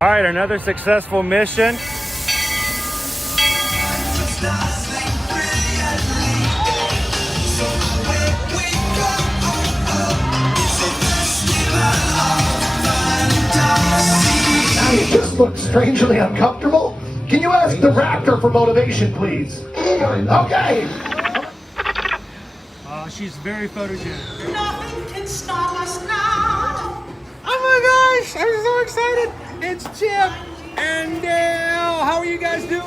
All right, another successful mission. Now you just look strangely uncomfortable. Can you ask the raptor for motivation, please? Okay. She's very photogenic. Nothing can stop us now. Oh my gosh, I'm so excited. It's Chip and Dale. How are you guys doing?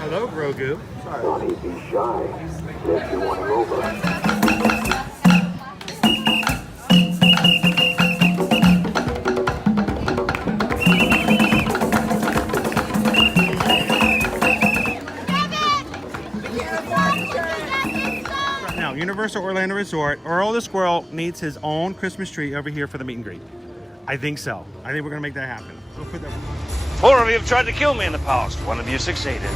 Hello, Grogu. Don't be shy. If you want to over. Universal Orlando Resort, Earl the Squirrel needs his own Christmas tree over here for the meet and greet. I think so. I think we're gonna make that happen. We'll put that. 4 of you have tried to kill me in the past. 1 of you succeeded. Oh,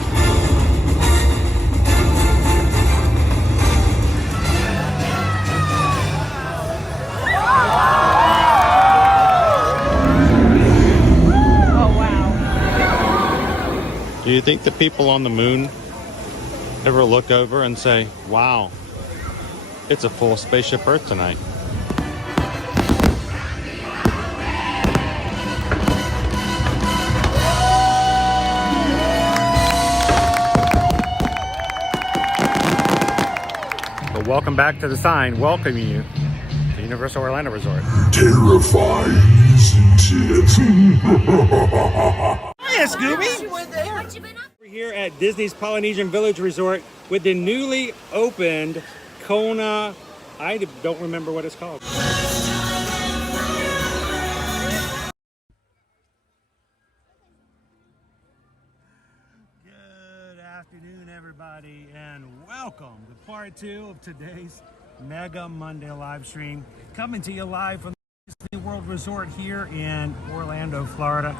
wow. Do you think the people on the moon ever look over and say, wow, it's a full spaceship Earth tonight? But welcome back to the sign welcoming you to Universal Orlando Resort. Terrifying, isn't it? Hiya, Scooby! We're here at Disney's Polynesian Village Resort with the newly opened Kona, I don't remember what it's called. Good afternoon, everybody, and welcome to part 2 of today's Mega Monday live stream. Coming to you live from the Disney World Resort here in Orlando, Florida.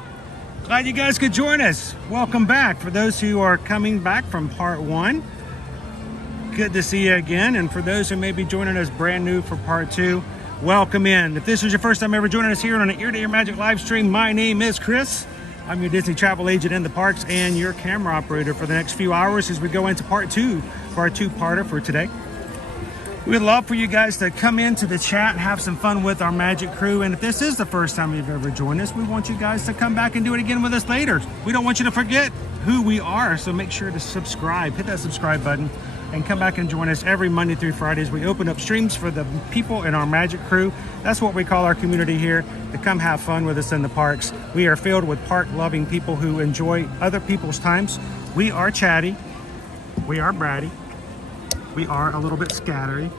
Glad you guys could join us. Welcome back. For those who are coming back from part 1, good to see you again. And for those who may be joining us brand new for part 2, welcome in. If this is your first time ever joining us here on an Ear to Ear Magic live stream, my name is Chris. I'm your Disney travel agent in the parks and your camera operator for the next few hours as we go into part 2, our two-parter for today. We'd love for you guys to come into the chat and have some fun with our Magic crew. And if this is the first time you've ever joined us, we want you guys to come back and do it again with us later. We don't want you to forget who we are, so make sure to subscribe. Hit that subscribe button and come back and join us every Monday through Friday as we open up streams for the people in our Magic crew. That's what we call our community here, to come have fun with us in the parks. We are filled with park-loving people who enjoy other people's times. We are chatty. We are bratty. We are a little bit scattery.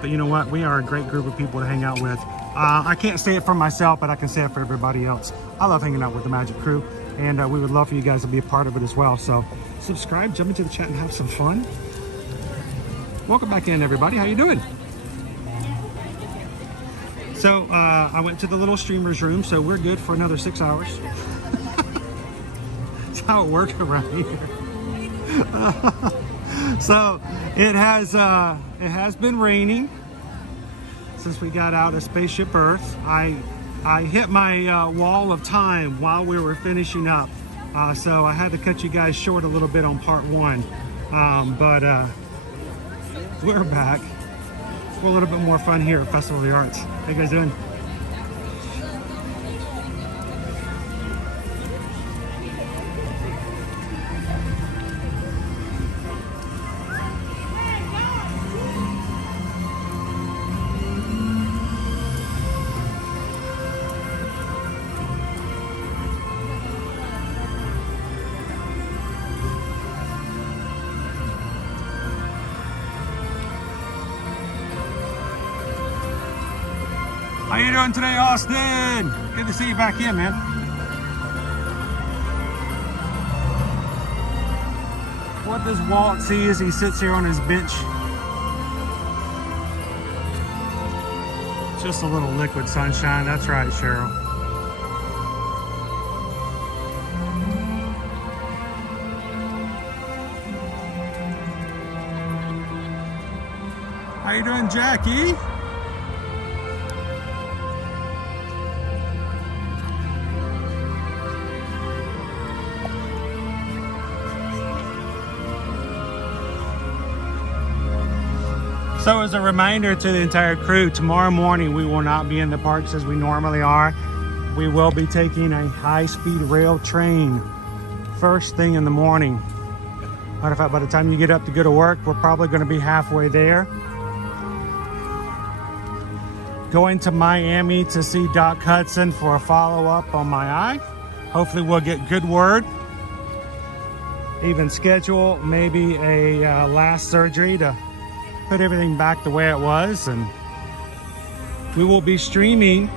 But you know what? We are a great group of people to hang out with. I can't say it for myself, but I can say it for everybody else. I love hanging out with the Magic crew, and we would love for you guys to be a part of it as well. So subscribe, jump into the chat, and have some fun. Welcome back in, everybody. How you doing? So I went to the little streamers room, so we're good for another 6 hours. That's how it works around here. So it has been raining since we got out of Spaceship Earth. I hit my wall of time while we were finishing up, so I had to cut you guys short a little bit on part 1, but we're back for a little bit more fun here at Festival of the Arts. How you guys doing? How you doing today, Austin? Good to see you back in, man. What does Walt see as he sits here on his bench? Just a little liquid sunshine. That's right, Cheryl. How you doing, Jackie? So as a reminder to the entire crew, tomorrow morning we will not be in the parks as we normally are. We will be taking a high-speed rail train first thing in the morning. Matter of fact, by the time you get up to go to work, we're probably going to be halfway there. Going to Miami to see Doc Hudson for a follow-up on my eye. Hopefully we'll get good word. Even schedule maybe a last surgery to put everything back the way it was. And we will be streaming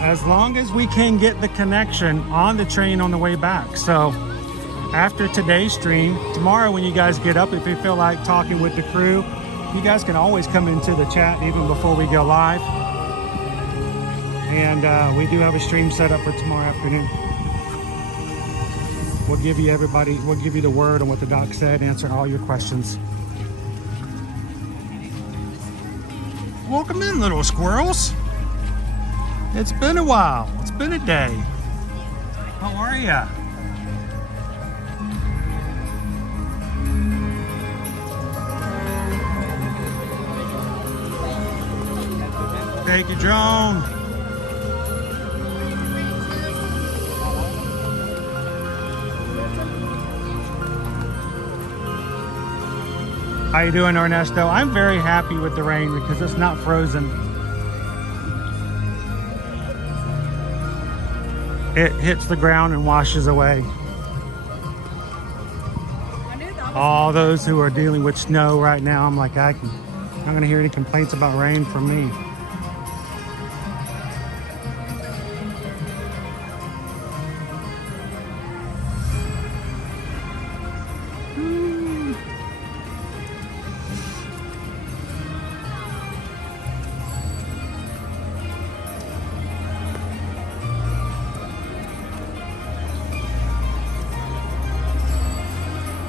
as long as we can get the connection on the train on the way back. So after today's stream, tomorrow when you guys get up, if you feel like talking with the crew, you guys can always come into the chat even before we go live. And we do have a stream set up for tomorrow afternoon. We'll give you the word on what the doc said, answering all your questions. Welcome in, little squirrels. It's been a while. It's been a day. How are ya? Thank you, Joan. How you doing, Ernesto? I'm very happy with the rain because it's not frozen. It hits the ground and washes away. All those who are dealing with snow right now, I'm like, I'm not gonna hear any complaints about rain from me.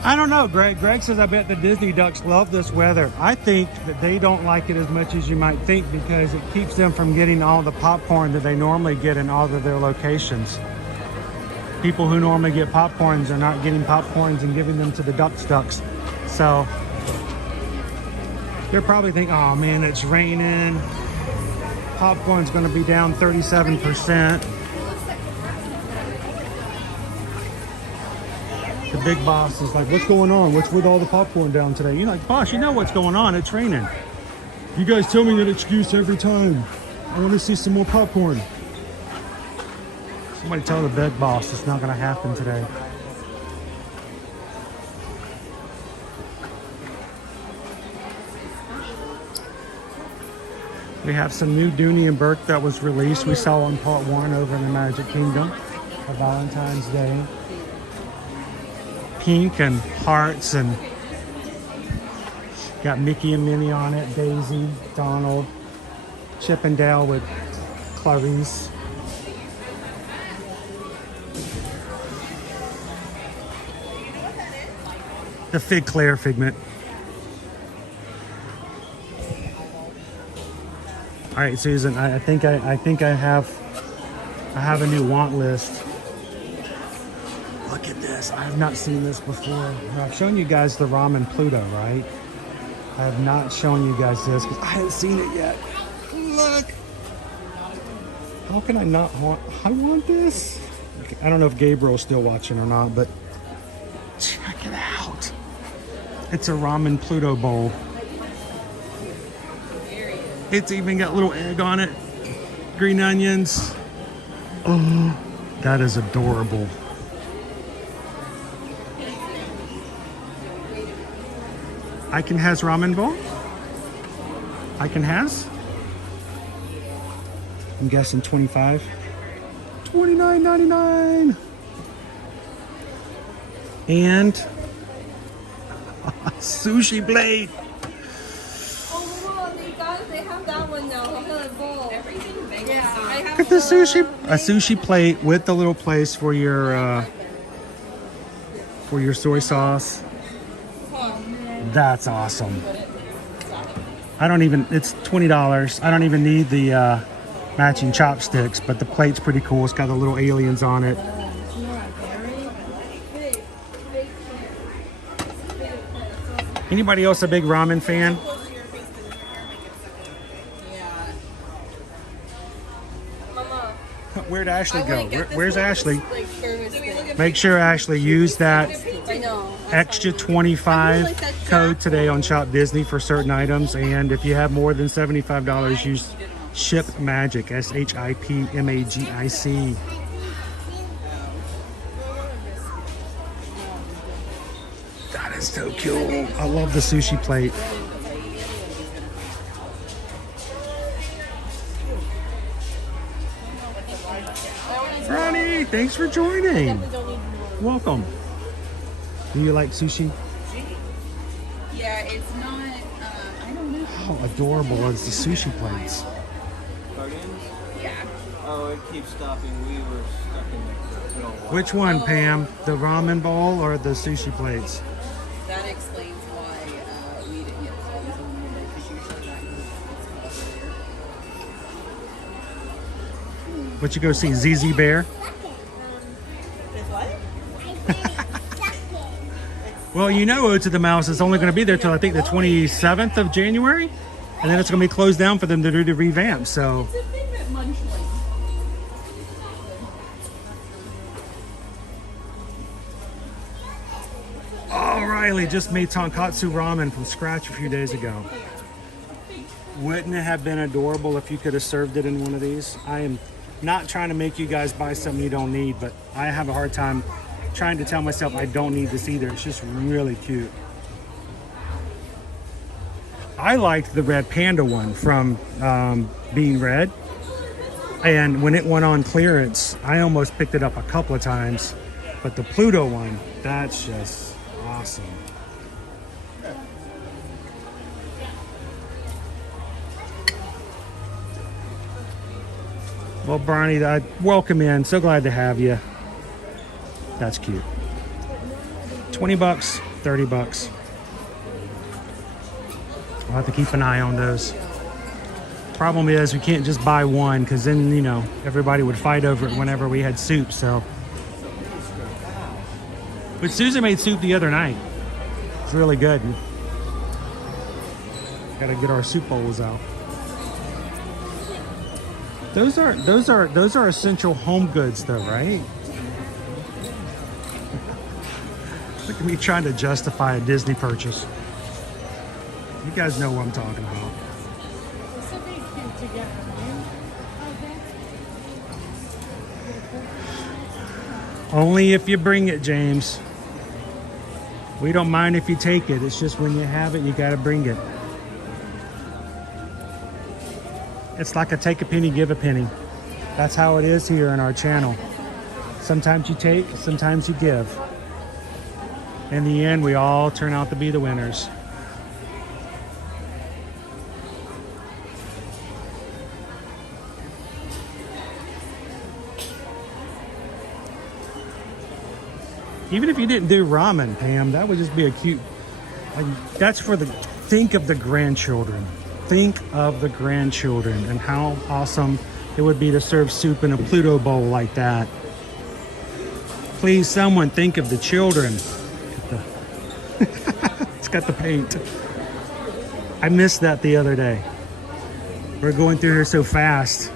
I don't know, Greg. Greg says, I bet the Disney ducks love this weather. I think that they don't like it as much as you might think because it keeps them from getting all the popcorn that they normally get in all of their locations. People who normally get popcorns are not getting popcorns and giving them to the ducks. So they're probably thinking, oh man, it's raining. Popcorn's gonna be down 37%. The big boss is like, what's going on? What's with all the popcorn down today? You're like, boss, you know what's going on. It's raining. You guys tell me that excuse every time. I want to see some more popcorn. Somebody tell the big boss it's not going to happen today. We have some new Dooney and Burke that was released. We saw on part 1 over in the Magic Kingdom for Valentine's Day. Pink and hearts, and got Mickey and Minnie on it, Daisy, Donald, Chip and Dale with Clarice. The Fig Claire figment. All right, Susan, I think I have a new want list. Look at this. I have not seen this before. I've shown you guys the Ramen Pluto, right? I have not shown you guys this because I haven't seen it yet. Look. How can I not want? I want this. I don't know if Gabriel's still watching or not, but check it out. It's a Ramen Pluto bowl. It's even got little egg on it. Green onions. Oh, that is adorable. Icon has ramen bowl. Icon has. I'm guessing 25. $29.99. And sushi blade. Oh, they have that one now. Everything big. Yeah, I have. Look at the sushi. A sushi plate with the little place for your soy sauce. That's awesome. It's $20. I don't even need the matching chopsticks, but the plate's pretty cool. It's got the little aliens on it. Anybody else a big ramen fan? Where'd Ashley I go? wanna get this Where's one, Ashley? like, service thing. Make sure Ashley use that I know. extra 25 code today on Shop Disney for certain items, and if you have more than $75, use Ship Magic, SHIPMAGIC. That is so cool. I love the sushi plate. Ronnie, thanks for joining. Welcome. Do you like sushi? Yeah, it's not, I don't know. How adorable is the sushi plates? Yeah. Oh, it keeps stopping. We were stuck in there for a little while. Which one, Pam? The ramen bowl or the sushi plates? That explains why we didn't get calls on Monday, because usually that is earlier. What you go see, ZZ Bear? Well, you know Ode to the Mouse is only going to be there till I think the 27th of January, and then it's going to be closed down for them to do the revamp. So, It's a Figment munchling. oh, Riley just made tonkatsu ramen from scratch a few days ago. Wouldn't it have been adorable if you could have served it in one of these? I am not trying to make you guys buy something you don't need, but I have a hard time trying to tell myself I don't need this either. It's just really cute. I liked the red panda one from Being Red, and when it went on clearance, I almost picked it up a couple of times. But the Pluto one, that's just awesome. Well, Barney, welcome in. So glad to have you. That's cute. 20 bucks, 30 bucks. We'll have to keep an eye on those. Problem is, we can't just buy one, because then, you know, everybody would fight over it whenever we had soup, so. But Susan made soup the other night. It's really good. Gotta get our soup bowls out. Those are essential home goods though, right? Look at me trying to justify a Disney purchase. You guys know what I'm talking about. Only if you bring it, James. We don't mind if you take it. It's just when you have it, you gotta bring it. It's like a take a penny, give a penny. That's how it is here in our channel. Sometimes you take, sometimes you give. In the end, we all turn out to be the winners. Even if you didn't do ramen, Pam, that would just be a cute, that's for the, think of the grandchildren. Think of the grandchildren and how awesome it would be to serve soup in a Pluto bowl like that. Please, someone think of the children. It's got the paint. I missed that the other day. We're going through here so fast.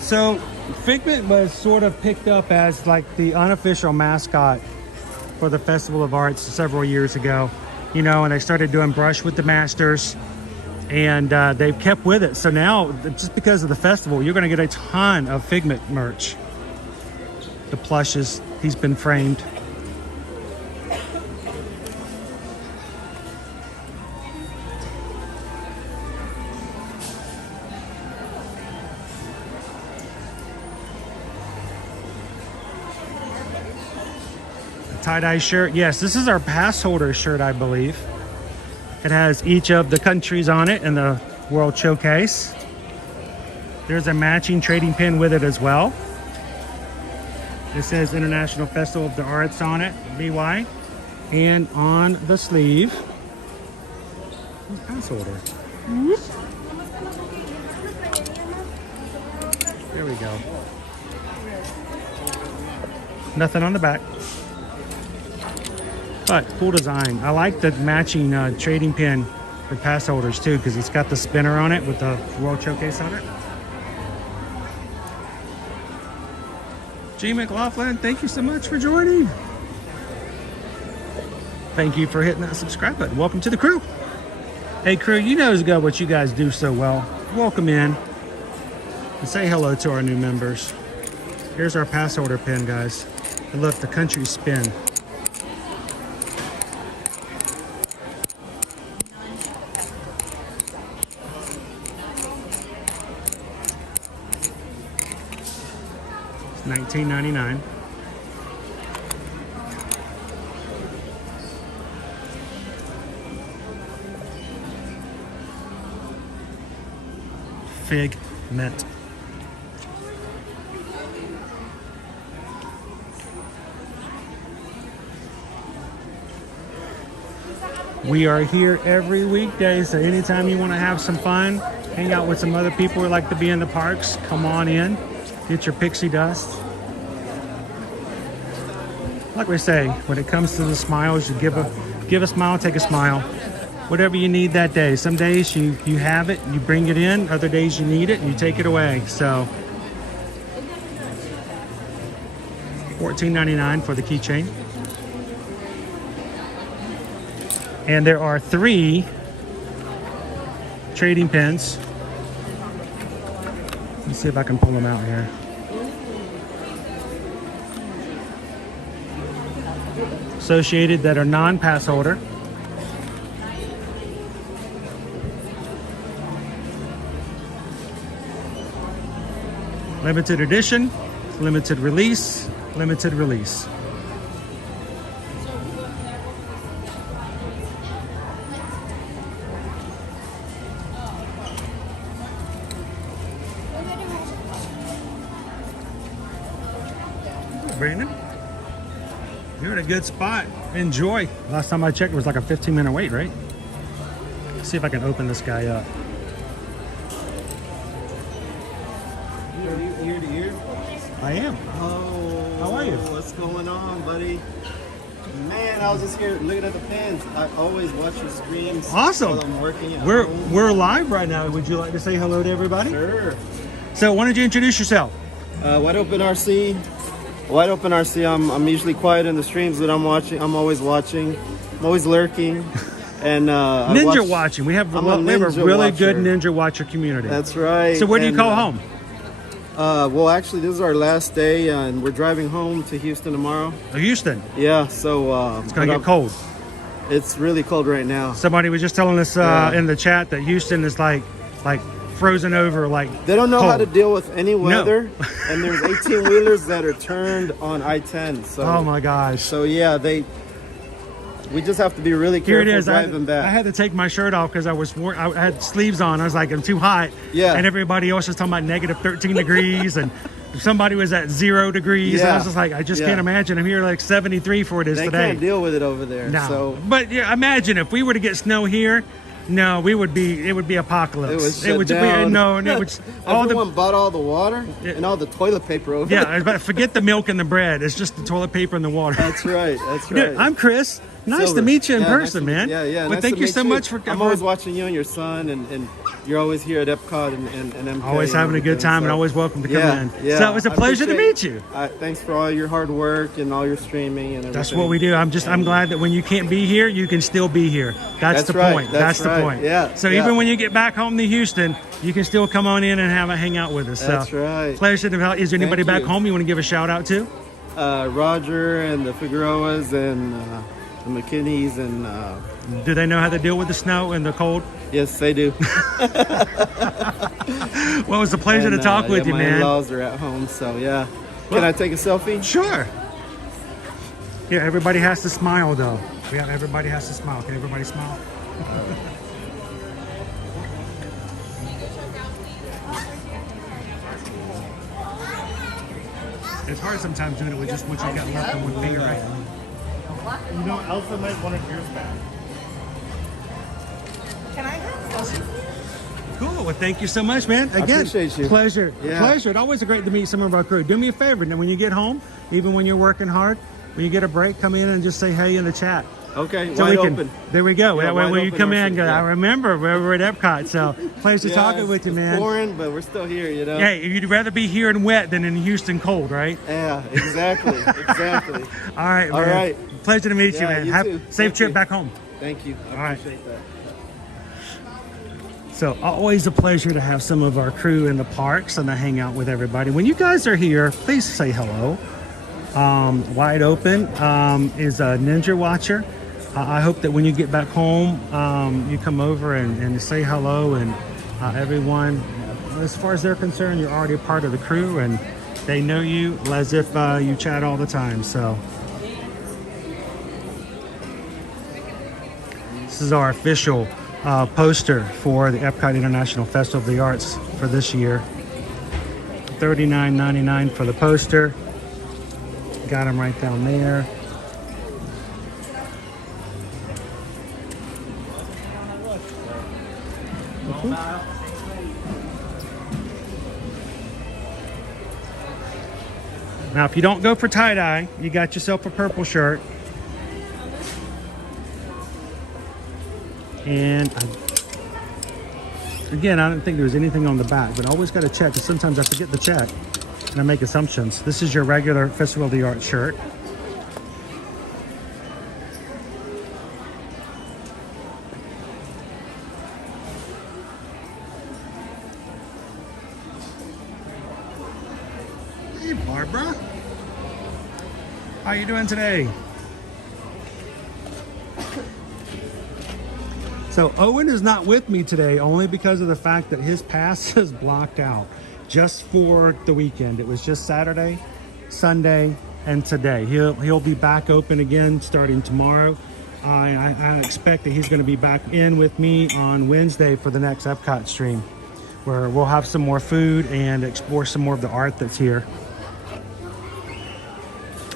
So Figment was sort of picked up as like the unofficial mascot for the Festival of Arts several years ago, you know, and they started doing brush with the masters, and they've kept with it. So now, just because of the festival, you're going to get a ton of Figment merch. The plushes, he's been framed. Tie-dye shirt. Yes, this is our pass holder shirt, I believe. It has each of the countries on it in the World Showcase. There's a matching trading pin with it as well. It says International Festival of the Arts on it, BY. And on the sleeve, pass holder. There we go. Nothing on the back. But cool design. I like the matching trading pin for pass holders too, because it's got the spinner on it with the World Showcase on it. G. McLaughlin, thank you so much for joining. Thank you for hitting that subscribe button. Welcome to the crew. Hey crew, you know what you guys do so well. Welcome in and say hello to our new members. Here's our pass holder pin, guys. And look, the country spin. $19.99. Fig mint. We are here every weekday, so anytime you want to have some fun, hang out with some other people who like to be in the parks, come on in. Get your pixie dust. Like we say, when it comes to the smiles, you give a smile, take a smile. Whatever you need that day. Some days you have it, you bring it in. Other days you need it, and you take it away. So, $14.99 for the keychain. And there are 3 trading pins. Let's see if I can pull them out here. Associated that are non-pass holder. Limited edition, limited release, limited release. Brandon, you're in a good spot. Enjoy. Last time I checked, it was like a 15-minute wait, right? Let's see if I can open this guy up. Ear to ear? I am. Oh, how are you? What's going on, buddy? Man, I was just here looking at the pins. I always watch your streams. Awesome. While I'm working at We're home. live right now. Would you like to say hello to everybody? Sure. So why don't you introduce yourself? Wide Open RC. Wide Open RC. I'm usually quiet in the streams that I'm watching. I'm always watching. I'm always lurking. And Ninja watching. We have a really good Ninja Watcher community. That's right. So where do you call home? Well, actually, this is our last day, and we're driving home to Houston tomorrow. Houston. Yeah, so It's gonna get cold. It's really cold right now. Somebody was just telling us in the chat that Houston is like frozen over, like they don't know cold. how to deal with any weather, and there's 18-wheelers that are turned on I-10. So oh my gosh. So yeah, we just have to be really careful Here it is. driving back. I had to take my shirt off because I had sleeves on. I was like, I'm too hot. Yeah. And everybody else was talking about negative 13 degrees, and somebody was at 0 degrees. And I was just like, I just can't imagine. I'm here like 73 for it is they today. They can't deal with it over there. No. So. But yeah, imagine if we were to get snow here. No, it would be apocalypse. It would shut down. Everyone bought all the water and all the toilet paper over there. Yeah, but forget the milk and the bread. It's just the toilet paper and the water. That's right. That's right. Dude, I'm Chris. Nice to meet you in person, man. Yeah. But thank you so much for coming. I'm always watching you and your son, and you're always here at Epcot and MK. Always having a good time, and always welcome to come in. Yeah. So it was a pleasure to meet you. Thanks for all your hard work and all your streaming and everything. That's what we do. I'm glad that when you can't be here, you can still be here. That's the point. That's the point. Yeah. So even when you get back home to Houston, you can still come on in and have a hangout with us. That's right. Pleasure to help. Is there anybody back home you want to give a shout out to? Roger and the Figueroas and the McKinneys and. Do they know how to deal with the snow and the cold? Yes, they do. Well, it was a pleasure to talk with you, man. My in-laws are at home, so yeah. Can I take a selfie? Sure. Yeah, everybody has to smile, though. Yeah, everybody has to smile. Can everybody smile? It's hard sometimes doing it with just what you got left on one finger, right? You know, Elsa might want her ears back. Can I have some? Cool. Well, thank you so much, man. Again, I appreciate you. Pleasure. Yeah. Pleasure. It's always great to meet some of our crew. Do me a favor. Now, when you get home, even when you're working hard, when you get a break, come in and just say hey in the chat. Okay, So wide we can, open. there we go. Yeah, That way wide when you open come RC, in, yeah. I remember we were at Epcot, so pleasure talking with you, man. It's pouring, but we're still here, you know? Hey, you'd rather be here and wet than in Houston cold, right? Yeah, exactly, exactly. All right, All man. right. Pleasure to meet you, Yeah, man. you Have too. safe Thank trip you. back home. Thank you. I All right. appreciate that. So always a pleasure to have some of our crew in the parks and to hang out with everybody. When you guys are here, please say hello. Wide Open is a Ninja Watcher. I hope that when you get back home, you come over and say hello, and everyone, as far as they're concerned, you're already a part of the crew and they know you as if you chat all the time. So this is our official poster for the Epcot International Festival of the Arts for this year. $39.99 for the poster. Got them right down there. Now, if you don't go for tie-dye, you got yourself a purple shirt. And again, I don't think there was anything on the back, but I always got to check because sometimes I forget to check and I make assumptions. This is your regular Festival of the Arts shirt. Hey, Barbara. How you doing today? So Owen is not with me today only because of the fact that his pass is blocked out just for the weekend. It was just Saturday, Sunday, and today. He'll be back open again starting tomorrow. I expect that he's going to be back in with me on Wednesday for the next Epcot stream, where we'll have some more food and explore some more of the art that's here.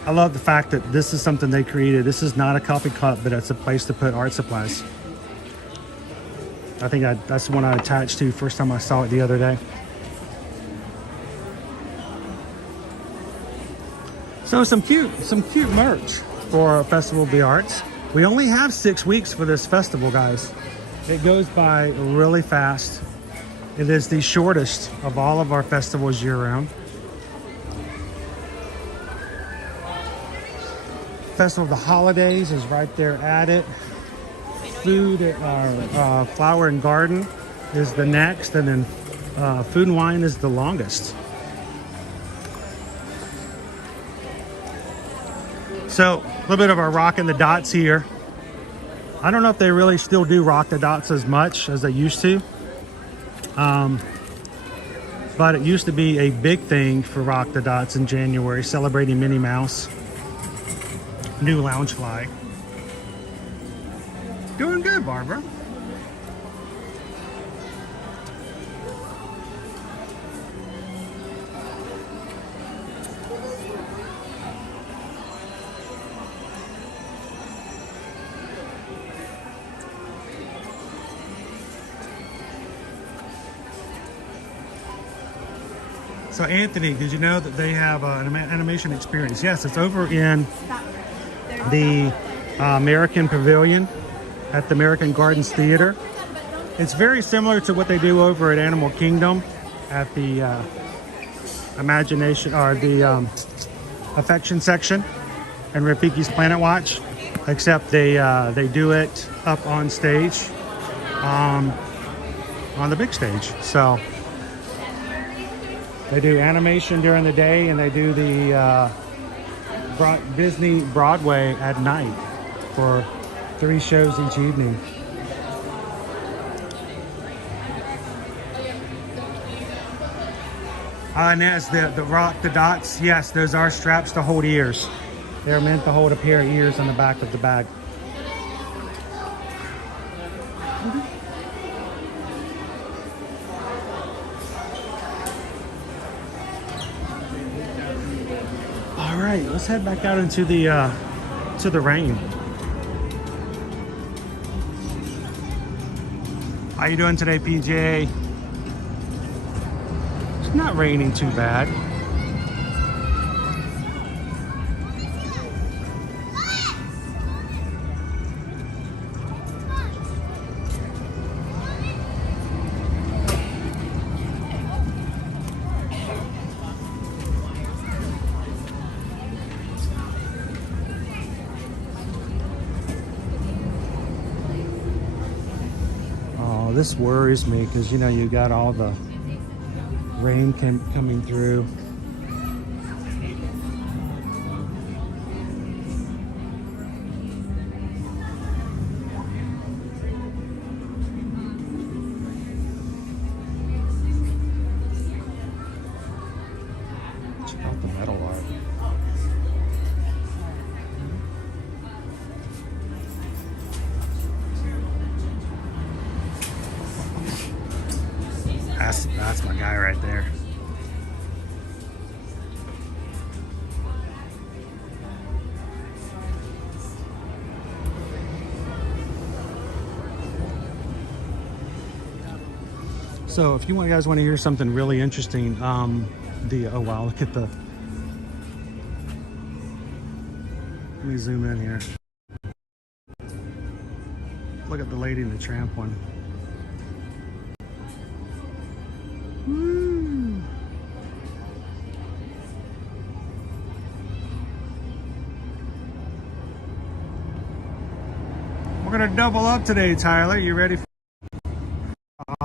I love the fact that this is something they created. This is not a coffee cup, but it's a place to put art supplies. I think that's the one I attached to first time I saw it the other day. So some cute merch for Festival of the Arts. We only have 6 weeks for this festival, guys. It goes by really fast. It is the shortest of all of our festivals year-round. Festival of the Holidays is right there at it. Food, Flower and Garden is the next, and then Food and Wine is the longest. So a little bit of our Rockin' the Dots here. I don't know if they really still do Rock the Dots as much as they used to. But it used to be a big thing for Rock the Dots in January, celebrating Minnie Mouse. New Loungefly. Doing good, Barbara. So Anthony, did you know that they have an animation experience? Yes, it's over in the American Pavilion at the American Gardens Theater. It's very similar to what they do over at Animal Kingdom at the Imagination or the Affection section and Rafiki's Planet Watch, except they do it up on stage, on the big stage. So they do animation during the day and they do the Disney Broadway at night for 3 shows each evening. And that's the Rock the Dots. Yes, those are straps to hold ears. They're meant to hold a pair of ears on the back of the bag. All right, let's head back out into the to the rain. How you doing today, PJ? It's not raining too bad. Oh, this worries me because, you know, you got all the rain coming through. Check out the metal art. That's my guy right there. So if you guys want to hear something really interesting, oh wow, look at the, let me zoom in here. Look at the Lady and the Tramp one. Woo. We're gonna double up today, Tyler. You ready?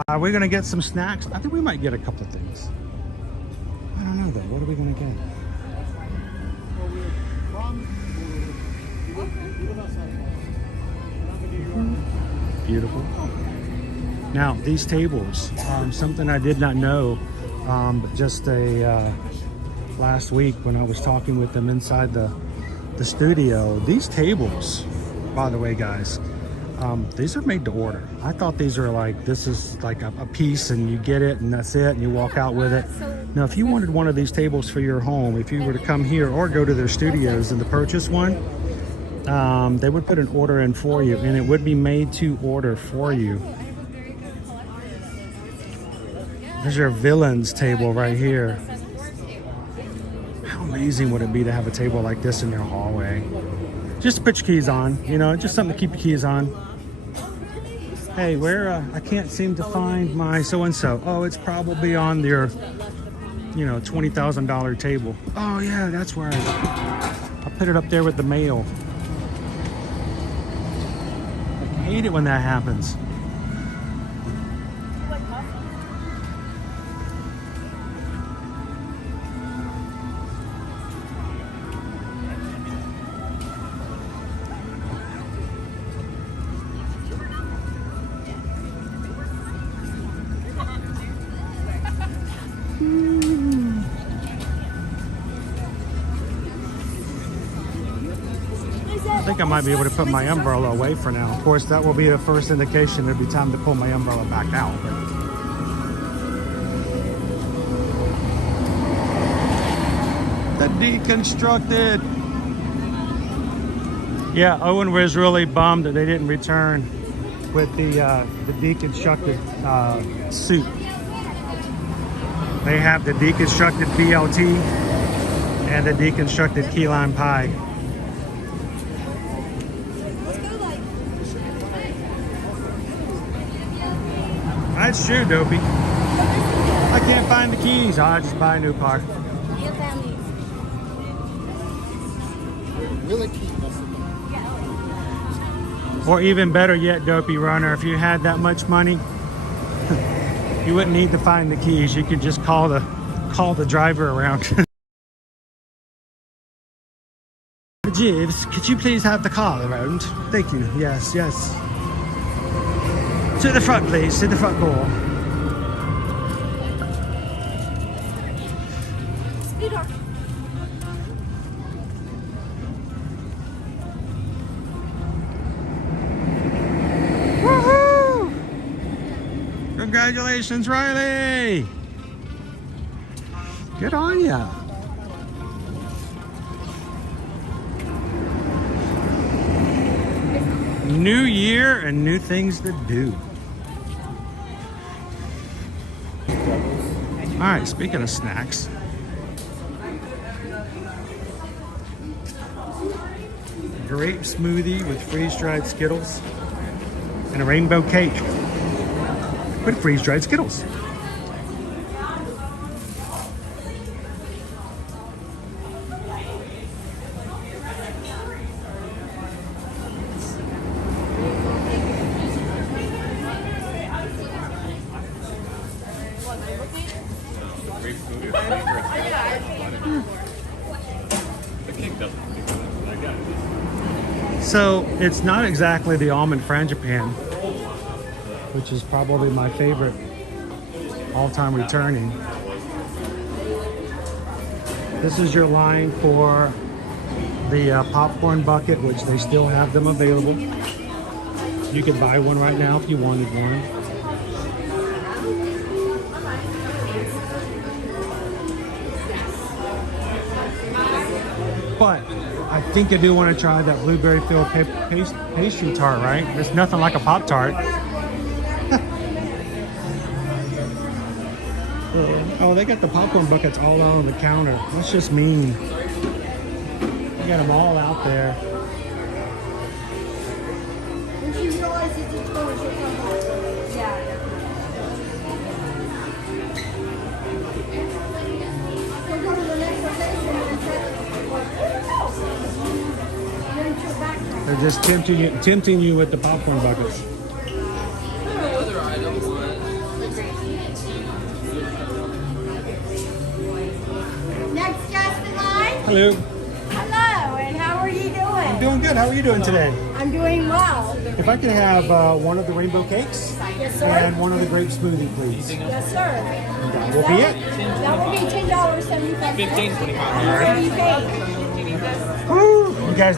We're gonna get some snacks. I think we might get a couple of things. I don't know though. What are we gonna get? Beautiful. Now these tables, something I did not know, but just last week when I was talking with them inside the studio. These tables, by the way, guys, these are made to order. I thought these are like, this is like a piece and you get it and that's it and you walk out with it. Now, if you wanted one of these tables for your home, if you were to come here or go to their studios and to purchase one, they would put an order in for you and it would be made to order for you. There's your villains table right here. How amazing would it be to have a table like this in your hallway? Just to put your keys on, you know, just something to keep your keys on. Hey, where, I can't seem to find my so-and-so. Oh, it's probably on your, you know, $20,000 table. Oh yeah, that's where I put it up there with the mail. I hate it when that happens. I think I might be able to put my umbrella away for now. Of course, that will be the first indication it'll be time to pull my umbrella back out. The deconstructed. Yeah, Owen was really bummed that they didn't return with the deconstructed suit. They have the deconstructed BLT and the deconstructed key lime pie. That's true, Dopey. I can't find the keys. I'll just buy a new car. Or even better yet, Dopey Runner, if you had that much money, you wouldn't need to find the keys. You could just call the driver around. Jeeves, could you please have the car around? Thank you. Yes, yes. To the front, please. To the front door. Woohoo! Congratulations, Riley! Good on ya. New year and new things to do. All right, speaking of snacks, grape smoothie with freeze-dried Skittles and a rainbow cake with freeze-dried Skittles. So it's not exactly the almond frangipane, which is probably my favorite all-time returning. This is your line for the popcorn bucket, which they still have them available. You could buy one right now if you wanted one. But I think I do want to try that blueberry filled pastry tart, right? It's nothing like a Pop-Tart. Oh, they got the popcorn buckets all out on the counter. That's just mean. They got them all out there. They're just tempting you with the popcorn buckets. Next guest in line. Hello. Hello, and how are you doing? I'm doing good. How are you doing today? I'm doing well. If I could have one of the rainbow cakes Yes, sir. and one of the grape smoothie, please. Yes, sir. That will be it. That will be $10.75. $15.25. Woo! You guys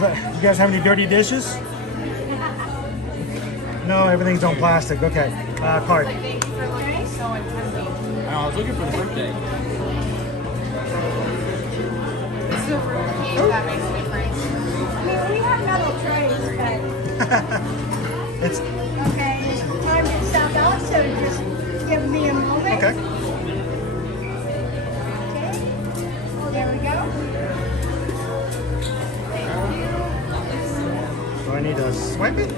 have any dirty dishes? No, everything's on plastic. Okay. Card. I was looking for the birthday. That makes a difference. I mean, we have metal trays, but It's okay, time to step out, so just give me a moment. okay. Okay. There we go. Do I need to swipe it?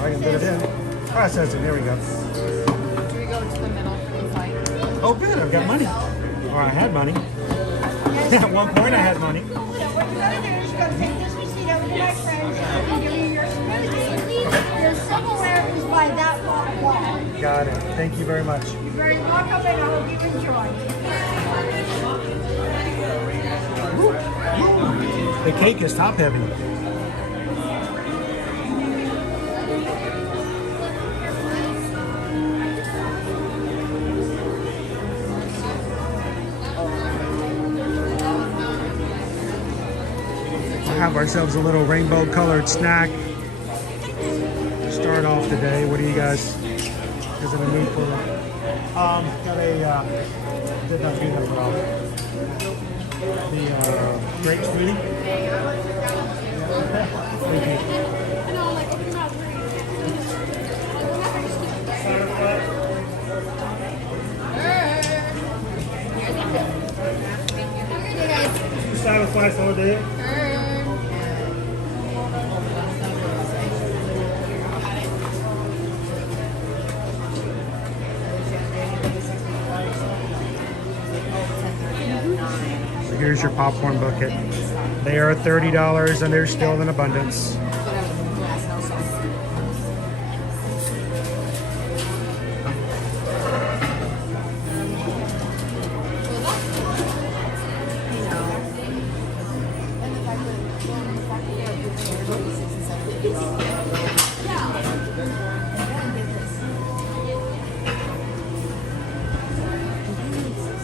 I can put it in. Processing. There we go. Do we go to the middle for the fight? Oh, good. I've got money. Or I had money. At one point, I had money. So what you're going to do is you're going to take this receipt over to my friends and give me your smoothie. Your silverware is by that wall. Got it. Thank you very much. You're very welcome, and I hope you enjoy. The cake is top heavy. We'll have ourselves a little rainbow colored snack. Start off today. What do you guys? Is it a need for? Got a did not do that well. The grape smoothie. Thank you. Side with slice all day. So here's your popcorn bucket. They are $30 and they're still in abundance.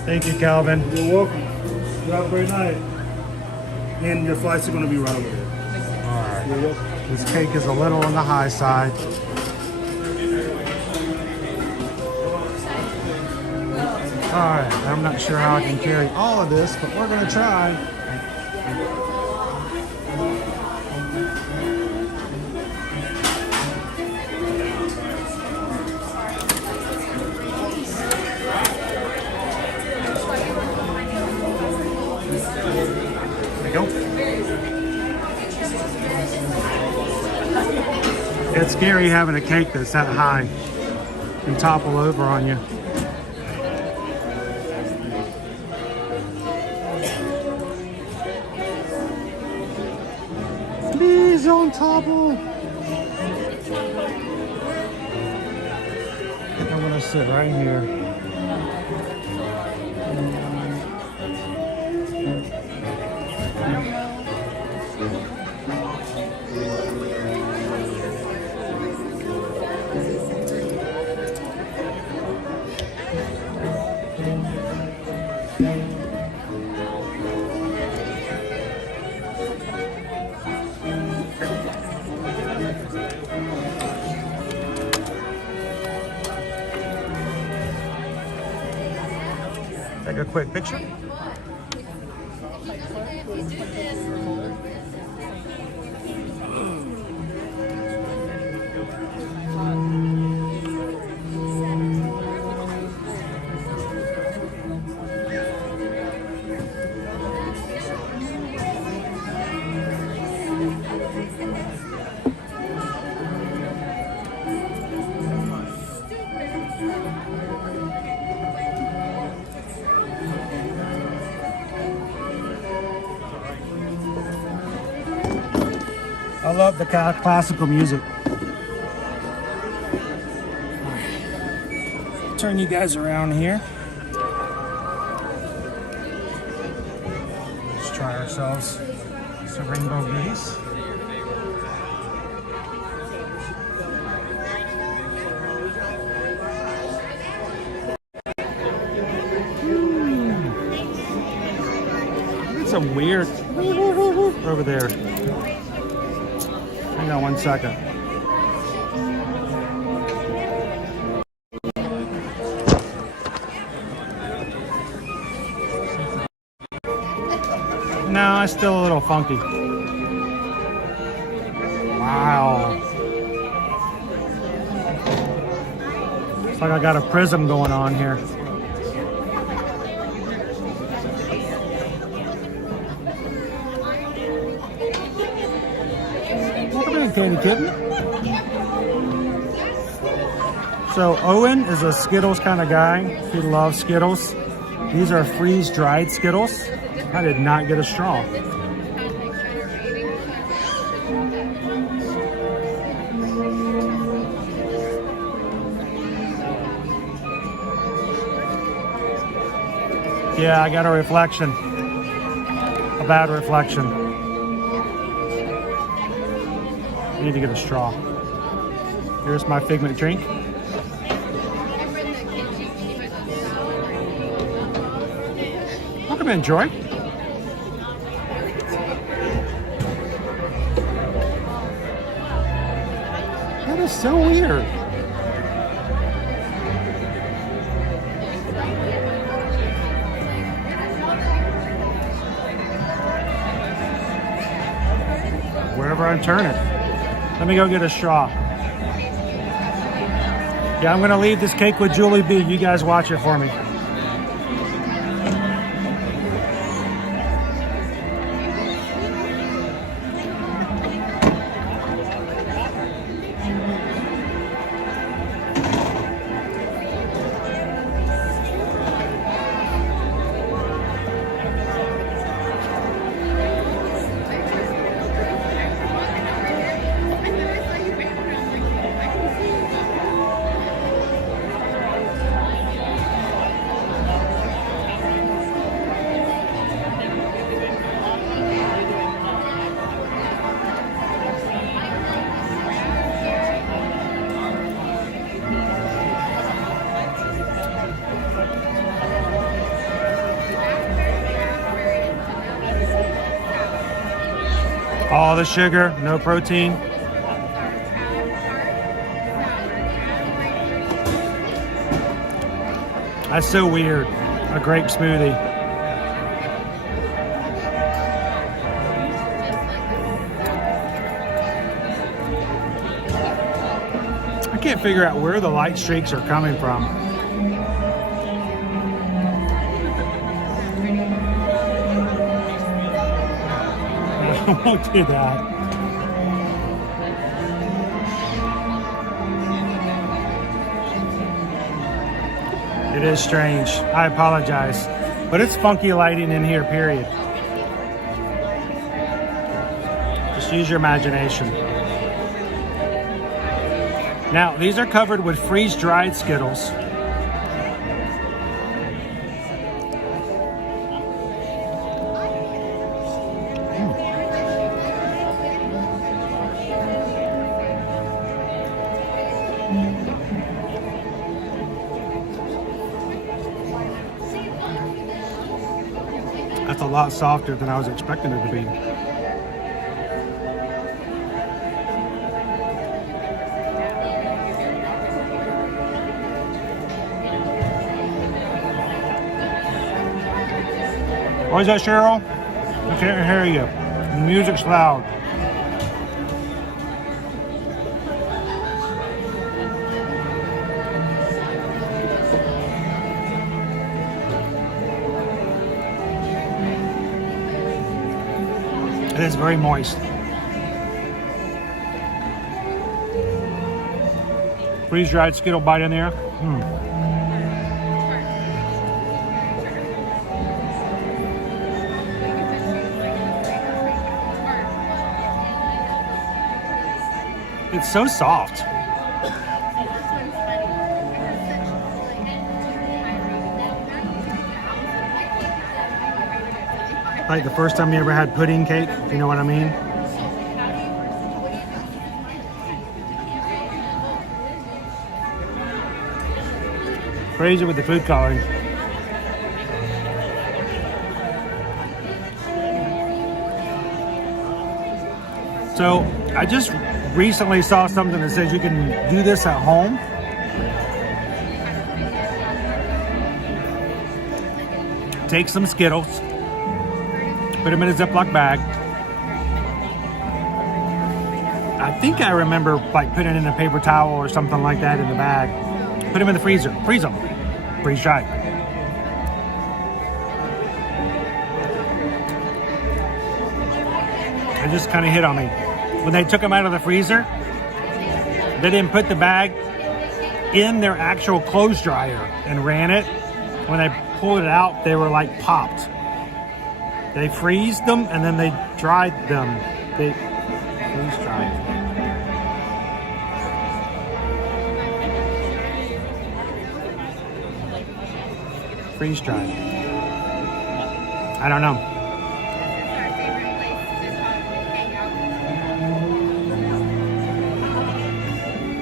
Thank you, Calvin. You're welcome. You have a great night. And your flights are going to be right over there. All right. You're welcome. This cake is a little on the high side. All right, I'm not sure how I can carry all of this, but we're going to try. There you go. It's scary having a cake that's that high and topple over on you. Please don't topple. I'm gonna sit right here. Take a quick picture. I love the classical music. Turn you guys around here. Let's try ourselves some rainbow goodies. Look at some weird over there. Hang on 1 second. No, it's still a little funky. Wow. Looks like I got a prism going on here. Candy kitten. So Owen is a Skittles kind of guy. He loves Skittles. These are freeze-dried Skittles. I did not get a straw. Yeah, I got a reflection. A bad reflection. I need to get a straw. Here's my Figment drink. Welcome in, Joy. That is so weird. Wherever I turn it. Let me go get a straw. Yeah, I'm gonna leave this cake with Julie B. You guys watch it for me. All the sugar, no protein. That's so weird. A grape smoothie. I can't figure out where the light streaks are coming from. I won't do that. It is strange. I apologize. But it's funky lighting in here, period. Just use your imagination. Now, these are covered with freeze-dried Skittles. That's a lot softer than I was expecting it to be. What is that, Cheryl? I can't hear you. The music's loud. It is very moist. Freeze-dried Skittle bite in there. It's so soft. Like the first time you ever had pudding cake, if you know what I mean. Crazy with the food coloring. So I just recently saw something that says you can do this at home. Take some Skittles, put them in a Ziploc bag. I think I remember like putting it in a paper towel or something like that in the bag. Put them in the freezer, freeze them, freeze dry. It just kind of hit on me. When they took them out of the freezer, they didn't put the bag in their actual clothes dryer and ran it. When they pulled it out, they were like popped. They freezed them and then they dried them. They freeze dried. Freeze dried. I don't know.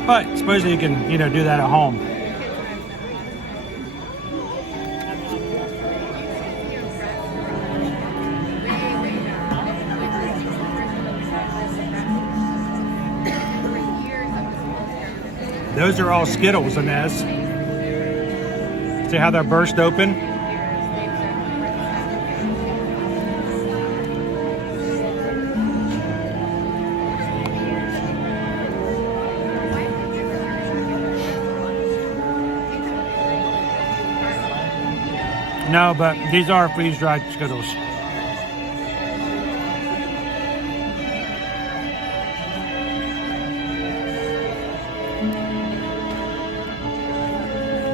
But supposedly you can, do that at home. Those are all Skittles, Inez. See how they're burst open? No, but these are freeze-dried Skittles.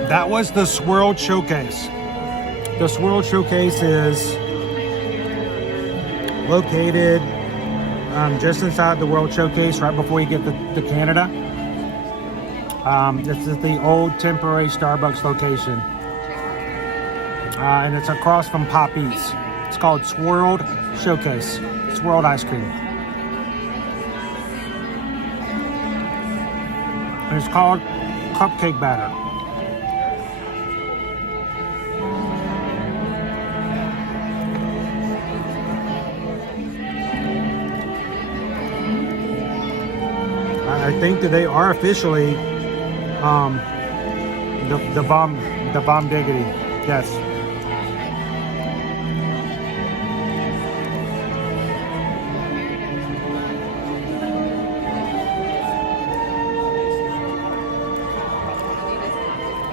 That was the Swirled Showcase. The Swirled Showcase is located just inside the World Showcase, right before you get to Canada. This is the old temporary Starbucks location. And it's across from Poppy's. It's called Swirled Showcase. Swirled ice cream. And it's called cupcake batter. I think that they are officially the bomb diggity. Yes.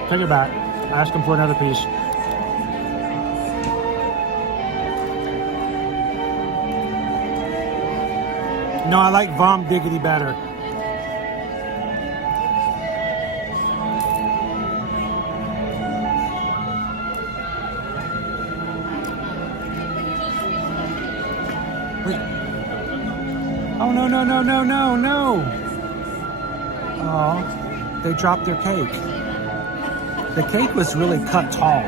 Take it back. Ask him for another piece. No, I like bomb diggity better. Oh, no. Oh, they dropped their cake. The cake was really cut tall.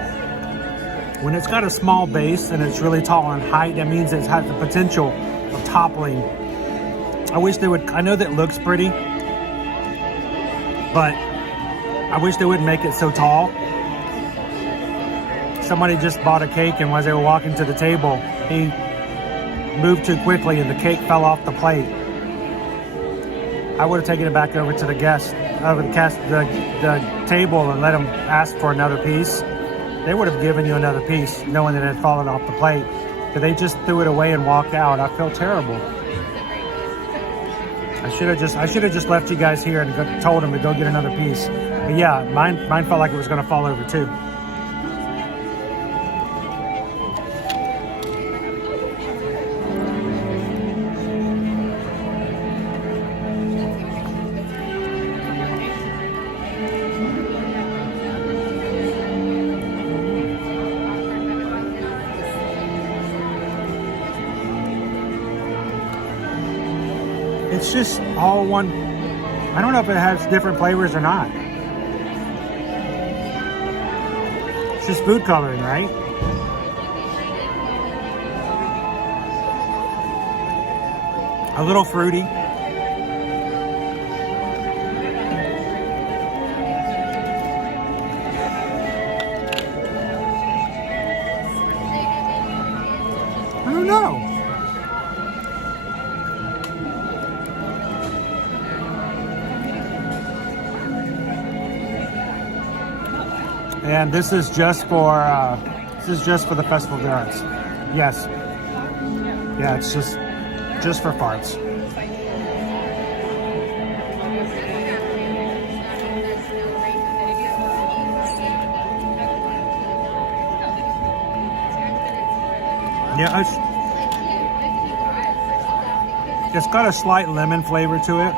When it's got a small base and it's really tall in height, that means it has the potential of toppling. I wish they would, I know that looks pretty, but I wish they wouldn't make it so tall. Somebody just bought a cake and as they were walking to the table, he moved too quickly and the cake fell off the plate. I would have taken it back over to the table and let them ask for another piece. they would have given you another piece knowing that it had fallen off the plate. But they just threw it away and walked out. I feel terrible. I should have just left you guys here and told them to go get another piece. But yeah, mine felt like it was going to fall over too. It's just all one. I don't know if it has different flavors or not. It's just food coloring, right? A little fruity. I don't know. And this is just for the Festival of the Arts. Yes. Yeah, it's just for farts. Yeah, it's got a slight lemon flavor to it.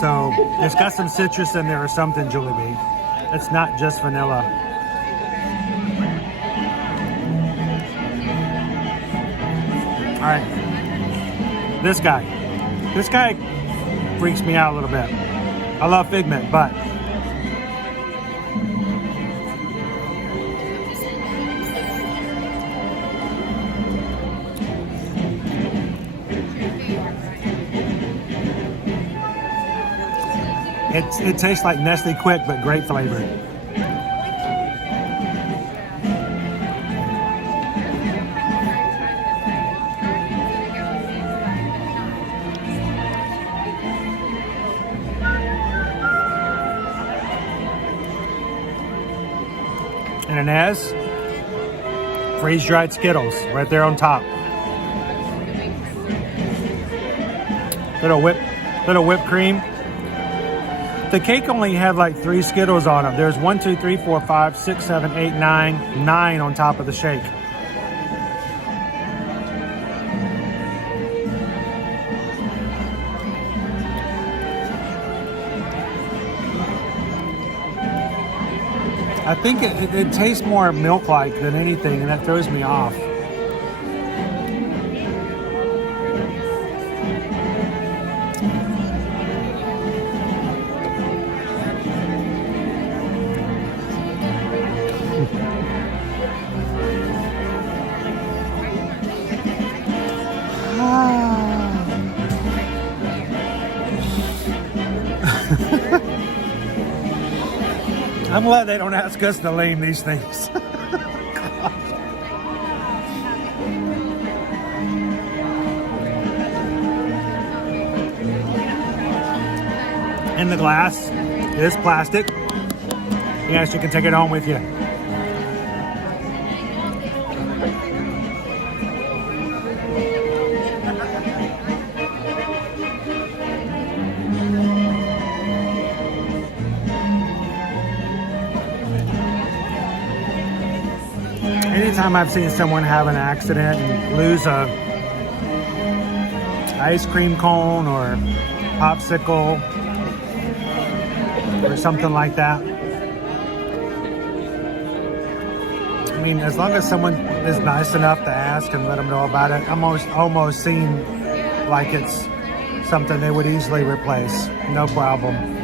So it's got some citrus in there or something, Julie B. It's not just vanilla. All right. This guy freaks me out a little bit. I love Figment, but it tastes like Nestle Quick, but grape flavored. And Inez, freeze-dried Skittles right there on top. Little whipped cream. The cake only had like 3 Skittles on it. There's 1, 2, 3, 4, 5, 6, 7, 8, 9 on top of the shake. I think it tastes more milk-like than anything, and that throws me off. I'm glad they don't ask us to name these things. And the glass is plastic. Yes, you can take it home with you. Anytime I've seen someone have an accident and lose a ice cream cone or popsicle or something like that, I mean, as long as someone is nice enough to ask and let them know about it, I'm almost seem like it's something they would easily replace. No problem.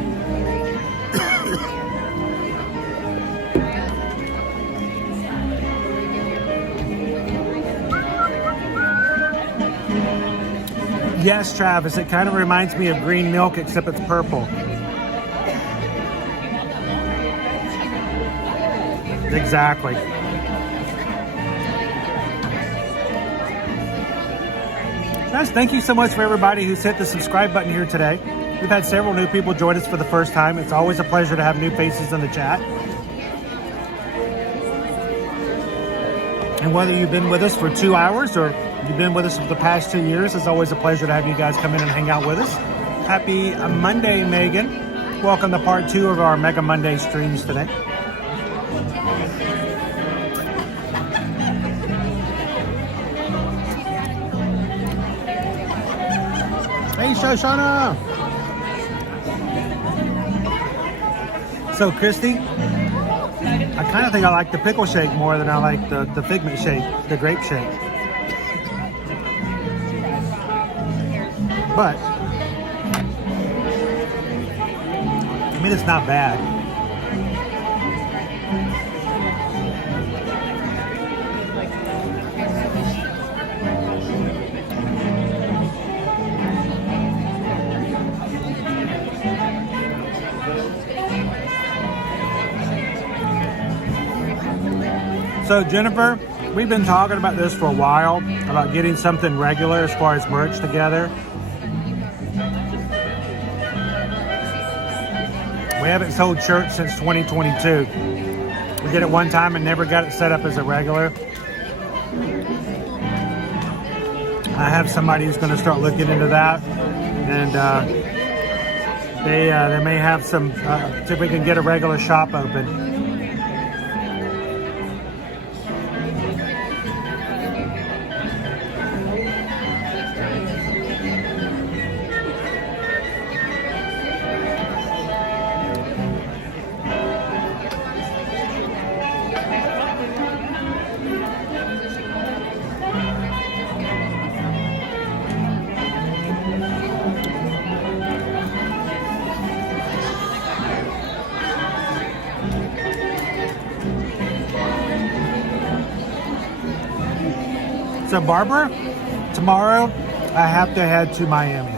Yes, Travis, it kind of reminds me of green milk, except it's purple. Exactly. Guys, thank you so much for everybody who's hit the subscribe button here today. We've had several new people join us for the first time. It's always a pleasure to have new faces in the chat. And whether you've been with us for 2 hours or you've been with us for the past 2 years, it's always a pleasure to have you guys come in and hang out with us. Happy Monday, Megan. Welcome to part 2 of our Mega Monday streams today. Hey, Shoshana. So, Christy, I kind of think I like the pickle shake more than I like the figment shake, the grape shake. But, I mean, it's not bad. So Jennifer, we've been talking about this for a while, about getting something regular as far as merch together. We haven't sold shirts since 2022. We did it one time and never got it set up as a regular. I have somebody who's going to start looking into that, and they may have some, see if we can get a regular shop open. So Barbara, tomorrow I have to head to Miami.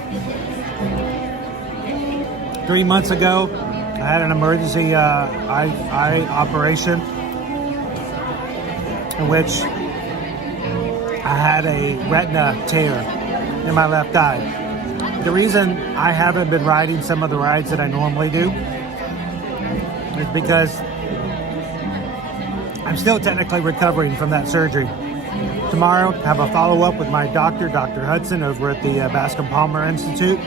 3 months ago, I had an emergency eye operation in which I had a retina tear in my left eye. The reason I haven't been riding some of the rides that I normally do is because I'm still technically recovering from that surgery. Tomorrow, I have a follow-up with my doctor, Dr. Hudson, over at the Bascom Palmer Institute.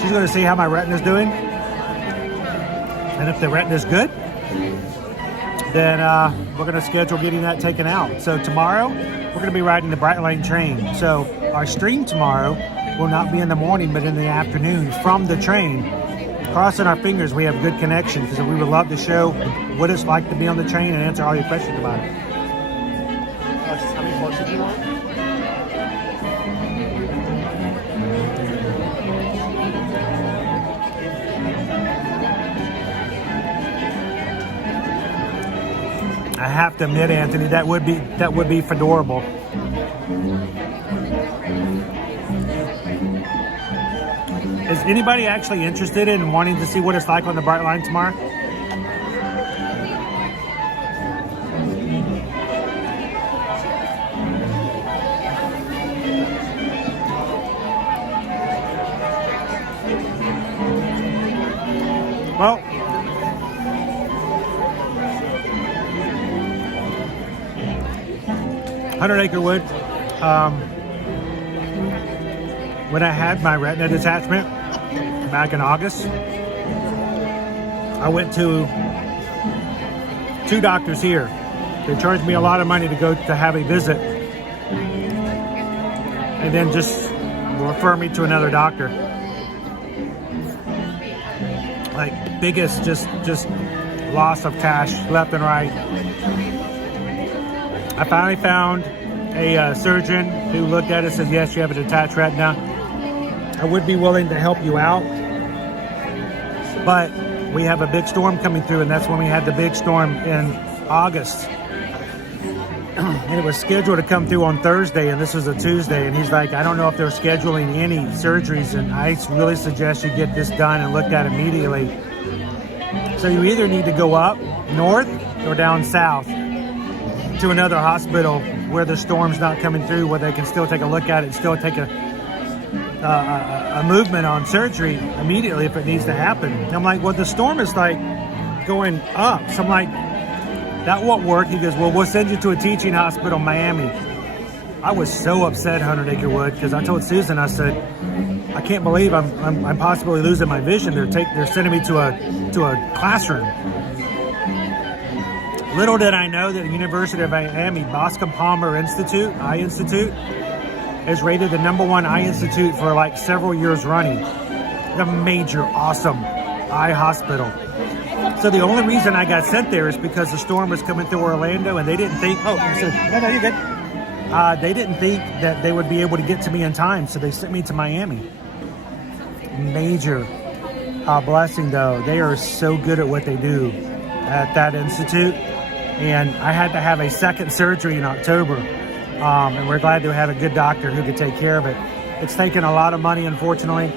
She's going to see how my retina's doing. And if the retina's good, then we're going to schedule getting that taken out. So tomorrow, we're going to be riding the Bright Line train. So our stream tomorrow will not be in the morning, but in the afternoon from the train. Crossing our fingers we have good connection, because we would love to show what it's like to be on the train and answer all your questions about it. How many horses do you want? I have to admit, Anthony, that would be fedorable. Is anybody actually interested in wanting to see what it's like on the Bright Line tomorrow? Well, Hundred-Acre Wood, when I had my retina detachment back in August, I went to 2 doctors here. They charged me a lot of money to go to have a visit and then just refer me to another doctor. Like, biggest just loss of cash left and right. I finally found a surgeon who looked at it and said, yes, you have a detached retina. I would be willing to help you out, but we have a big storm coming through, and that's when we had the big storm in August. And it was scheduled to come through on Thursday, and this was a Tuesday, and he's like, I don't know if they're scheduling any surgeries, and I really suggest you get this done and looked at immediately. So you either need to go up north or down south to another hospital where the storm's not coming through, where they can still take a look at it and still take a movement on surgery immediately if it needs to happen. And I'm like, well, the storm is like going up. So I'm like, that won't work. He goes, well, we'll send you to a teaching hospital in Miami. I was so upset, Hunter Dickerwood, because I told Susan, I said, I can't believe I'm possibly losing my vision. They're sending me to a classroom. Little did I know that the University of Miami Boscombe Palmer Institute, Eye Institute, is rated the #1 eye institute for like several years running. A major, awesome eye hospital. So the only reason I got sent there is because the storm was coming through Orlando, and they didn't think. Oh, you said no, you're good. They didn't think that they would be able to get to me in time, so they sent me to Miami. Major blessing, though. They are so good at what they do at that institute. And I had to have a second surgery in October. And we're glad to have a good doctor who could take care of it. It's taken a lot of money, unfortunately.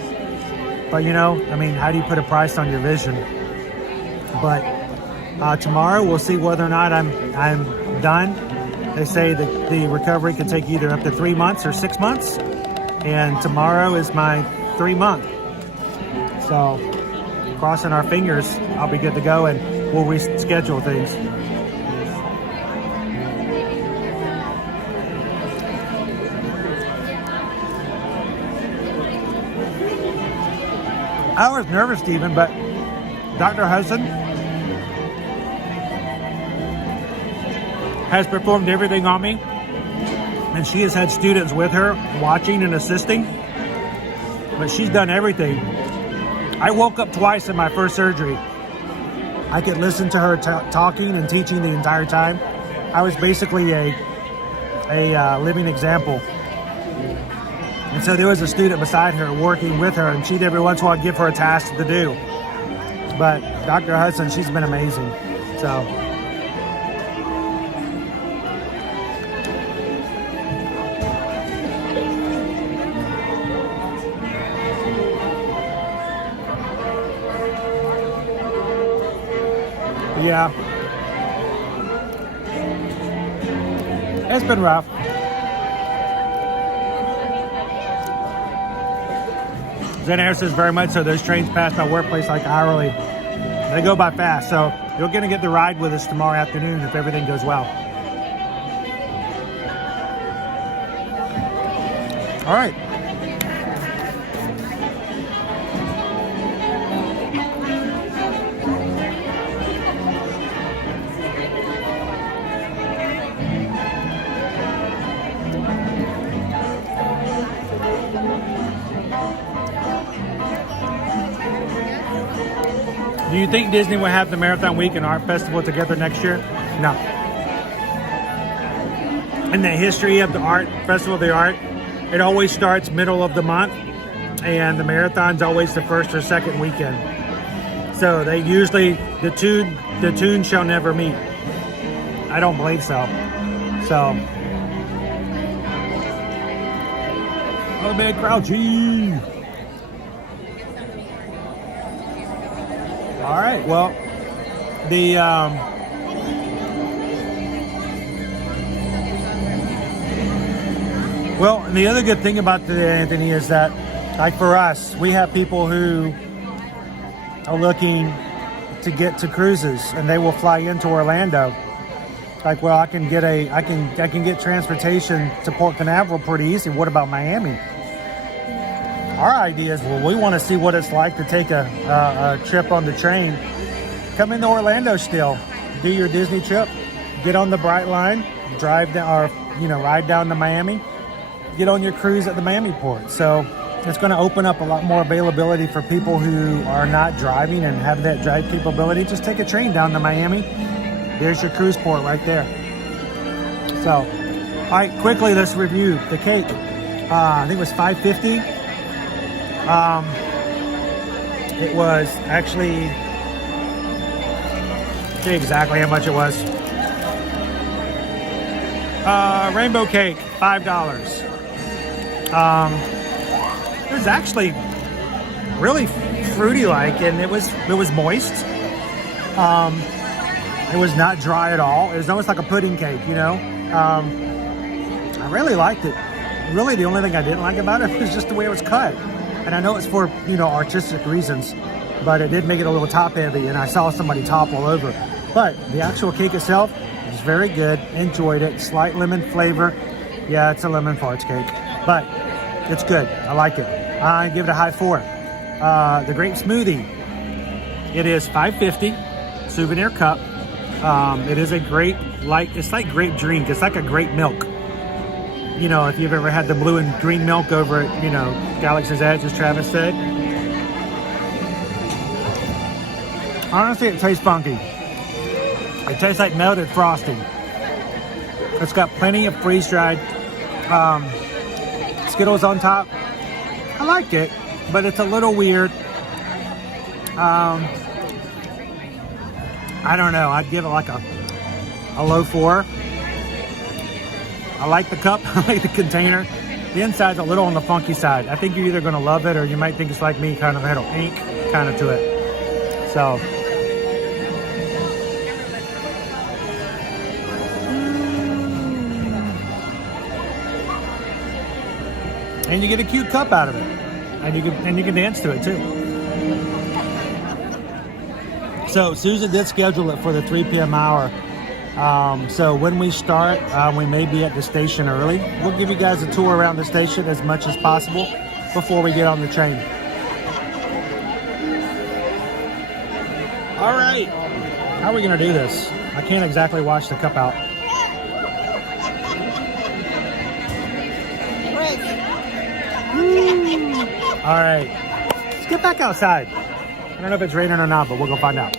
But, you know, I mean, how do you put a price on your vision? But tomorrow we'll see whether or not I'm done. They say that the recovery can take either up to 3 months or 6 months. And tomorrow is my 3 month. So, crossing our fingers, I'll be good to go, and we'll reschedule things. I was nervous, Stephen, but Dr. Hudson has performed everything on me, and she has had students with her watching and assisting, but she's done everything. I woke up twice in my first surgery. I could listen to her talking and teaching the entire time. I was basically a living example. And so there was a student beside her working with her, and she'd every once in a while give her a task to do. But Dr. Hudson, she's been amazing. So. Yeah. It's been rough. Zen Air says very much so. Those trains pass my workplace like hourly. They go by fast. So you're going to get the ride with us tomorrow afternoon if everything goes well. All right. Do you think Disney will have the Marathon Week and Art Festival together next year? No. In the history of the Art Festival of the Art, it always starts middle of the month, and the marathon's always the first or second weekend. So they usually, the tune shall never meet. I don't believe so. So. Oh, man, Crouchy. All right, well, the other good thing about today, Anthony, is that, like for us, we have people who are looking to get to cruises, and they will fly into Orlando. Like, well, I can get transportation to Port Canaveral pretty easy. What about Miami? Our idea is, well, we want to see what it's like to take a trip on the train. Come into Orlando still, do your Disney trip, get on the Bright Line, drive down, or ride down to Miami, get on your cruise at the Miami port. So it's going to open up a lot more availability for people who are not driving and have that drive capability. Just take a train down to Miami. There's your cruise port right there. So, all right, quickly let's review the cake. I think it was $5.50. It was actually, see exactly how much it was. Rainbow cake, $5. It was actually really fruity-like, and it was moist. It was not dry at all. It was almost like a pudding cake, I really liked it. Really, the only thing I didn't like about it was just the way it was cut. And I know it's for, artistic reasons, but it did make it a little top heavy, and I saw somebody topple over. But the actual cake itself is very good. Enjoyed it. Slight lemon flavor. Yeah, it's a lemon farts cake, but it's good. I like it. I give it a high 4. The grape smoothie, it is $5.50 souvenir cup. It is a grape, it's like grape drink. It's like a grape milk. You know, if you've ever had the blue and green milk over at, you know, Galaxy's Edge, as Travis said. Honestly, it tastes funky. It tastes like melted frosting. It's got plenty of freeze-dried Skittles on top. I like it, but it's a little weird. I don't know. I'd give it like a low 4. I like the cup. I like the container. The inside's a little on the funky side. I think you're either going to love it or you might think it's like me, kind of had an ink kind of to it. So. And you get a cute cup out of it, and you can dance to it too. So Susan did schedule it for the 3 p.m. hour. So when we start, we may be at the station early. We'll give you guys a tour around the station as much as possible before we get on the train. All right, how are we gonna do this? I can't exactly wash the cup out. All right, let's get back outside. I don't know if it's raining or not, but we'll go find out.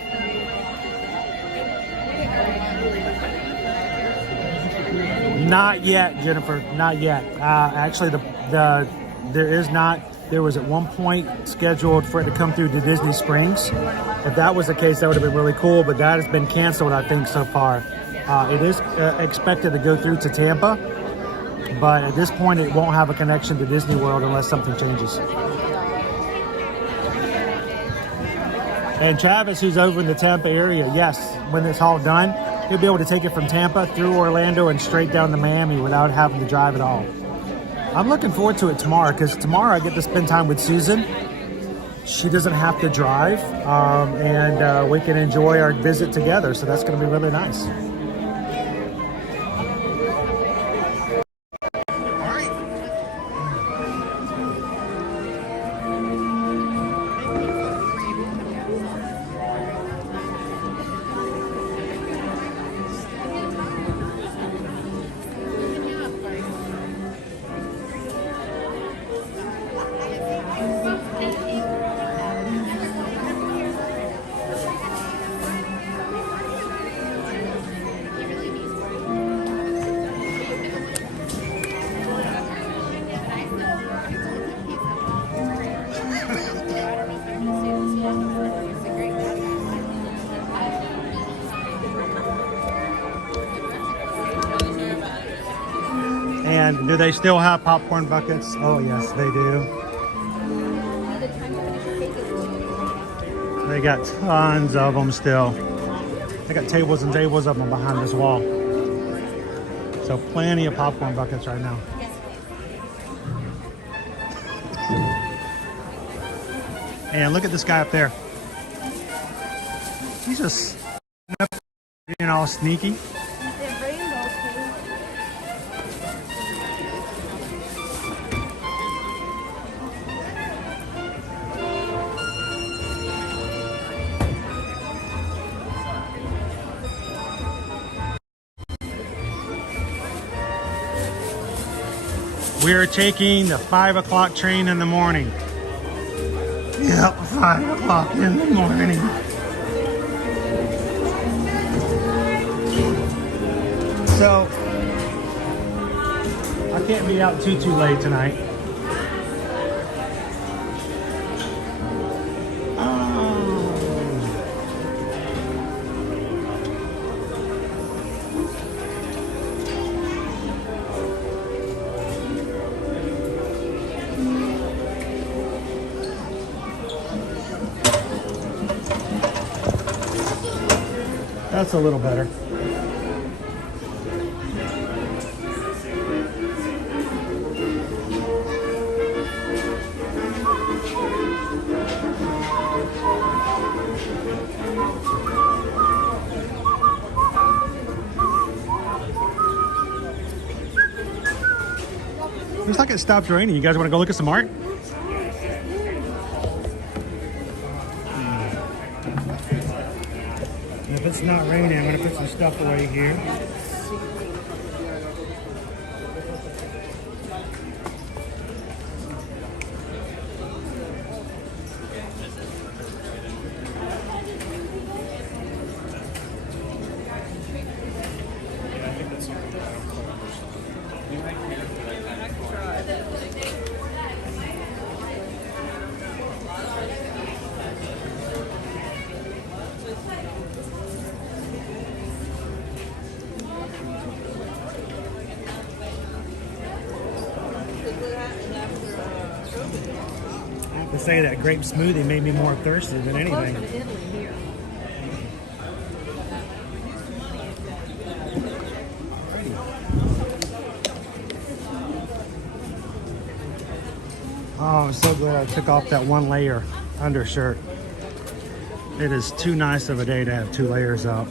Not yet, Jennifer, not yet. Actually, there was at one point scheduled for it to come through to Disney Springs. If that was the case, that would have been really cool, but that has been canceled, I think, so far. It is expected to go through to Tampa, but at this point, it won't have a connection to Disney World unless something changes. And Travis, who's over in the Tampa area, yes, when it's all done, he'll be able to take it from Tampa through Orlando and straight down to Miami without having to drive at all. I'm looking forward to it tomorrow, because tomorrow I get to spend time with Susan. She doesn't have to drive, and we can enjoy our visit together, so that's going to be really nice. And do they still have popcorn buckets? Oh, yes, they do. They got tons of them still. They got tables and tables of them behind this wall. So plenty of popcorn buckets right now. And look at this guy up there. He's just being all sneaky. We are taking the 5 o'clock train in the morning. Yep, 5 o'clock in the morning. So, I can't be out too late tonight. That's a little better. Looks like it stopped raining. You guys want to go look at some art? If it's not raining, I'm going to put some stuff away here. To say that grape smoothie made me more thirsty than anything. Oh, I'm so glad I took off that one layer undershirt. It is too nice of a day to have 2 layers up.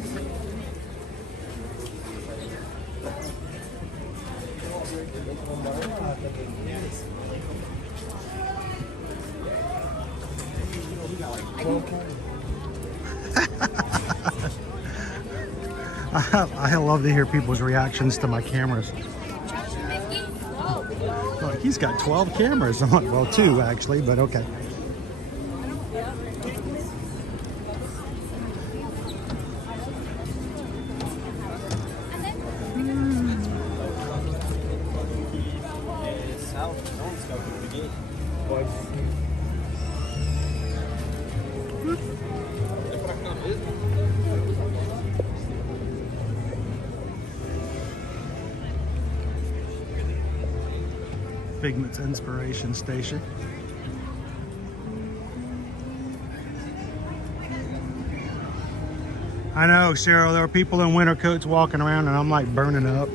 I love to hear people's reactions to my cameras. Look, he's got 12 cameras on. Well, 2 actually, but okay. Figment's Inspiration Station. I know, Cheryl, there are people in winter coats walking around and I'm like burning up.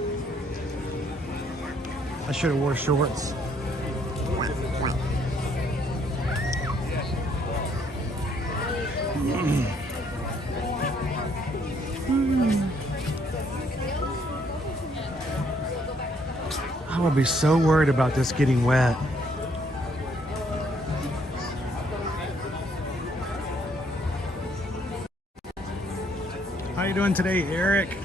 I should have wore shorts. I would be so worried about this getting wet. How you doing today, Eric?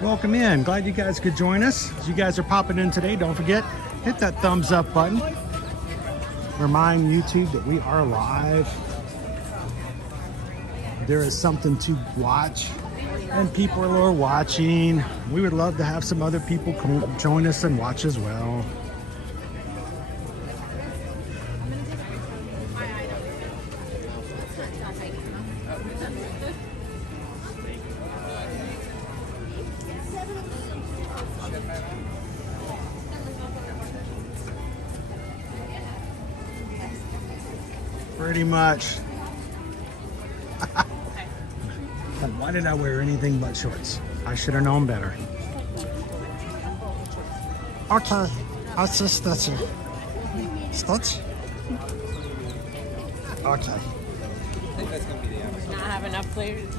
Welcome in. Glad you guys could join us. As you guys are popping in today, don't forget, hit that thumbs up button. Remind YouTube that we are live. There is something to watch and people are watching. We would love to have some other people come join us and watch as well. Pretty much. Why did I wear anything but shorts? I should have known better. Okay, I'll just stretch it. Stretch? Okay. Not have enough players.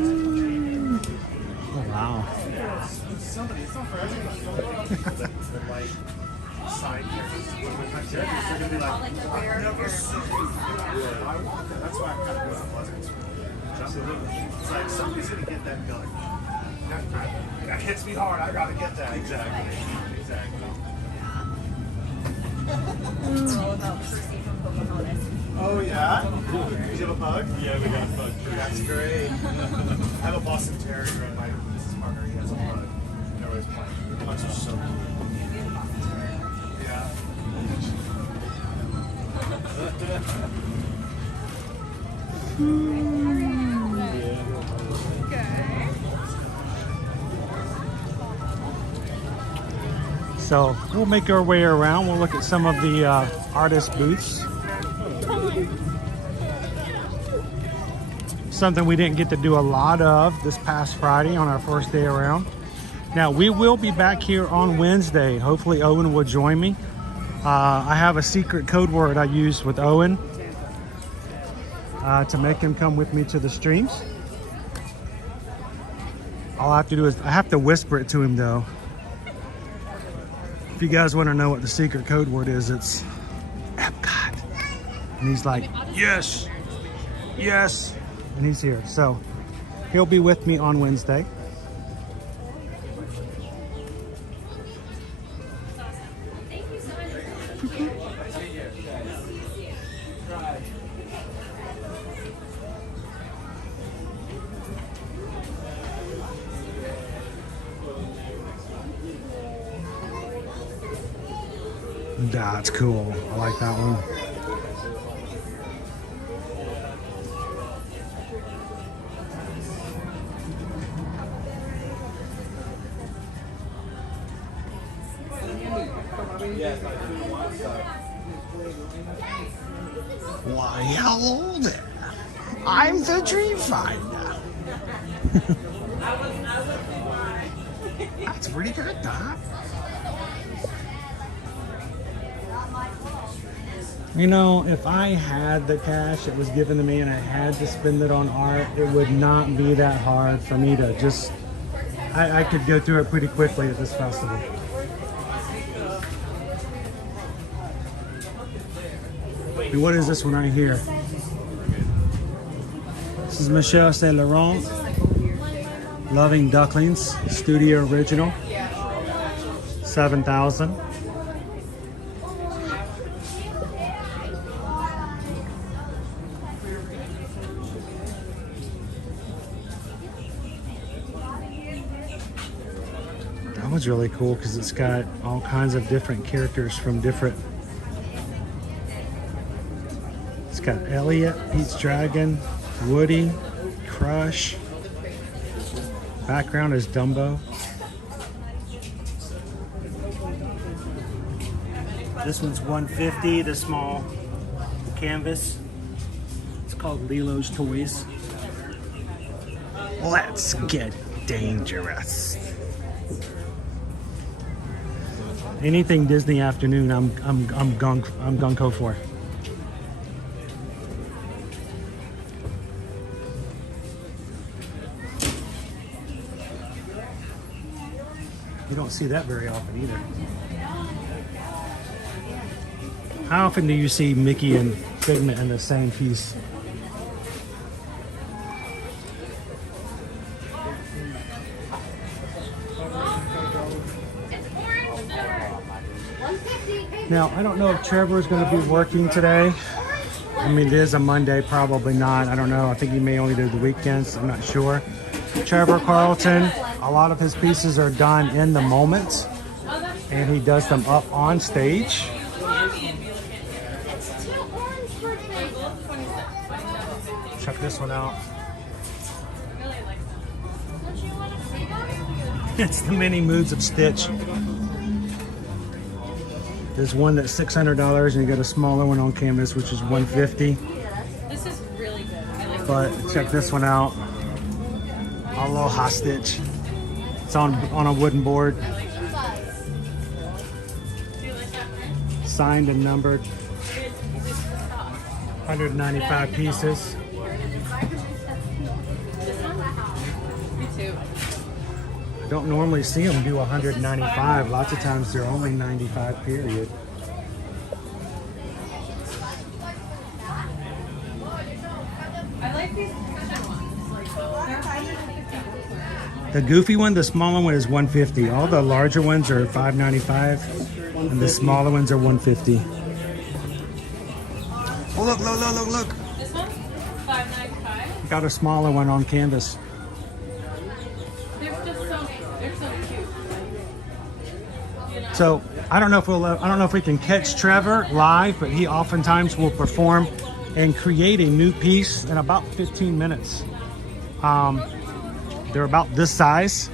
Oh, wow. That's why I'm kind of doing a Pleasant. It's like somebody's gonna get that gun. That hits me hard. I gotta get that. Exactly. Oh yeah. Did you have a pug? Yeah, we got a pug. That's great. I have a Boston Terrier and my business partner. He has a pug. They're always playing. The pugs are so cool. Yeah. So we'll make our way around. We'll look at some of the artist booths. Something we didn't get to do a lot of this past Friday on our first day around. Now we will be back here on Wednesday. Hopefully Owen will join me. I have a secret code word I use with Owen to make him come with me to the streams. All I have to do is, I have to whisper it to him though. If you guys want to know what the secret code word is, it's Epcot. And he's like, yes, yes. And he's here. So he'll be with me on Wednesday. That's cool. I like that one. Why, hello there. I'm the Dream Finder. That's pretty good, Doc. You know, if I had the cash that was given to me and I had to spend it on art, it would not be that hard for me to just... I could go through it pretty quickly at this festival. And what is this one right here? This is Michelle Saint Laurent, Loving Ducklings, Studio Original, 7,000. That one's really cool because it's got all kinds of different characters from different. It's got Elliot, Pete's Dragon, Woody, Crush. Background is Dumbo. This one's $150, the small canvas. It's called Lilo's Toys. Let's get dangerous. Anything Disney afternoon, I'm gung-ho for. You don't see that very often either. How often do you see Mickey and Figment in the same piece? Now, I don't know if Trevor is going to be working today. I mean, it is a Monday, probably not. I don't know. I think he may only do the weekends. I'm not sure. Trevor Carlton, a lot of his pieces are done in the moment, and he does them up on stage. Check this one out. It's the many moods of Stitch. There's one that's $600, and you got a smaller one on canvas, which is $150. This is really good. I like But check this one out. Aloha Stitch. It's on a wooden board. Signed and numbered. 195 pieces. Me too. I don't normally see them do 195. Lots of times they're only 95, period. I like these ones. The goofy one, the smaller one is 150. All the larger ones are 595, and the smaller ones are 150. Oh, look, look, look, look, look. This one, $5.95. Got a smaller one on canvas. They're so cute. So I don't know if we can catch Trevor live, but he oftentimes will perform and create a new piece in about 15 minutes. They're about this size,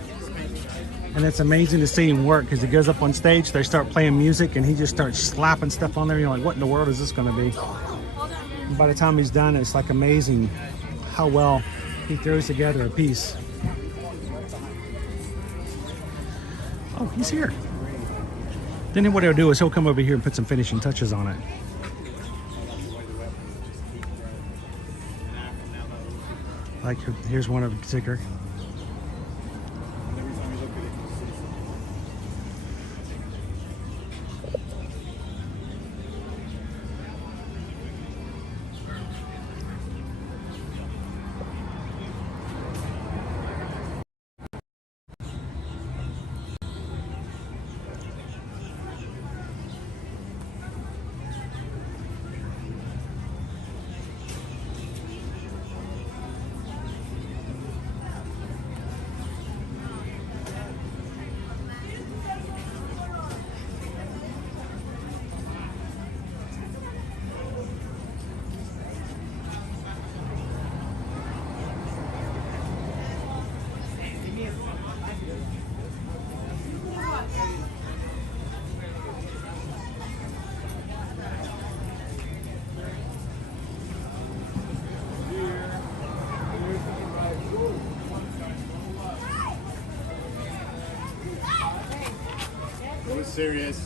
and it's amazing to see him work because he goes up on stage, they start playing music, and he just starts slapping stuff on there. You're like, what in the world is this going to be? And by the time he's done, it's like amazing how well he throws together a piece. Oh, he's here. Then what he'll do is he'll come over here and put some finishing touches on it. Like, here's one of the sticker. Serious.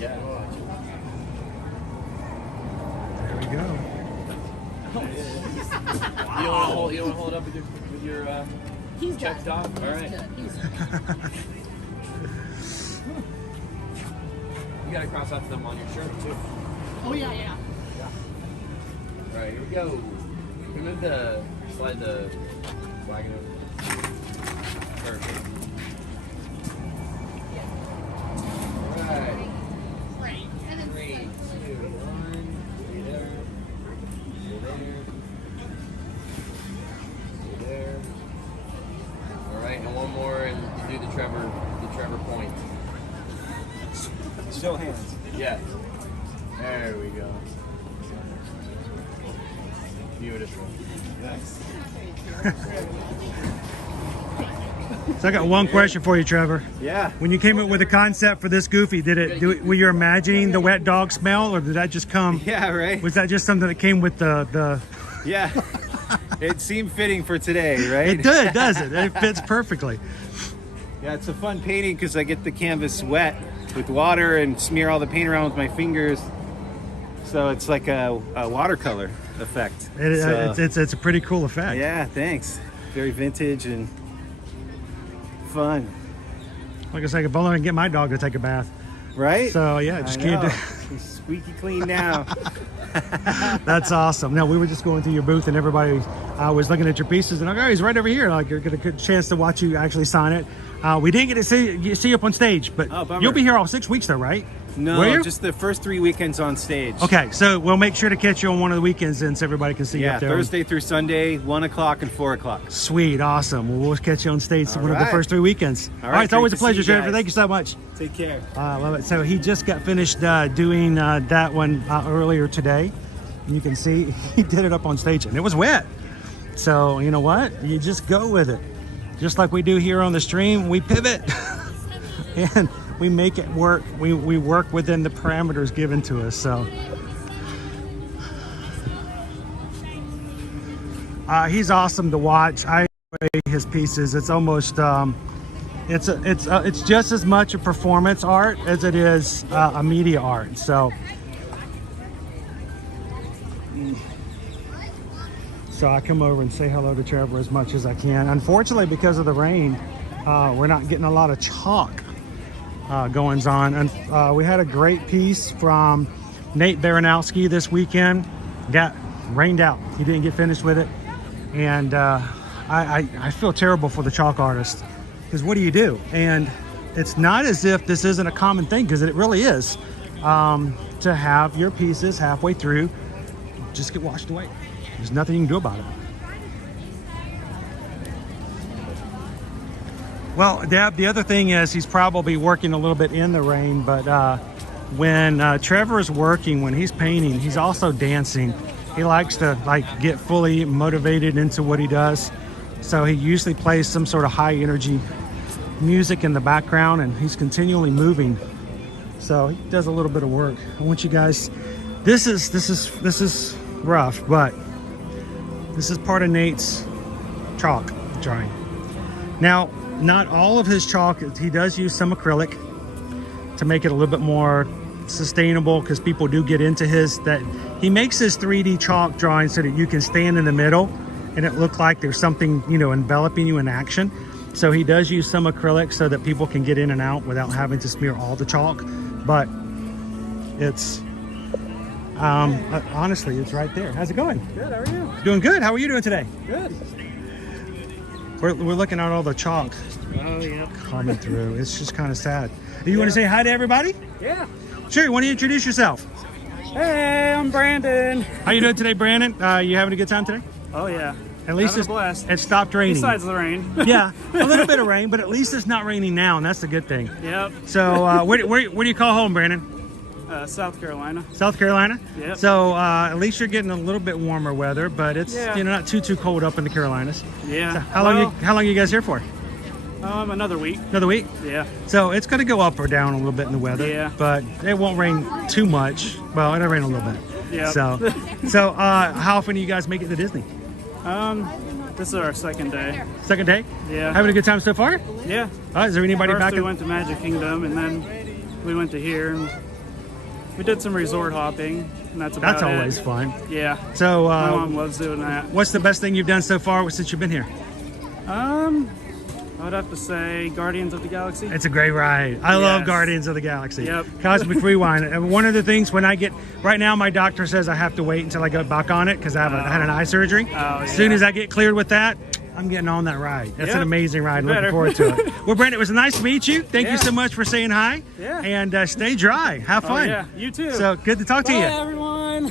There we go. You want to hold it up with your He's checked done. off? All right. You got to cross out them on your shirt too. Oh yeah, yeah. All right, here we go. Slide the flag over. Perfect. All right. 3, 2, 1. Stay there. Stay there. Stay there. All right, and one more, and do the Trevor point. Show hands. Yeah. There we go. Beautiful. Nice. So I got one question for you, Trevor. Yeah. When you came up with the concept for this Goofy, were you imagining the wet dog smell, or did that just come? Yeah, right. Was that just something that came with the? Yeah. It seemed fitting for today, right? It did, doesn't it? It fits perfectly. Yeah, it's a fun painting because I get the canvas wet with water and smear all the paint around with my fingers. So it's like a watercolor effect. It's a pretty cool effect. Yeah, thanks. Very vintage and fun. Like I said, if only I can get my dog to take a bath. Right? So yeah, just can't. He's squeaky clean now. That's awesome. Now we were just going through your booth and everybody was looking at your pieces and like, oh, he's right over here. Like you're getting a good chance to watch you actually sign it. We didn't get to see you up on stage, but you'll be here all 6 weeks though, right? No, just the first 3 weekends on stage. Okay, so we'll make sure to catch you on one of the weekends and so everybody can see you up there. Thursday through Sunday, 1 o'clock and 4 o'clock. Sweet, awesome. Well, we'll catch you on stage one of the first 3 weekends. All right, it's great always a to see pleasure, you Trevor. guys. Thank you so much. Take care. I love it. So he just got finished doing that one earlier today. And you can see he did it up on stage and it was wet. So you know what? You just go with it. Just like we do here on the stream, we pivot and we make it work. We work within the parameters given to us. So he's awesome to watch. I enjoy his pieces. It's almost it's just as much a performance art as it is a media art. So I come over and say hello to Trevor as much as I can. Unfortunately, because of the rain, we're not getting a lot of chalk goings on. And we had a great piece from Nate Baranowski this weekend. Got rained out. He didn't get finished with it. And I feel terrible for the chalk artist, because what do you do? And it's not as if this isn't a common thing, because it really is, to have your pieces halfway through just get washed away. There's nothing you can do about it. Well, Deb, the other thing is he's probably working a little bit in the rain, but when Trevor is working, when he's painting, he's also dancing. He likes to get fully motivated into what he does. So he usually plays some sort of high energy music in the background, and he's continually moving. So he does a little bit of work. I want you guys, this is rough, but this is part of Nate's chalk drawing. Now, not all of his chalk, he does use some acrylic to make it a little bit more sustainable, because people do get into he makes his 3D chalk drawing so that you can stand in the middle and it look like there's something, enveloping you in action. So he does use some acrylic so that people can get in and out without having to smear all the chalk. But Honestly, it's right there. How's it going? Good, how are you? Doing good. How are you doing today? Good. We're looking at all the chalk Oh, yeah. coming through. It's just kind of sad. Do you want to say hi to everybody? Yeah. Sure. Why don't you introduce yourself? Hey, I'm Brandon. How you doing today, Brandon? You having a good time today? Oh, yeah. At least Having a blast. it stopped raining. Besides the rain. Yeah, a little bit of rain, but at least it's not raining now, and that's the good thing. Yep. So where do you call home, Brandon? South Carolina. South Carolina? Yep. So at least you're getting a little bit warmer weather, but it's not too cold up in the Carolinas. Yeah. So how long are you guys here for? Another week. Another week? Yeah. So it's going to go up or down a little bit in the weather. Yeah. But it won't rain too much. Well, it'll rain a little bit. Yeah. So how often do you guys make it to Disney? This is our second day. Second day? Yeah. Having a good time so far? Yeah. Is there anybody First back? we went to Magic Kingdom, and then we went to here. And we did some resort hopping, and that's about it. That's always fun. Yeah. So my mom loves doing that. What's the best thing you've done so far since you've been here? I would have to say Guardians of the Galaxy. It's a great ride. I love Guardians of the Galaxy. Yep. Cosmic Rewind. And one of the things when I get, right now my doctor says I have to wait until I go back on it because I had an eye surgery. As soon as I get cleared with that, I'm getting on that ride. That's an amazing ride. Looking forward to it. Well, Brandon, it was nice to meet you. Thank you so much for saying hi. Yeah. And stay dry. Have fun. Oh, yeah, you too. So good to talk to you. Bye, everyone.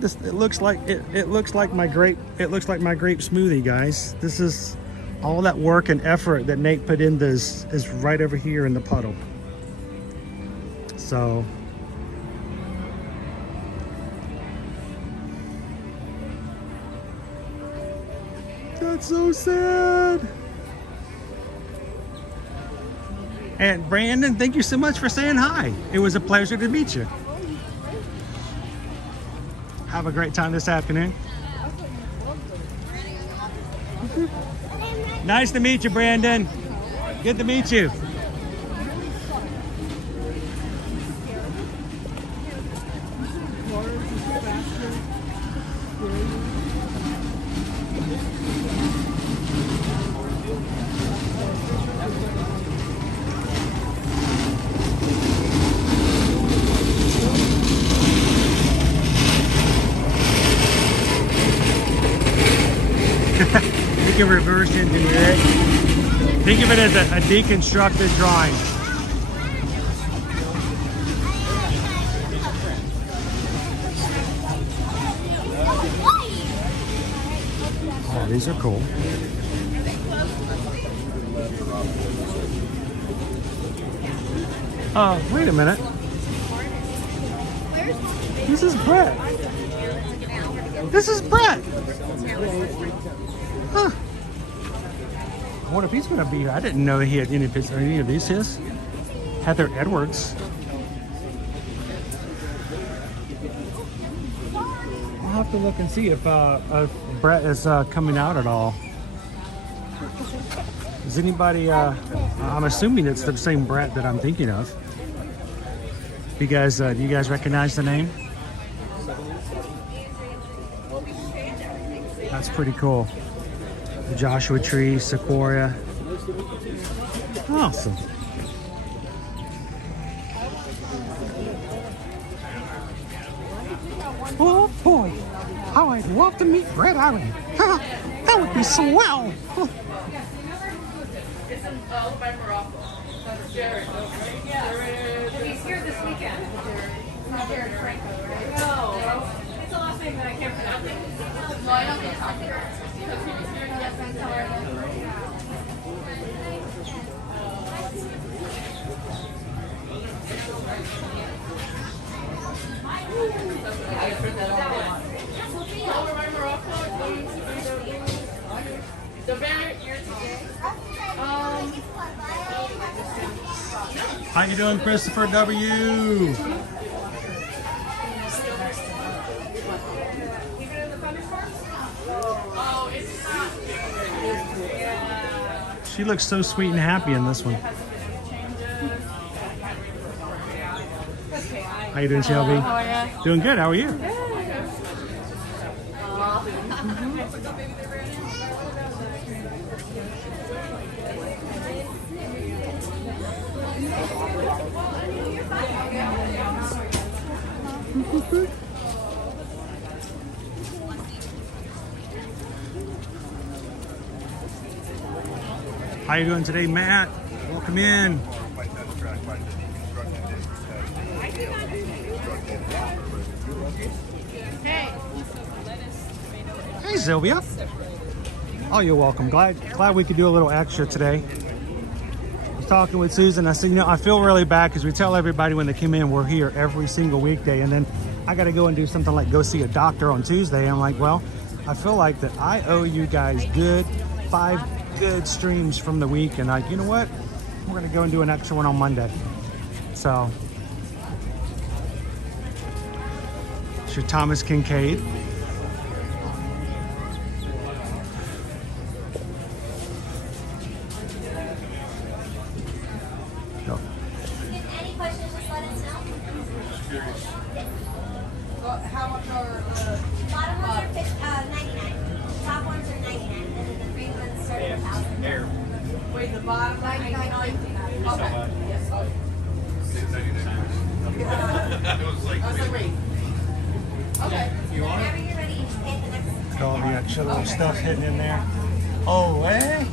It looks like my grape smoothie, guys. This is all that work and effort that Nate put in this is right over here in the puddle. So that's so sad. And Brandon, thank you so much for saying hi. It was a pleasure to meet you. Have a great time this afternoon. Nice to meet you, Brandon. Good to meet you. You can reverse engineer it. Think of it as a deconstructed drawing. Oh, these are cool. Oh, wait a minute. This is Brett. This is Brett. Huh. I wonder if he's going to be here. I didn't know he had any of these his. Heather Edwards. I'll have to look and see if Brett is coming out at all. Is anybody, I'm assuming it's the same Brett that I'm thinking of. Do you guys recognize the name? That's pretty cool. The Joshua Tree, Sequoia. Awesome. Oh boy, how I'd love to meet Brett Allen. That would be swell. He's here this weekend. Jared Franco, right? No. It's the last name that I can't pronounce. Well, I don't think it's How you doing, Christopher W? She looks so sweet and happy in this one. How you doing, Shelby? How are you? Doing good. How are you? How you doing today, Matt? Welcome in. Hey, Sylvia. Oh, you're welcome. Glad we could do a little extra today. I was talking with Susan. I said, you know, I feel really bad because we tell everybody when they come in we're here every single weekday, and then I got to go and do something like go see a doctor on Tuesday. I'm like, well, I feel like that I owe you guys 5 good streams from the week, and like, you know what? We're gonna go and do an extra one on Monday. So, it's your Thomas Kincaid. Go. Any questions, just let us know. How much are the Bottom ones are 99. Top ones are 99, and then the green ones start at 1,000. wait, the bottom 99? Okay. Yes. I was like, wait. Okay. Whenever you're ready, you just hit the next. All the extra little stuff hidden in there. Oh, eh?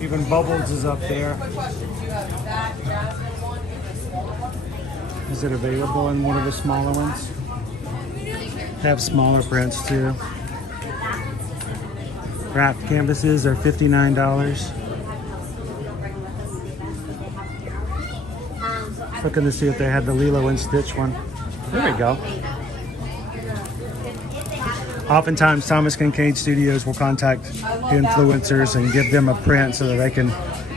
Even Bubbles is up there. Quick question, do you have that Jasmine one and the smaller one? Is it available in one of the smaller ones? They have smaller prints too. Wrapped canvases are $59. Looking to see if they had the Lilo and Stitch one. There we go. Oftentimes, Thomas Kincaid Studios will contact the influencers and give them a print so that they can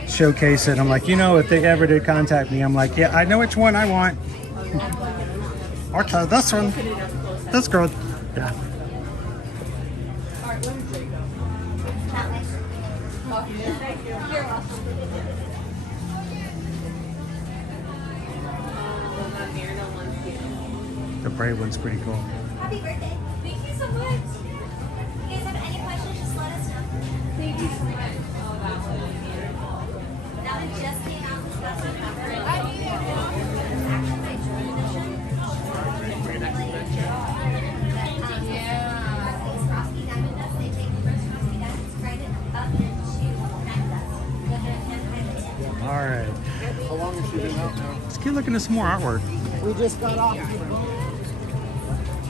showcase it. I'm like, you know, if they ever did contact me, I'm like, yeah, I know which one I want. Okay, this one. That's good. Yeah. The Brave one's pretty cool. Happy birthday. Thank you so much. You guys have any questions, just let us know. Thank you so much. That one just came out this last November. It's actually my dream edition. Frosty Diamond Dust, they take the first Frosty Diamonds, grind it up into Diamond Dust. All right. How long has she been out now? Let's keep looking at some more artwork. We just got off.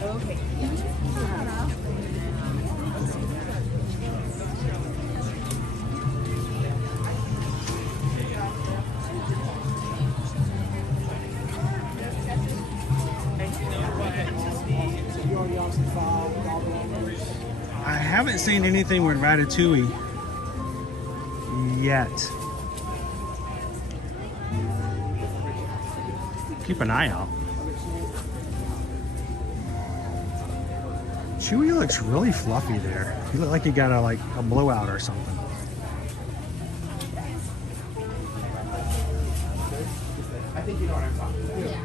Okay. I haven't seen anything with Ratatouille yet. Keep an eye out. Chewie looks really fluffy there. You look like you got a blowout or something. I think you know what I'm talking about. Yeah.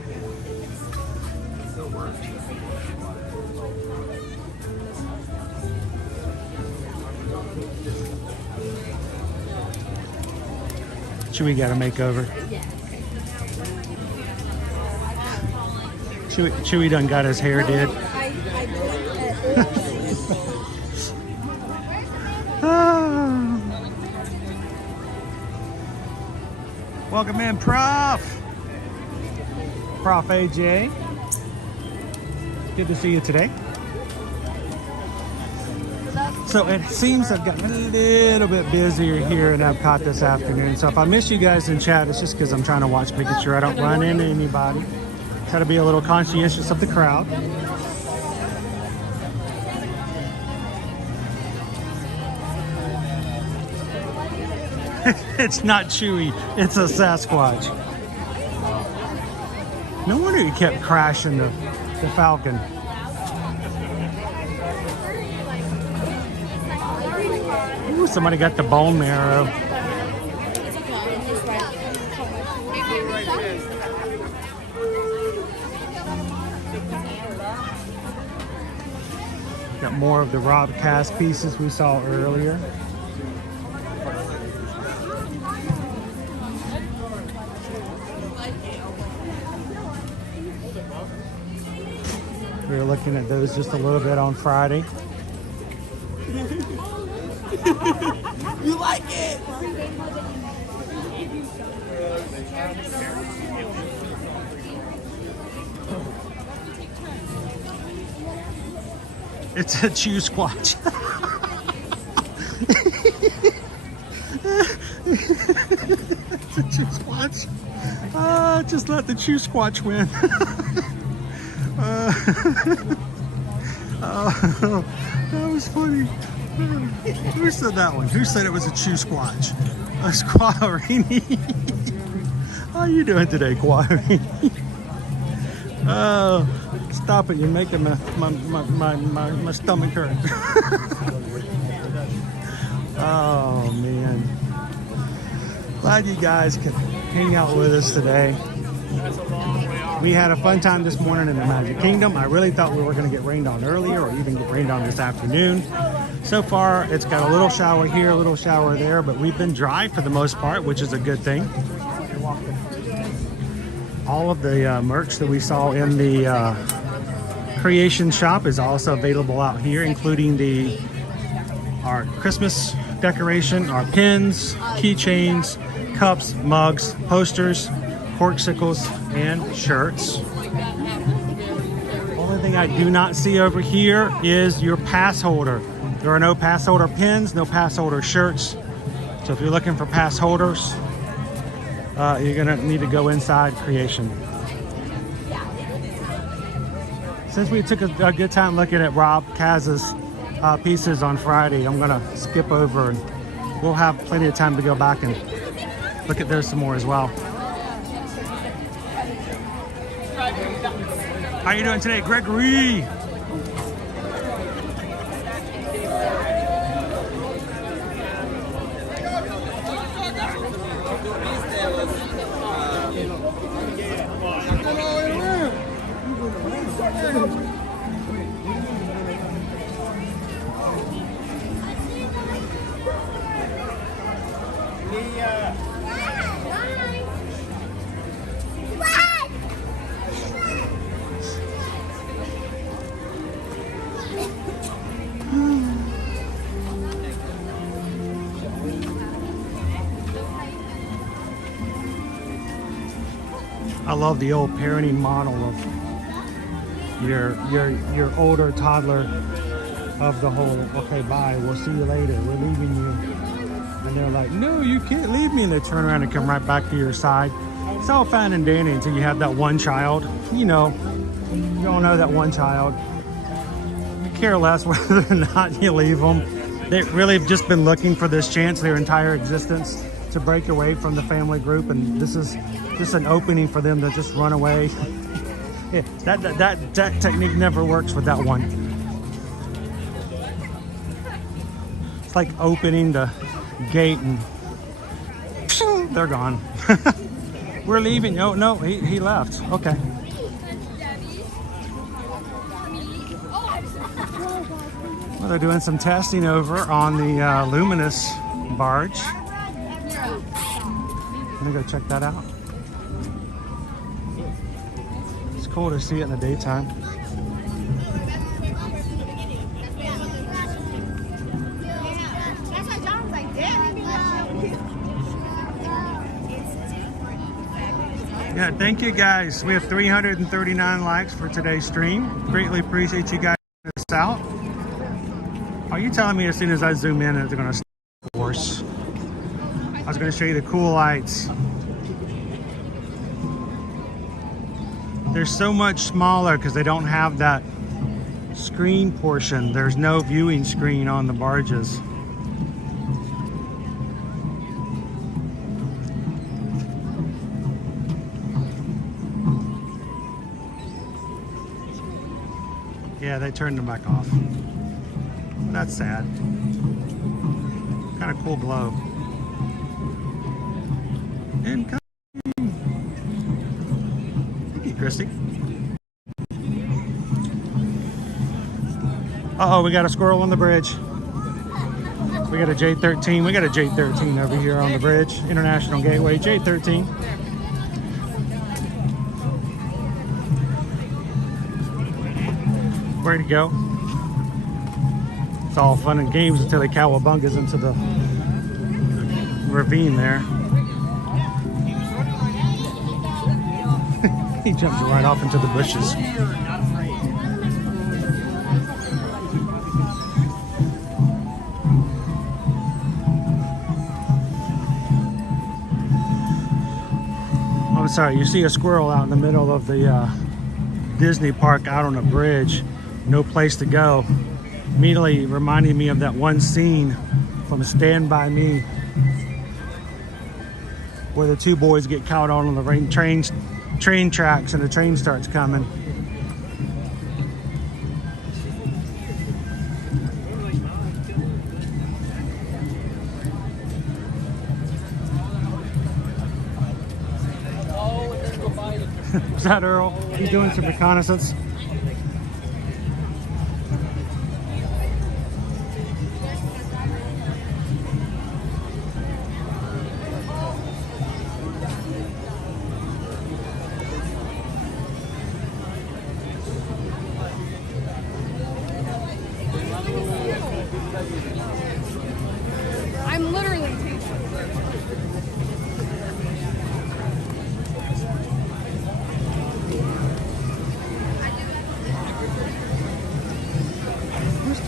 Chewie got a makeover. Chewie done got his hair did. Welcome in, Prof AJ. Good to see you today. So it seems I've gotten a little bit busier here in Epcot this afternoon. So if I miss you guys in chat, it's just because I'm trying to watch, making sure I don't run into anybody. Try to be a little conscientious of the crowd. It's not Chewie, it's a Sasquatch. No wonder he kept crashing the Falcon. Ooh, somebody got the bone marrow. Got more of the Rob cast pieces we saw earlier. We were looking at those just a little bit on Friday. You like it? It's a chew squatch. It's a chew squatch. Just let the chew squatch win. Oh, that was funny. Who said that one? Who said it was a chew squatch? A squatterini. How are you doing today, Quarry? Oh, stop it. You're making my stomach hurt. Oh, man. Glad you guys could hang out with us today. We had a fun time this morning in the Magic Kingdom. I really thought we were going to get rained on earlier or even get rained on this afternoon. So far, it's got a little shower here, a little shower there, but we've been dry for the most part, which is a good thing. All of the merch that we saw in the creation shop is also available out here, including our Christmas decoration, our pins, keychains, cups, mugs, posters, corksicles, and shirts. Only thing I do not see over here is your pass holder. There are no pass holder pins, no pass holder shirts. So if you're looking for pass holders, you're gonna need to go inside creation. Since we took a good time looking at Rob Kaz's pieces on Friday, I'm gonna skip over and we'll have plenty of time to go back and look at those some more as well. How you doing today, Gregory? I love the old parenting model of your older toddler of the whole, okay, bye, we'll see you later, we're leaving you. And they're like, no, you can't leave me. And they turn around and come right back to your side. It's all fine and dandy until you have that one child. You know, you all know that one child. You care less whether or not you leave them. They really have just been looking for this chance their entire existence to break away from the family group, and this is just an opening for them to just run away. Yeah, that technique never works with that one. It's like opening the gate and they're gone. We're leaving. Oh no, he left. Okay. Well, they're doing some testing over on the Luminous barge. I'm gonna go check that out. It's cool to see it in the daytime. Yeah, thank you guys. We have 339 likes for today's stream. Greatly appreciate you guys checking us out. Are you telling me as soon as I zoom in that they're gonna stop the course? I was going to show you the cool lights. They're so much smaller because they don't have that screen portion. There's no viewing screen on the barges. Yeah, they turned them back off. That's sad. Kind of cool glow. Incoming. Thank you, Christy. Uh-oh, we got a squirrel on the bridge. We got a J13. We got a J13 over here on the bridge. International Gateway, J13. Where'd he go? It's all fun and games until they cowabungas into the ravine there. He jumped right off into the bushes. I'm sorry, you see a squirrel out in the middle of the Disney park out on a bridge, no place to go. Immediately reminding me of that one scene from Stand By Me where the two boys get caught on the train tracks and the train starts coming. Was that Earl? He's doing some reconnaissance. I'm literally tasting.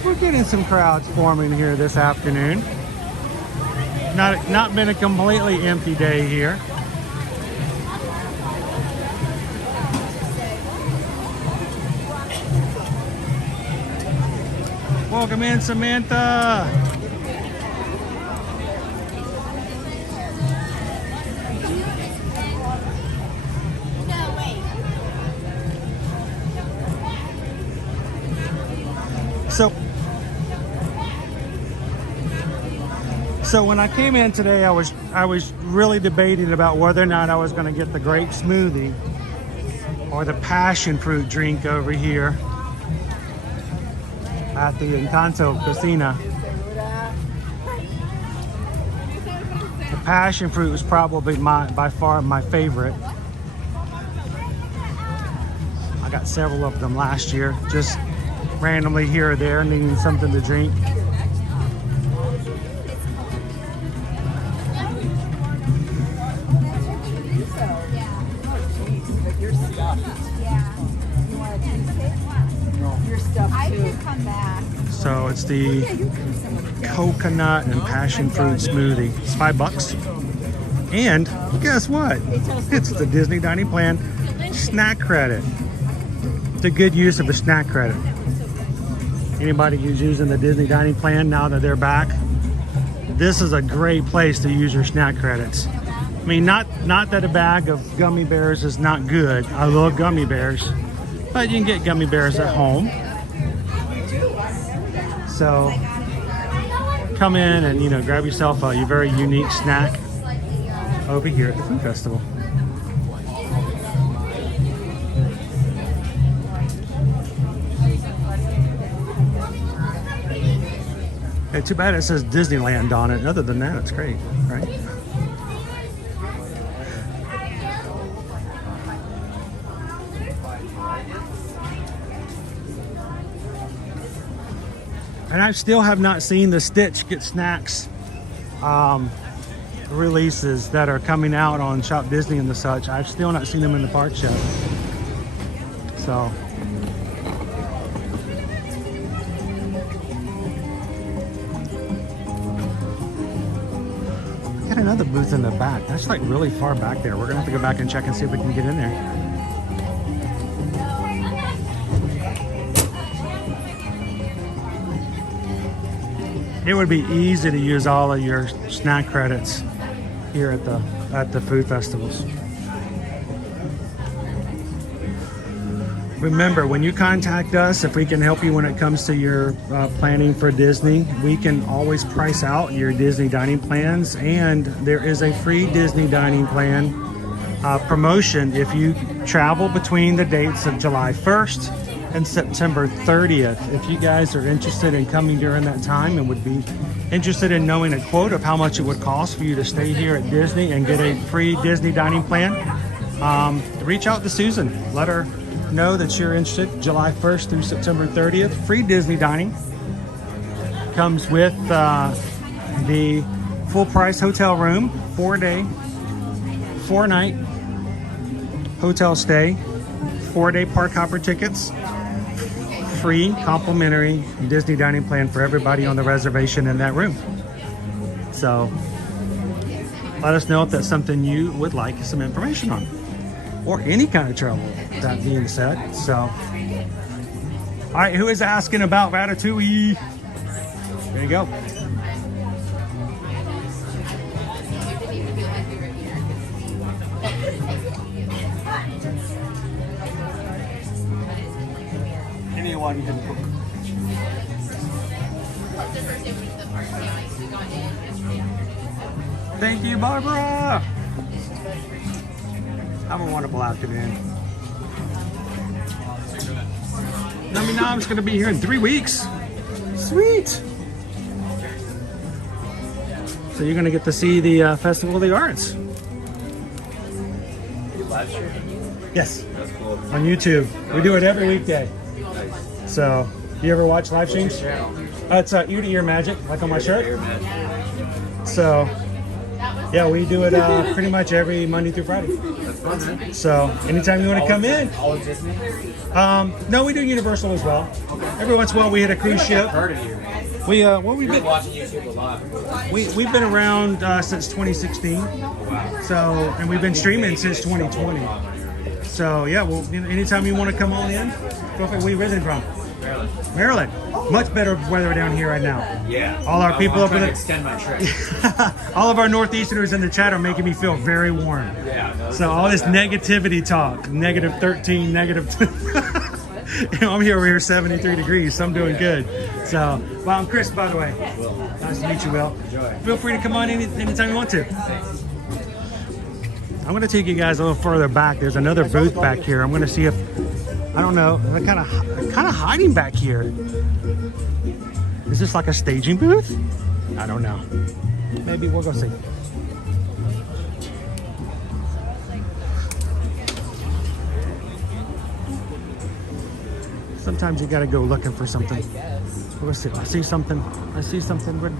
We're getting some crowds forming here this afternoon. Not been a completely empty day here. Welcome in, Samantha. So when I came in today, I was really debating about whether or not I was going to get the grape smoothie or the passion fruit drink over here at the Encanto Casino. The passion fruit was probably by far my favorite. I got several of them last year, just randomly here or there, needing something to drink. So it's the coconut and passion fruit smoothie. It's $5. And guess what? It's the Disney Dining Plan snack credit. It's a good use of the snack credit. Anybody who's using the Disney Dining Plan now that they're back, this is a great place to use your snack credits. I mean, not that a bag of gummy bears is not good. I love gummy bears, but you can get gummy bears at home. So come in and, grab yourself a very unique snack over here at the food festival. Hey, too bad it says Disneyland on it. Other than that, it's great, right? And I still have not seen the Stitch Get Snacks releases that are coming out on Shop Disney and the such. I've still not seen them in the parks yet. So. Got another booth in the back. That's like really far back there. We're gonna have to go back and check and see if we can get in there. It would be easy to use all of your snack credits here at the food festivals. Remember, when you contact us, if we can help you when it comes to your planning for Disney, we can always price out your Disney dining plans, and there is a free Disney dining plan promotion if you travel between the dates of July 1st and September 30th. If you guys are interested in coming during that time and would be interested in knowing a quote of how much it would cost for you to stay here at Disney and get a free Disney dining plan, reach out to Susan. Let her know that you're interested. July 1st through September 30th, free Disney dining. Comes with the full price hotel room, 4-day, 4-night hotel stay, 4-day park hopper tickets, free complimentary Disney dining plan for everybody on the reservation in that room. So let us know if that's something you would like some information on, or any kind of travel, that being said. So, all right, who is asking about Ratatouille? There you go. Anyone can book. Thank you, Barbara. Have a wonderful afternoon. Nummy Nom's gonna be here in 3 weeks. Sweet. So you're gonna get to see the Festival of the Arts. Yes. That's cool. On YouTube. We do it every weekday. So, you ever watch live streams? It's ear to ear magic, like on my shirt. So, yeah, we do it pretty much every Monday through Friday. That's fun, man. So, anytime you want to come in. All of Disney? No, we do Universal as well. Every once in a while, we hit a cruise ship. I've heard of you. We've been watching YouTube a lot. we've been around since 2016. So, and we've been streaming since 2020. So, yeah, well, anytime you want to come on in, feel free. Where you visiting from? Maryland. Much better weather down here right now. Yeah. All our people over there. Extend my trip. All of our Northeasterners in the chat are making me feel very warm. Yeah. So all this negativity talk, negative 13, negative. I'm here over here, 73 degrees, so I'm doing good. So, well, I'm Chris, by the way. Nice to meet you, Will. Feel free to come on anytime you want to. I'm going to take you guys a little further back. There's another booth back here. I'm going to see if, I don't know, they're kind of hiding back here. Is this like a staging booth? I don't know. Maybe we'll go see. Sometimes you gotta go looking for something. We'll see. I see something with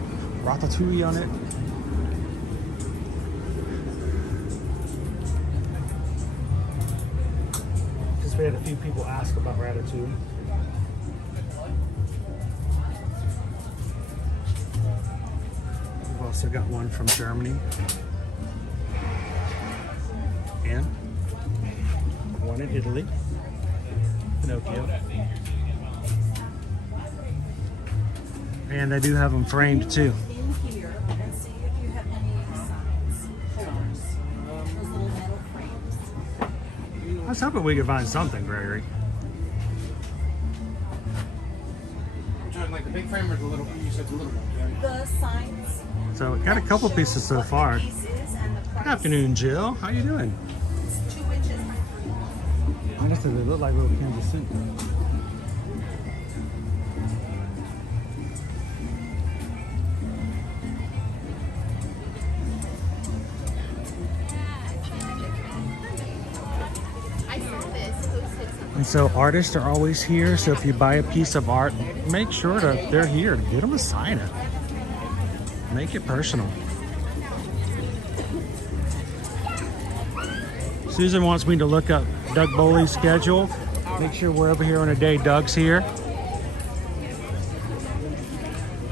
Ratatouille on it. Because we had a few people ask about Ratatouille. We've also got one from Germany. And one in Italy. Pinocchio. And they do have them framed too. In here and see if you have any signs, holders, those little metal frames. I was hoping we could find something, Gregory. Like the big frame or the little? You said the little one. The signs. So we got a couple pieces so far. Good afternoon, Jill. How you doing? 2 inches by 3. I guess they look like little cans of soup. And so artists are always here. So if you buy a piece of art, make sure that they're here to get them to sign it. Make it personal. Susan wants me to look up Doug Bowley's schedule. Make sure we're over here on a day Doug's here.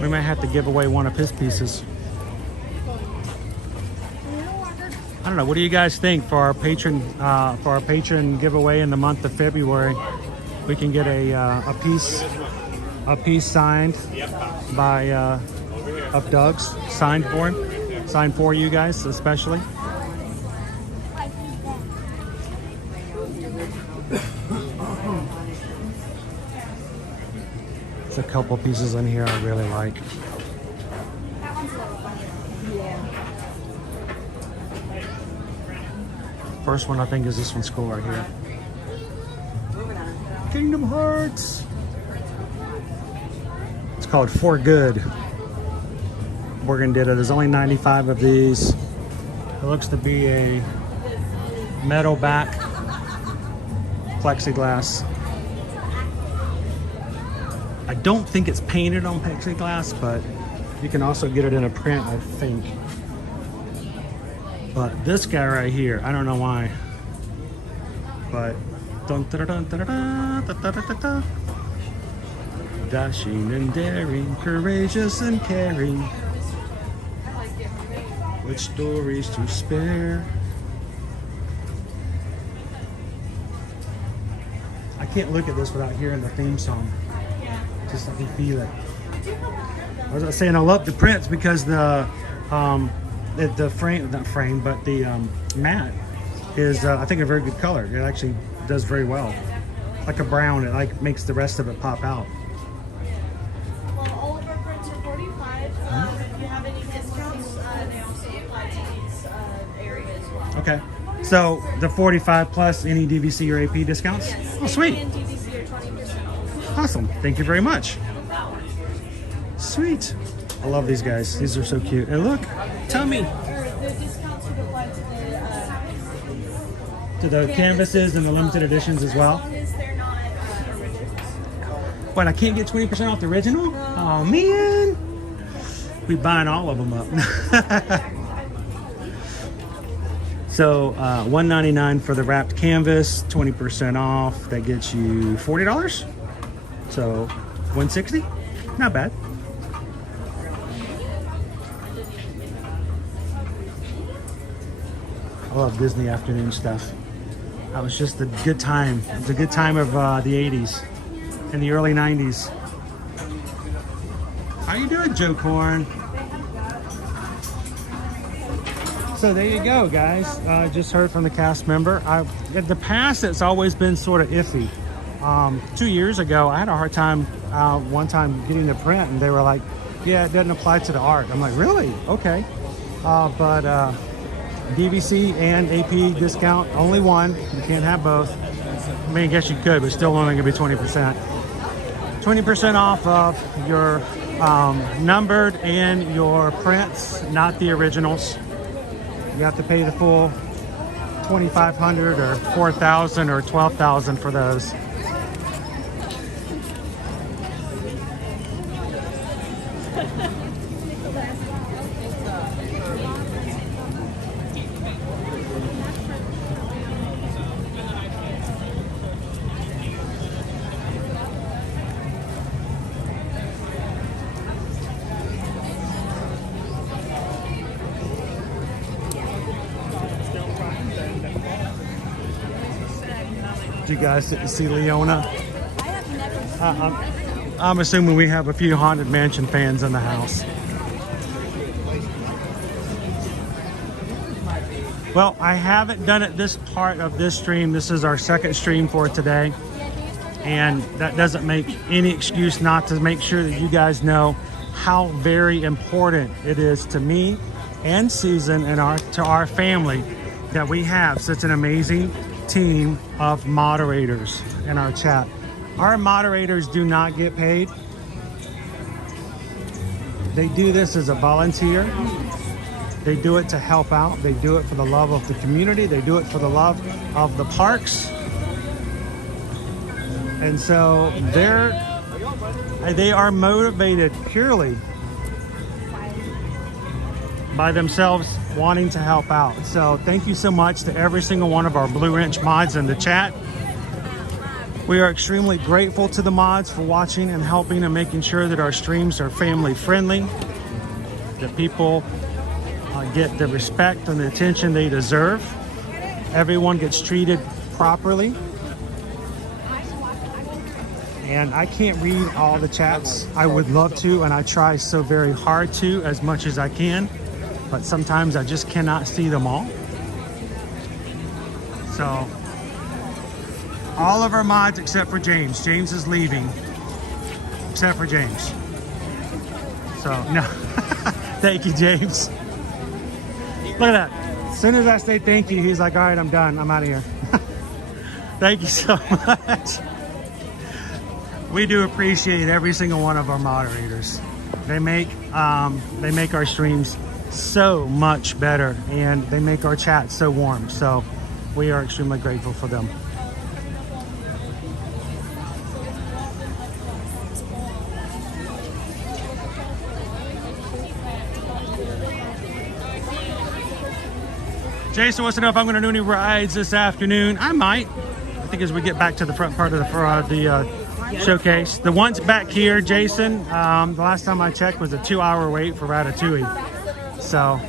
We might have to give away one of his pieces. I don't know. What do you guys think for our patron giveaway in the month of February? We can get a piece signed by of Doug's, signed for him, signed for you guys especially. There's a couple pieces in here I really like. First one I think is this one's cool right here. Kingdom Hearts. It's called For Good. Morgan did it. There's only 95 of these. It looks to be a metal back plexiglass. I don't think it's painted on plexiglass, but you can also get it in a print, I think. But this guy right here, I don't know why, but dun, da, da, da, da, da, da, da, da, da. Dashing and daring, courageous and caring, with stories to spare. I can't look at this without hearing the theme song. Just let me feel it. I was saying I love the prints because the frame, not frame, but the matte is I think a very good color. It actually does very well. Like a brown, it like makes the rest of it pop out. Well, all of our prints are 45. If you have any discounts, they also apply to these areas as well. Okay. So the 45 plus any DVC or AP discounts? Yes. Oh, sweet. AP and DVC are 20% off. Awesome. Thank you very much. Sweet. I love these guys. These are so cute. And look, tell me. The discounts would apply To the canvases and the limited editions as well. as long as they're not originals. What, I can't get 20% off the original? Oh man. We buying all of them up. So $199 for the wrapped canvas, 20% off. That gets you $40. So $160. Not bad. I love Disney afternoon stuff. That was just a good time. It was a good time of the 80s and the early 90s. How you doing, Joe Corn? So there you go, guys. Just heard from the cast member. In the past, it's always been sort of iffy. 2 years ago, I had a hard time one time getting the print, and they were like, yeah, it doesn't apply to the art. I'm like, really? Okay. But DVC and AP discount, only one. You can't have both. I mean, I guess you could, but still only gonna be 20%. 20% off of your numbered and your prints, not the originals. You have to pay the full $2,500 or $4,000 or $12,000 for those. You guys didn't see Leona? I'm assuming we have a few Haunted Mansion fans in the house. Well, I haven't done it this part of this stream. This is our second stream for today. And that doesn't make any excuse not to make sure that you guys know how very important it is to me and Susan and to our family that we have such an amazing team of moderators in our chat. Our moderators do not get paid. They do this as a volunteer. They do it to help out. They do it for the love of the community. They do it for the love of the parks. And so they are motivated purely by themselves wanting to help out. So thank you so much to every single one of our Blue Wrench mods in the chat. We are extremely grateful to the mods for watching and helping and making sure that our streams are family friendly, that people get the respect and the attention they deserve. Everyone gets treated properly. And I can't read all the chats. I would love to, and I try so very hard to, as much as I can. But sometimes I just cannot see them all. So, all of our mods except for James. James is leaving, except for James. So, no. Thank you, James. Look at that. As soon as I say thank you, he's like, all right, I'm done. I'm out of here. Thank you so much. We do appreciate every single one of our moderators. They make our streams so much better, and they make our chat so warm. So we are extremely grateful for them. Jason wants to know if I'm going to do any rides this afternoon. I might. I think as we get back to the front part of the showcase. The ones back here, Jason, the last time I checked was a 2-hour wait for Ratatouille. So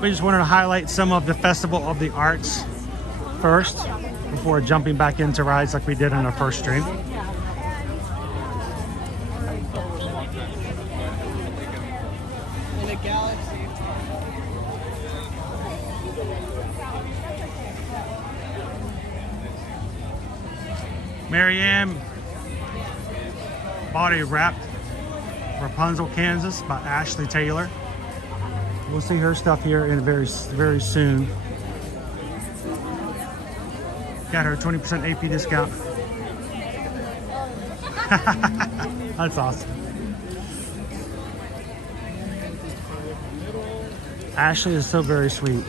we just wanted to highlight some of the Festival of the Arts first before jumping back into rides like we did in our first stream. In a galaxy. Marianne bought a wrapped Rapunzel, Kansas by Ashley Taylor. We'll see her stuff here in very soon. Got her 20% AP discount. That's awesome. Ashley is so very sweet.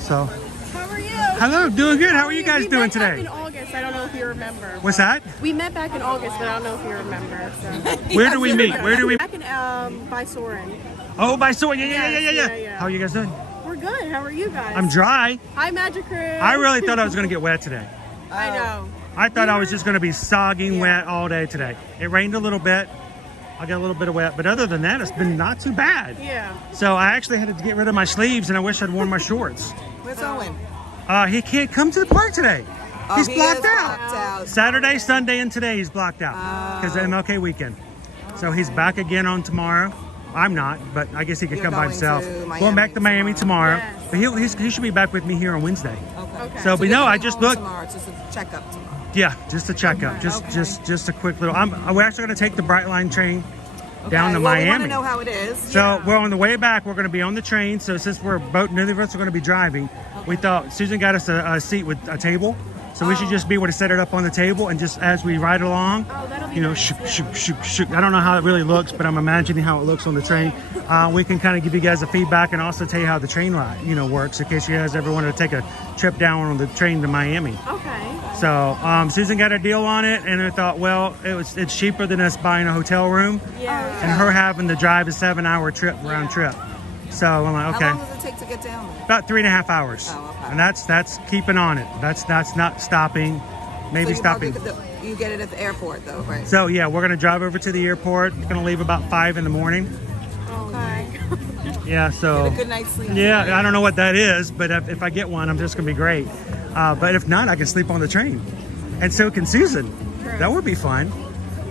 So, how are you? Hello, doing good. How are you guys doing today? Back in August. I don't know if you remember. What's that? We met back in August, but I don't know if you remember. So. Where do we meet? Where do we? Back in by Soren. Oh, by Soren. Yeah. How are you guys doing? We're good. How are you guys? I'm dry. Hi, Magic Crew. I really thought I was going to get wet today. I know. I thought I was just going to be sogging wet all day today. It rained a little bit. I got a little bit of wet, but other than that, it's been not too bad. Yeah. So I actually had to get rid of my sleeves, and I wish I'd worn my shorts. Where's Owen? He can't come to the park today. He's he blocked is out. blocked out. Saturday, Sunday, and today he's blocked out because of MLK weekend. So he's back again on tomorrow. I'm not, but I guess he could You're come by going himself. to Miami Going back to Miami tomorrow. Yes. But he should be back with me here on Wednesday. Okay. So, but you're no, I coming just home looked. tomorrow. It's just a checkup tomorrow. Yeah, just a checkup. Just a quick little. We're actually going to take the Brightline train down to well, Miami. We want to know how it is. So we're on the way back. We're going to be on the train. So since we're both, neither of us are going to be driving, we thought Susan got us a seat with a table. So we should just be able to set it up on the table and just as we ride along, you know, shoot. I don't know how it really looks, but I'm imagining how it looks on the train. We can kind of give you guys a feedback and also tell you how the train ride, works in case you guys ever wanted to take a trip down on the train to Miami. Okay. So Susan got a deal on it, and I thought, well, it's cheaper than us buying a hotel room, and her having to drive a 7-hour trip round trip. So I'm like, okay. How long does it take to get down there? About 3.5 hours. Oh, okay. And that's keeping on it. That's not stopping. Maybe stopping. You get it at the airport though, right? So yeah, we're gonna drive over to the airport. We're gonna leave about 5 in the morning. Okay. Yeah, so Get a good night's sleep. yeah, I don't know what that is, but if I get one, I'm just gonna be great. But if not, I can sleep on the train, and so can Susan. That would be fun.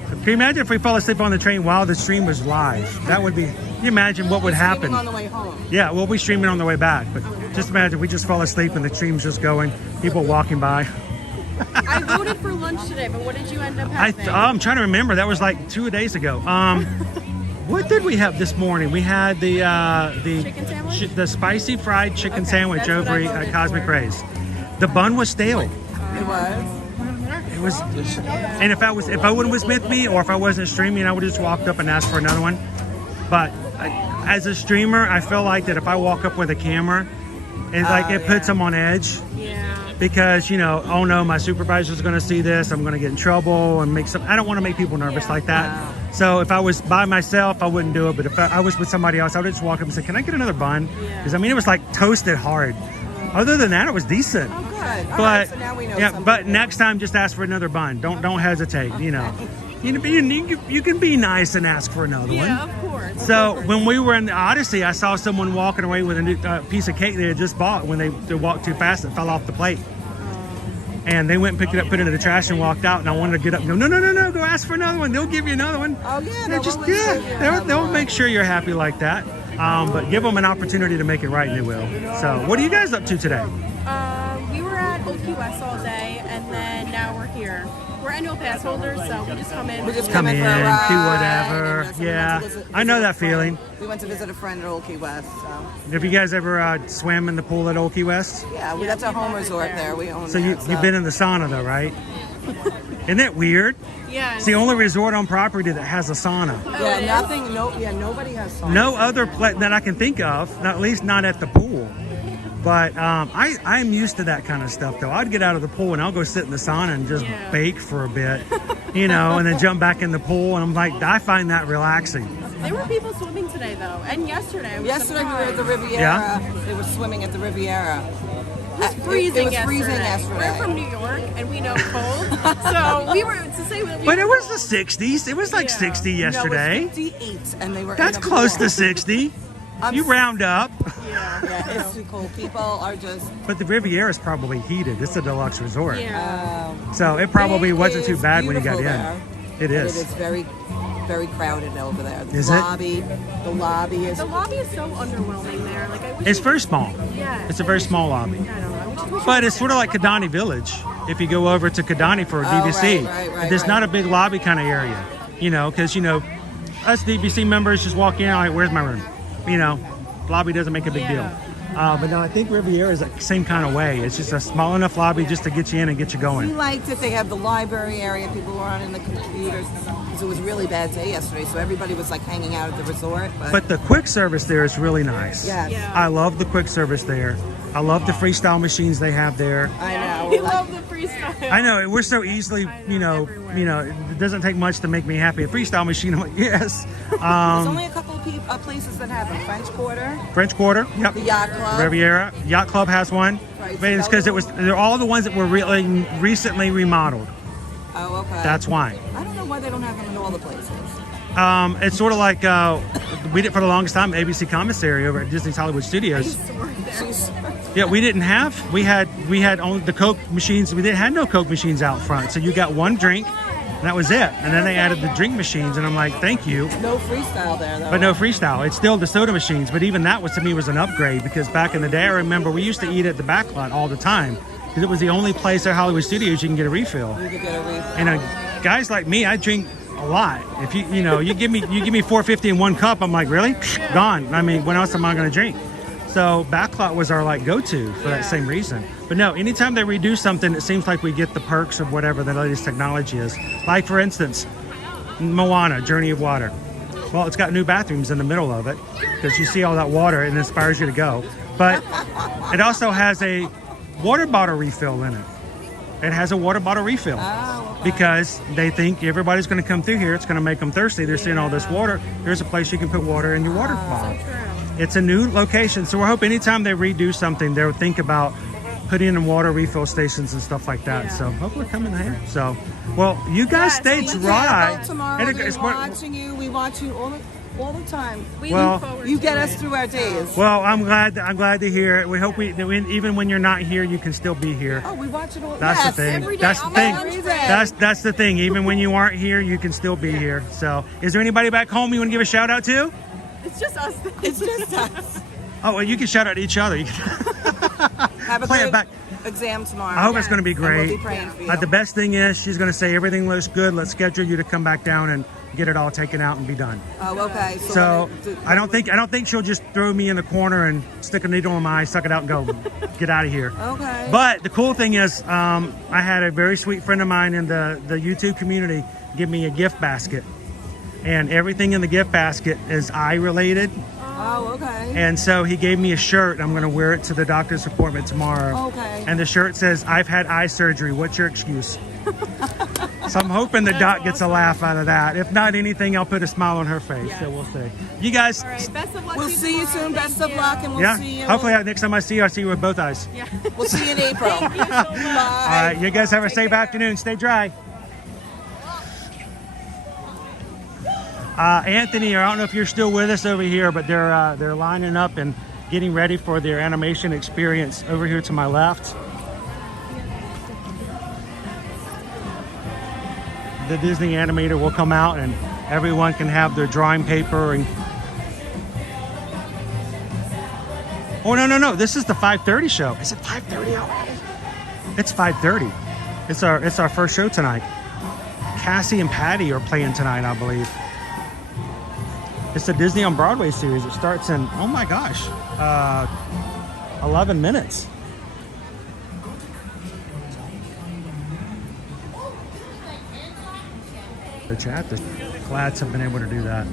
Can you imagine if we fell asleep on the train while the stream was live? That would be. Can you imagine what would happen? On the way home. Yeah, we'll be streaming on the way back, but just imagine we just fall asleep and the stream's just going, people walking by. I voted for lunch today, but what did you end up having? I'm trying to remember. That was like 2 days ago. What did we have this morning? We had the chicken sandwich? the spicy fried chicken sandwich that's what over I at voted Cosmic for. Rays. The bun was stale. It was. It was, and if Owen was with me or if I wasn't streaming, I would have just walked up and asked for another one. But as a streamer, I feel like that if I walk up with a camera, it puts them on edge. Yeah. Because oh no, my supervisor's going to see this. I'm going to get in trouble and I don't want to make people nervous like that. So if I was by myself, I wouldn't do it. But if I was with somebody else, I would just walk up and say, "Can I get another bun?" Because it was like toasted hard. Other than that, it was decent. Oh, good. All But right, so now we know something. but next time, just ask for another bun. Don't hesitate. You can be nice and ask for another one. Yeah, of course. So when we were in the Odyssey, I saw someone walking away with a new piece of cake they had just bought. When they walked too fast, it fell off the plate. And they went and picked it up, put it in the trash, and walked out. And I wanted to get up and go, no, go ask for another one. They'll give you another one. Oh yeah, They'll make sure you're happy like that. But give them an opportunity to make it right, and they will. So what are you guys up to today? We were at Old Key West all day, and then now we're here. We're annual pass holders, so we just come in. We just Come in, for a ride, do whatever. and, we Yeah, went to visit I know a that friend. feeling. We went to visit a friend at Old Key West. So. Have you guys ever swam in the pool at Old Key West? Yeah, that's our home resort there. We own So that, you've been in the sauna though, right? Isn't that weird? Yeah. It's the only resort on property that has a sauna. Nobody has sauna. No other place that I can think of, at least not at the pool. But I'm used to that kind of stuff, though. I'd get out of the pool and I'll go sit in the sauna and just bake for a bit, you know, and then jump back in the pool. And I'm like, I find that relaxing. There were people swimming today, though, and yesterday. Yesterday we were at the Riviera. Yeah? They were swimming at the Riviera. It was freezing, It was freezing yesterday. We're from New York, and we know cold, so we were to say that. But it was the 60s. It was like 60 yesterday. No, it was 58, and they were. That's in the close pool. to 60. You round up. Yeah, it's too cold. People are just. But the Riviera is probably heated. It's a deluxe resort. Yeah. So it probably wasn't too is bad when you got beautiful in. there, It but is. It is very, very crowded over there. The Is it? The lobby is. The lobby is so underwhelming there. Like I wish It's very small. Yeah. It's a very small lobby. I don't know. I wish But it's sort of like Kidani Village. If you go over to Kidani for a DVC, there's not a big lobby kind of area, you know, because, you know, us DVC members just walk in, like, where's my room? You know, lobby doesn't make a big deal. But no, I think Riviera is the same kind of way. It's just a small enough lobby just to get you in and get you We going. liked it. They have the library area. People were on in the computers because it was a really bad day yesterday. So everybody was like hanging out at the resort. But the quick service there is really nice. Yes. Yeah. I love the quick service there. I love the freestyle machines they have there. I know. We love the freestyle. I know, we're so easily, you know, it doesn't take much to make me happy. A freestyle machine, I'm like, yes. There's only a couple of places that have them. French Quarter, yep. The Yacht Club. Riviera, Yacht Club has one. Right, But it's because they're all the ones that were really recently remodeled. Oh, okay. That's why. I don't know why they don't have them in all the places. It's sort of like we did for the longest time ABC Commissary over at Disney's Hollywood Studios. Yeah, we didn't have. We had only the Coke machines. We had no Coke machines out front, so you got one drink, and that was it. And then they added the drink machines, and I'm like, thank you. No freestyle there, though. But no freestyle. It's still the soda machines. But even that was to me was an upgrade because back in the day, I remember we used to eat at the back lot all the time because it was the only place at Hollywood Studios you can get a refill. You could get a refill. And guys like me, I drink a lot. If you give me $4.50 in one cup, I'm like, really? Gone. I mean, what else am I going to drink? So backlot was our like go-to for that same reason. But no, anytime they redo something, it seems like we get the perks of whatever the latest technology is. Like for instance, Moana, Journey of Water. Well, it's got new bathrooms in the middle of it because you see all that water and it inspires you to go. But it also has a water bottle refill in it. It has a water bottle refill because they think everybody's going to come through here. It's going to make them thirsty. They're seeing all this water. There's a place you can put water in your water bottle. It's a new location, so we're hoping anytime they redo something, they'll think about putting in water refill stations and stuff like that. So hopefully we're coming here. So, well, you guys stay dry. Tomorrow, we're watching you. We watch you all the time. You get us through our days. Well, I'm glad to hear it. We hope even when you're not here, you can still be here. Oh, we watch it all. That's the thing. Every day. That's the thing. That's the thing. Even when you aren't here, you can still be here. So, is there anybody back home you want to give a shout out to? It's just us. It's just us. Oh, well, you can shout out to each other. Have a Play great it back. exam tomorrow. I hope it's going to be great. We'll be praying for you. The best thing is she's going to say everything looks good. Let's schedule you to come back down and get it all taken out and be done. Oh, okay. So I don't think she'll just throw me in the corner and stick a needle in my eye, suck it out, and go get out of here. Okay. But the cool thing is, I had a very sweet friend of mine in the YouTube community give me a gift basket, and everything in the gift basket is eye related. Oh, okay. And so he gave me a shirt. I'm going to wear it to the doctor's appointment tomorrow. Okay. And the shirt says, "I've had eye surgery. What's your excuse?" So I'm hoping the doc gets a laugh out of that. If not anything, I'll put a smile on her face. So we'll see. You guys. All right, best of luck. We'll see you soon. Best of luck, and we'll see you. Hopefully next time I see you with both eyes. Yeah. We'll see you in April. Thank you so much. All right. You guys have a safe afternoon. Stay dry. Anthony, I don't know if you're still with us over here, but they're lining up and getting ready for their animation experience over here to my left. The Disney animator will come out and everyone can have their drawing paper and oh no, this is the 5:30 show. Is it 5:30 already? It's 5:30. It's our first show tonight. Cassie and Patty are playing tonight, I believe. It's the Disney on Broadway series. It starts in, oh my gosh, 11 minutes. The chat, the Glads have been able to do that.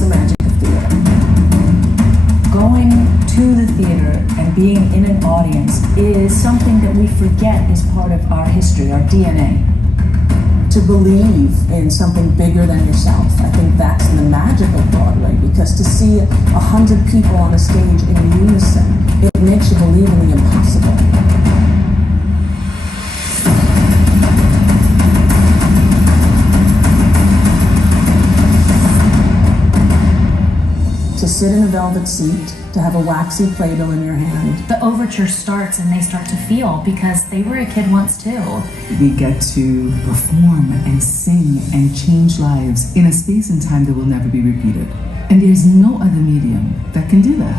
the magic of theater. Going to the theater and being in an audience is something that we forget is part of our history, our DNA. To believe in something bigger than yourself, I think that's the magic of Broadway, because to see 100 people on a stage in unison, it makes you believe in the impossible. To sit in a velvet seat, to have a waxy Play-Doh in your hand. The overture starts and they start to feel because they were a kid once too. We get to perform and sing and change lives in a space and time that will never be repeated. And there's no other medium that can do that.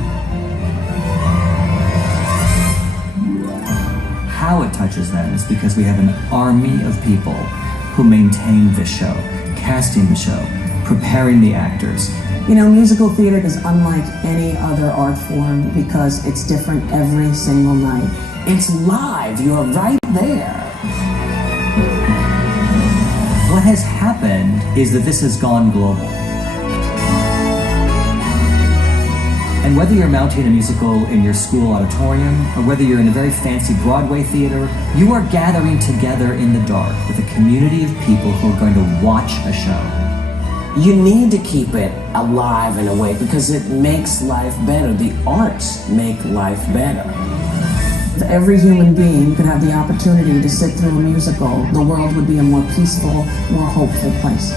How it touches them is because we have an army of people who maintain the show, casting the show, preparing the actors. You know, musical theater is unlike any other art form because it's different every single night. It's live, you're right there. What has happened is that this has gone global. And whether you're mounting a musical in your school auditorium, or whether you're in a very fancy Broadway theater, you are gathering together in the dark with a community of people who are going to watch a show. You need to keep it alive in a way because it makes life better. The arts make life better. If every human being could have the opportunity to sit through a musical, the world would be a more peaceful, more hopeful place.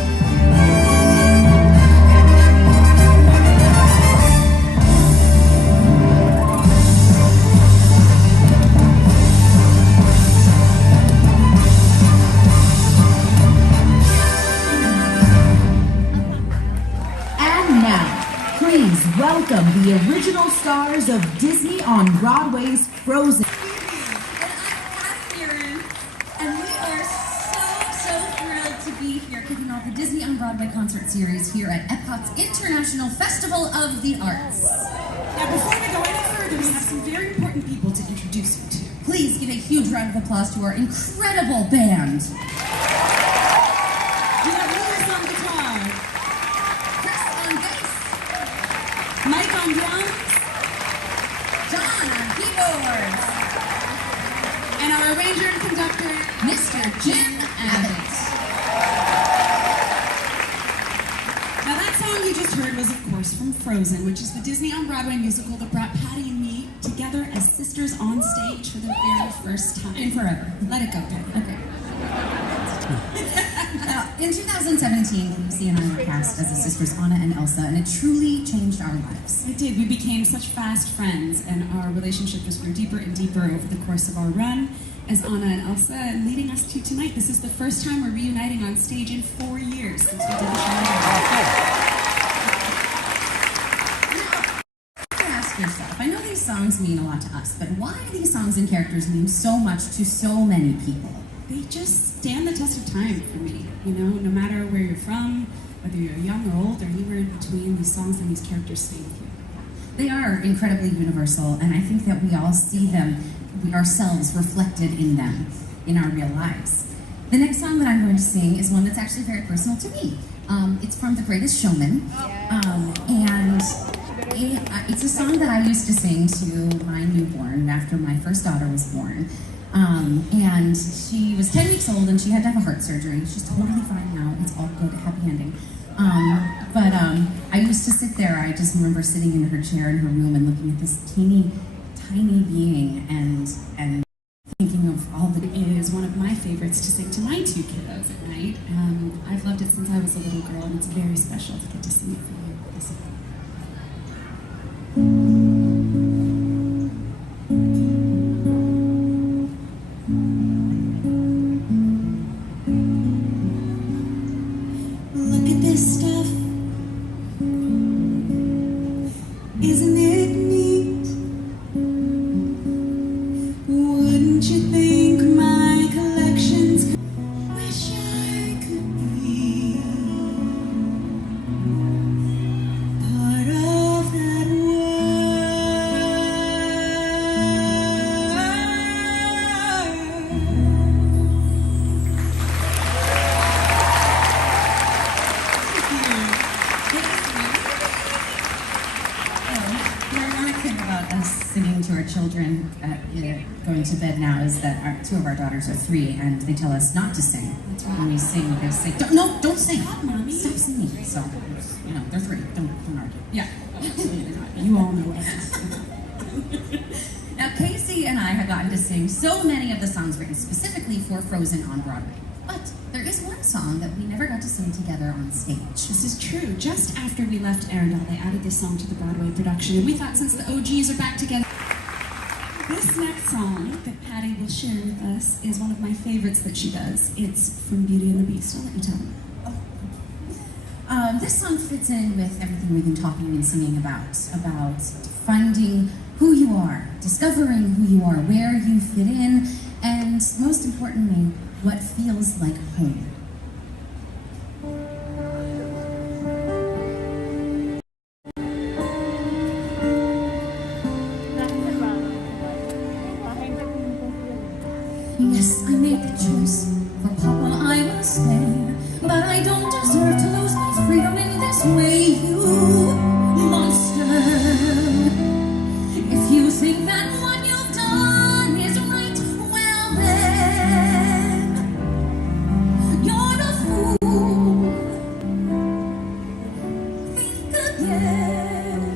Welcome the original stars of Disney on Broadway's Frozen. And we are so thrilled to be here kicking off the Disney on Broadway concert series here at Epcot's International Festival of the Arts. Now before we go any further, we have some very important people to introduce you to. Please give a huge round of applause to our incredible band. We have Lewis on guitar. Chris on bass. Mike on drums. John on keyboards. And our arranger and conductor, Mr. Jim Abbott. Now that song you just heard was, of course, from Frozen, which is the Disney on Broadway musical that brought Patty and me together as sisters on stage for the very first time. And forever. Let it go, Patty. Okay. In 2017, Lucy and I were cast as the sisters Anna and Elsa, and it truly changed our lives. It did. We became such fast friends, and our relationship just grew deeper and deeper over the course of our run as Anna and Elsa, and leading us to tonight. This is the first time we're reuniting on stage in 4 years since we did the show. Ask yourself, I know these songs mean a lot to us, but why do these songs and characters mean so much to so many people? They just stand the test of time for me. You know, no matter where you're from, whether you're young or old or anywhere in between, these songs and these characters stay with you. They are incredibly universal, and I think that we all see them, we ourselves reflected in them, in our real lives. The next song that I'm going to sing is one that's actually very personal to me. It's from The Greatest Showman, and it's a song that I used to sing to my newborn after my first daughter was born. And she was 10 weeks old and she had to have a heart surgery. She's totally fine now. It's all good, happy ending. But I used to sit there. I just remember sitting in her chair in her room and looking at this teeny, tiny being and thinking of all the... It is one of my favorites to sing to my 2 kiddos at night. I've loved it since I was a little girl, and it's very special to get to sing it for you this evening. Look at this stuff. Isn't it neat? Wouldn't you think my collections wish I could be part of that singing to our children going to bed now is that two of our daughters are 3, and they tell us not to sing. When we sing, they say, don't sing. Stop singing. So, they're 3. Don't argue. Yeah. You all know what I'm talking about. Now, Casey and I have gotten to sing so many of the songs written specifically for Frozen on Broadway. But there is one song that we never got to sing together on stage. This is true. Just after we left Arendelle, they added this song to the Broadway production, and we thought since the OGs are back together. This next song that Patty will share with us is one of my favorites that she does. It's from Beauty and the Beast. I'll let you tell them. This song fits in with everything we've been talking and singing about finding who you are, discovering who you are, where you fit in, and most importantly, what feels like home. Yes, I made the choice. For Papa, I must stay. But I don't deserve to lose my freedom in this way, you monster. If you think that what you've done is right, well then, you're a fool. Think again.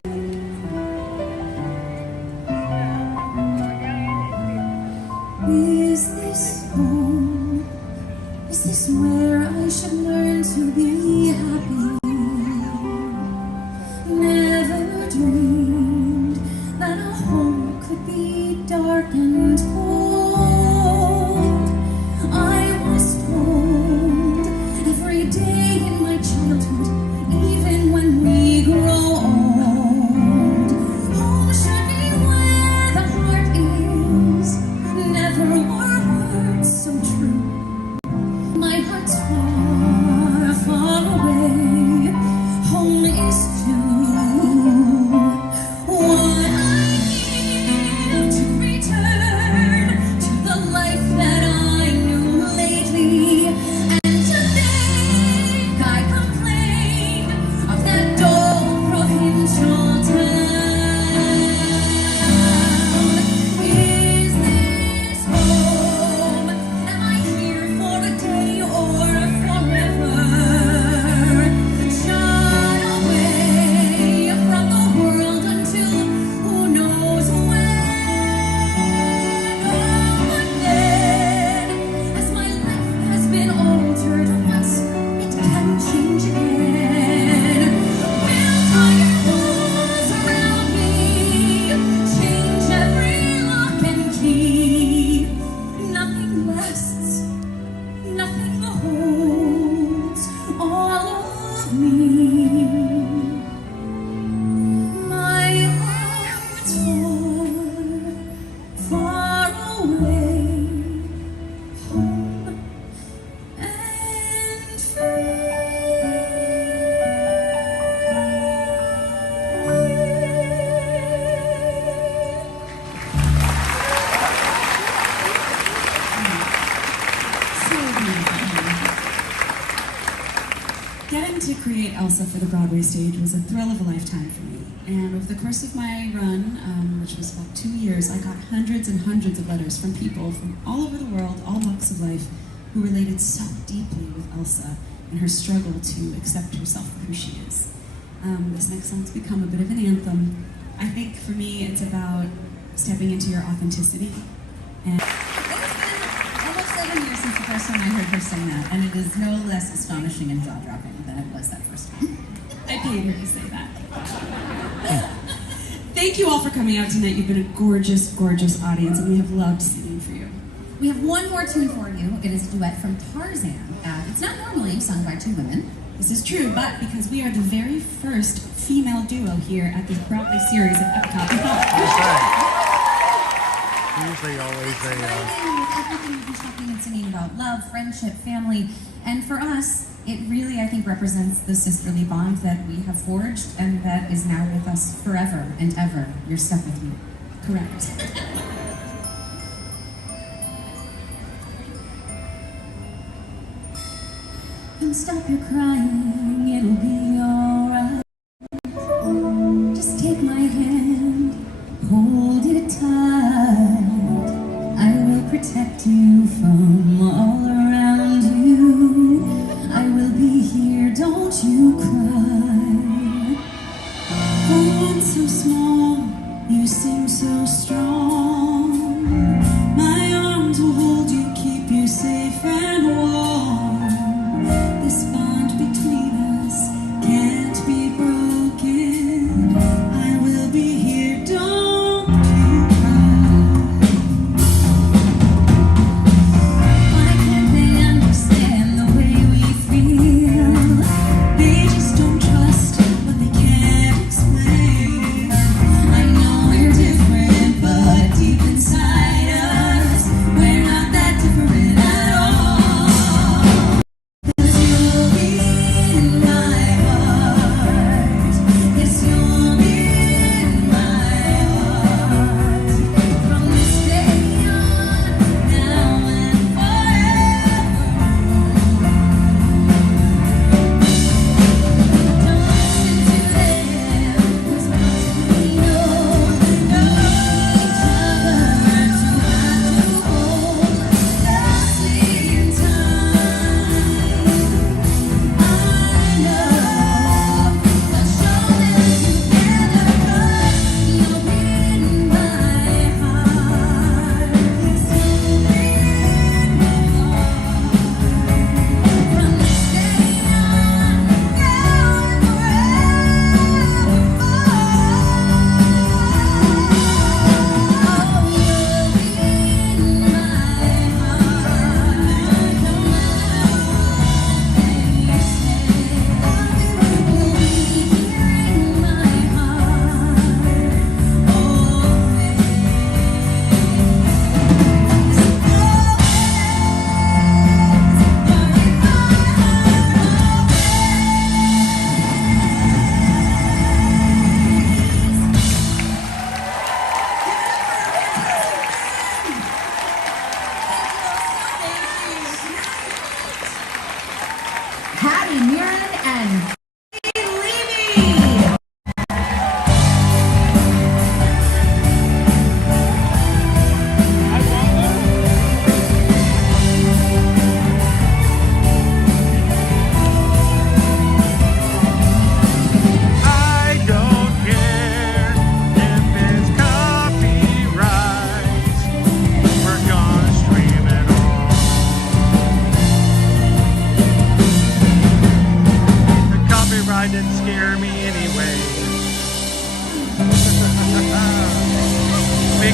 Is this home? Is this where I should learn to be happy? Never dreamed that a home could be dark and cold. I was told every day in my childhood, even when we grow old, home should be where the heart is. Never were words so true. My heart's far, far away. Home is too. What I give to return to the life that I knew lately. And to think I complained of that dull provincial town. Is this home? Am I here for a day or forever? Shut away from the world until who knows when. But then, as my life has been altered once, it can change again. Will firewalls around me change every lock and key? Nothing lasts. Nothing holds all of me. My heart's far, far away, home and free. Getting to create Elsa for the Broadway stage was a thrill of a lifetime for me. And over the course of my run, which was about 2 years, I got hundreds and hundreds of letters from people from all over the world, all walks of life, who related so deeply with Elsa and her struggle to accept herself for who she is. This next song's become a bit of an anthem. I think for me, it's about stepping into your authenticity. And Almost 7 years since the first time I heard her sing that, and it is no less astonishing and jaw-dropping than it was that first time. I paid her to say that. Thank you all for coming out tonight. You've been a gorgeous, gorgeous audience, and we have loved singing for you. We have one more tune for you. It is a duet from Tarzan. It's not normally sung by 2 women. This is true, but because we are the very first female duo here at the Broadway series at Epcot, we thought... Usually always Everything we've been talking and singing about love, friendship, family, and for us, it really, I think, represents the sisterly bond that we have forged and that is now with us forever and ever. You're stuck with me. Correct. And stop your crying, it'll be alright. Just take my hand, hold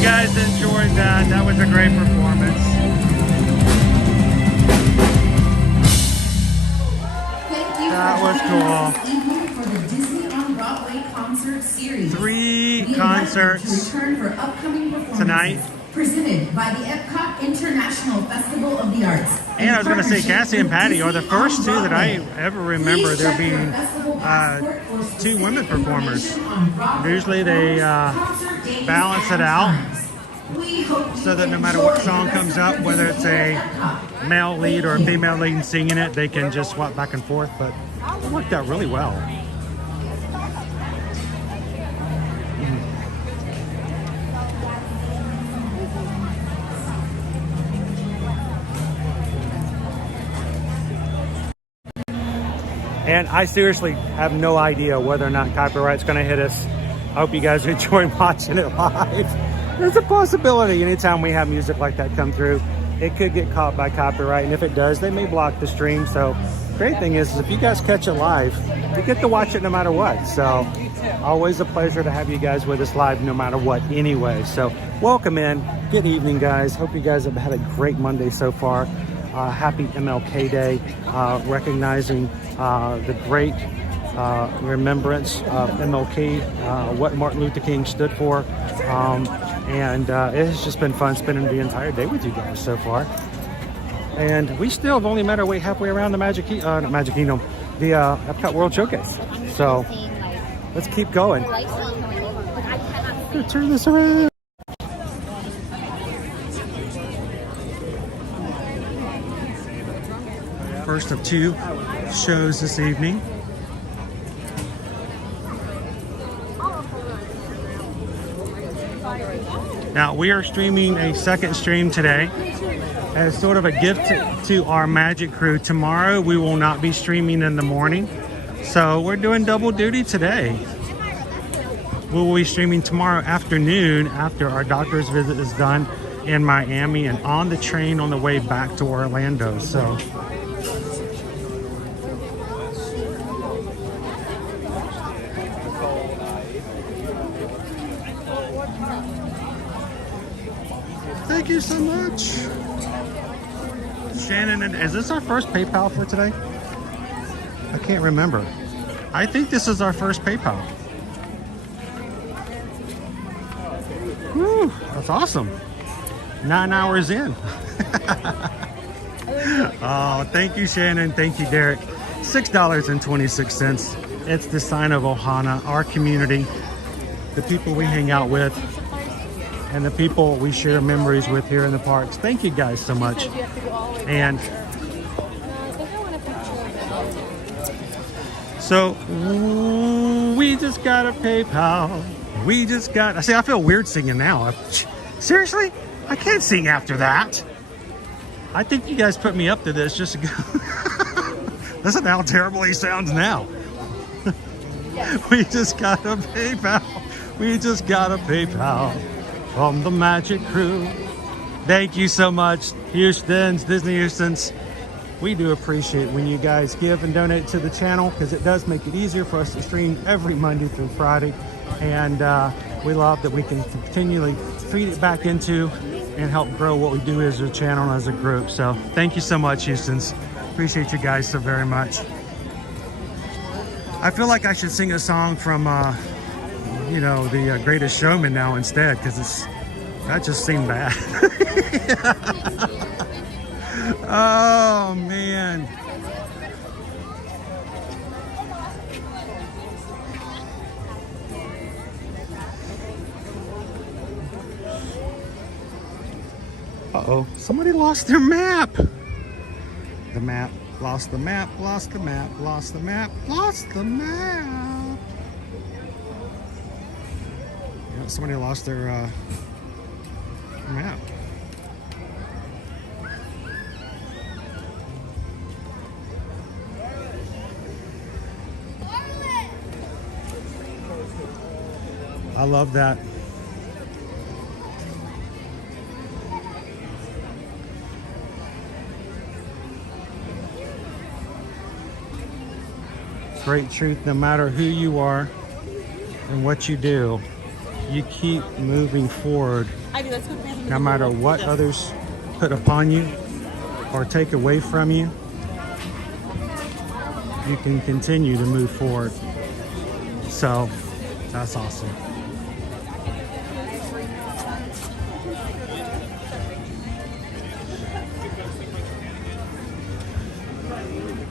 guys enjoyed that. That was a great performance. That was cool. For the Disney on Broadway concert series. 3 concerts to return for upcoming performances tonight. Presented by the Epcot International Festival of the Arts. And I was going to say, Cassie and Patty are the first 2 that I ever remember there being 2 women performers. Usually they balance it out so that no matter what song comes up, whether it's a male lead or a female lead singing it, they can just swap back and forth. But it worked out really well. And I seriously have no idea whether or not copyright's going to hit us. I hope you guys enjoy watching it live. There's a possibility anytime we have music like that come through, it could get caught by copyright. And if it does, they may block the stream. So great thing is if you guys catch it live, you get to watch it no matter what. So always a pleasure to have you guys with us live no matter what anyway. So welcome in. Good evening, guys. Hope you guys have had a great Monday so far. Happy MLK Day, recognizing the great remembrance of MLK, what Martin Luther King stood for. And it has just been fun spending the entire day with you guys so far. And we still have only made our way halfway around the Magic Kingdom, the Epcot World Showcase. So let's keep going. Turn this around. First of 2 shows this evening. Now we are streaming a second stream today as sort of a gift to our Magic crew. Tomorrow we will not be streaming in the morning, so we're doing double duty today. We will be streaming tomorrow afternoon after our doctor's visit is done in Miami and on the train on the way back to Orlando. So thank you so much. Shannon, is this our first PayPal for today? I can't remember. I think this is our first PayPal. Whew, that's awesome. 9 hours in. Oh, thank you, Shannon. Thank you, Derek. $6.26. It's the sign of Ohana, our community, the people we hang out with, and the people we share memories with here in the parks. Thank you guys so much. And so we just got a PayPal. We just got, I see, I feel weird singing now. Seriously? I can't sing after that. I think you guys put me up to this just to go. Listen how terrible he sounds now. We just got a PayPal. We just got a PayPal from the Magic crew. Thank you so much, Houston's, Disney Houston's. We do appreciate when you guys give and donate to the channel, because it does make it easier for us to stream every Monday through Friday. And we love that we can continually feed it back into and help grow what we do as a channel and as a group. So thank you so much, Houston's. Appreciate you guys so very much. I feel like I should sing a song from, you know, the Greatest Showman now instead, because that just seemed bad. Oh, man. Uh-oh, somebody lost their map. The map, lost the map, lost the map, lost the map, lost the map. You know, somebody lost their map. I love that. Great truth, no matter who you are and what you do, you keep moving forward Ivy, let's go to the bathroom. no matter what others put upon you or take away from you. You can continue to move forward. So that's awesome.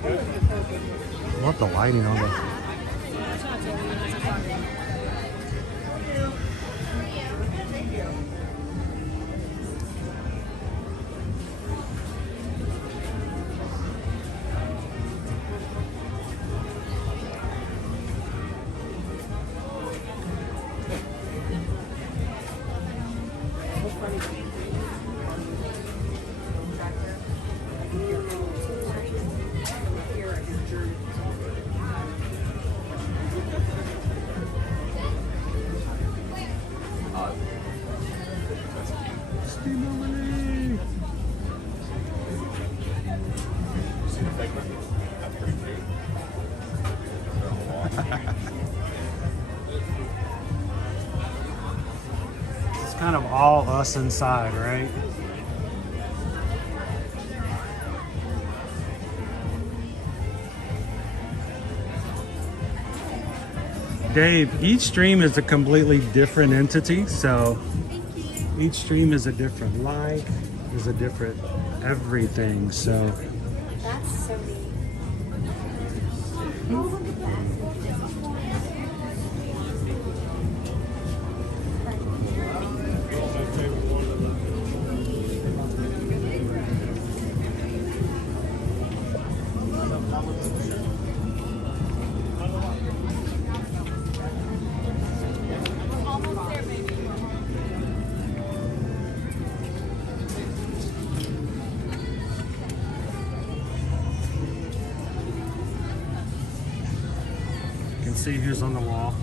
I love the lighting on this. It's kind of all us inside, right? Dave, each stream is a completely different entity, so each stream is a different light, is a different everything, so. That's so neat. Oh, look at that. See who's on the wall.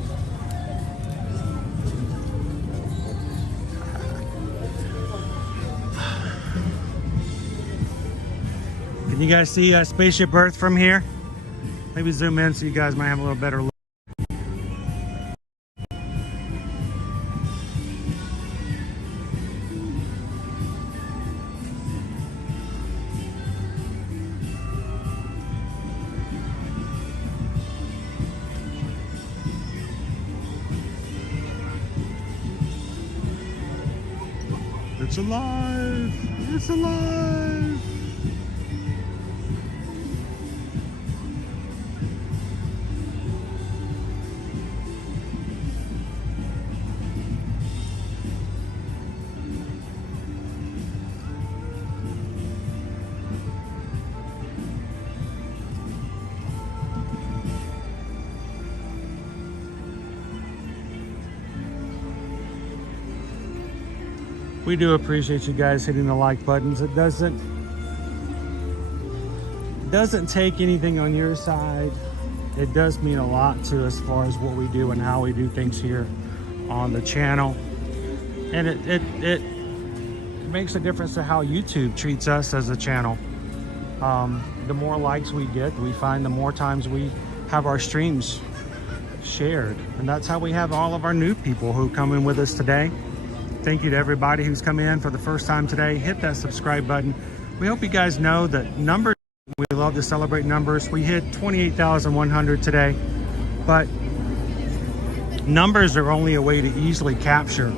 Can you guys see Spaceship Earth from here? Maybe zoom in so you guys might have a little better look. It's alive! It's alive! We do appreciate you guys hitting the like buttons. It doesn't take anything on your side. It does mean a lot to us as far as what we do and how we do things here on the channel. And it makes a difference to how YouTube treats us as a channel. The more likes we get, we find the more times we have our streams shared. And that's how we have all of our new people who come in with us today. Thank you to everybody who's come in for the first time today. Hit that subscribe button. We hope you guys know that numbers, we love to celebrate numbers. We hit 28,100 today, but numbers are only a way to easily capture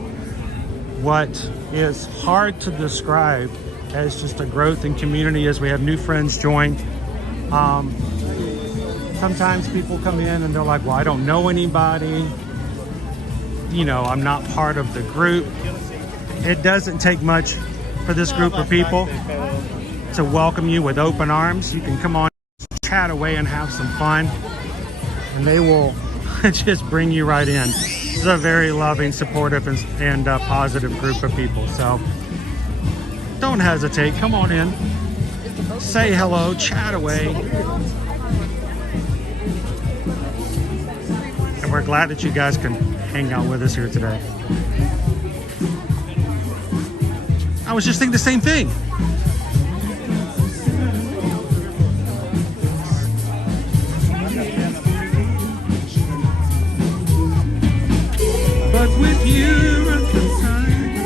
what is hard to describe as just a growth in community as we have new friends join. Sometimes people come in and they're like, well, I don't know anybody. You know, I'm not part of the group. It doesn't take much for this group of people to welcome you with open arms. You can come on, chat away and have some fun, and they will just bring you right in. This is a very loving, supportive, and positive group of people. So don't hesitate. Come on in. Say hello, chat away. And we're glad that you guys can hang out with us here today. I was just thinking the same thing. But with you are concerned.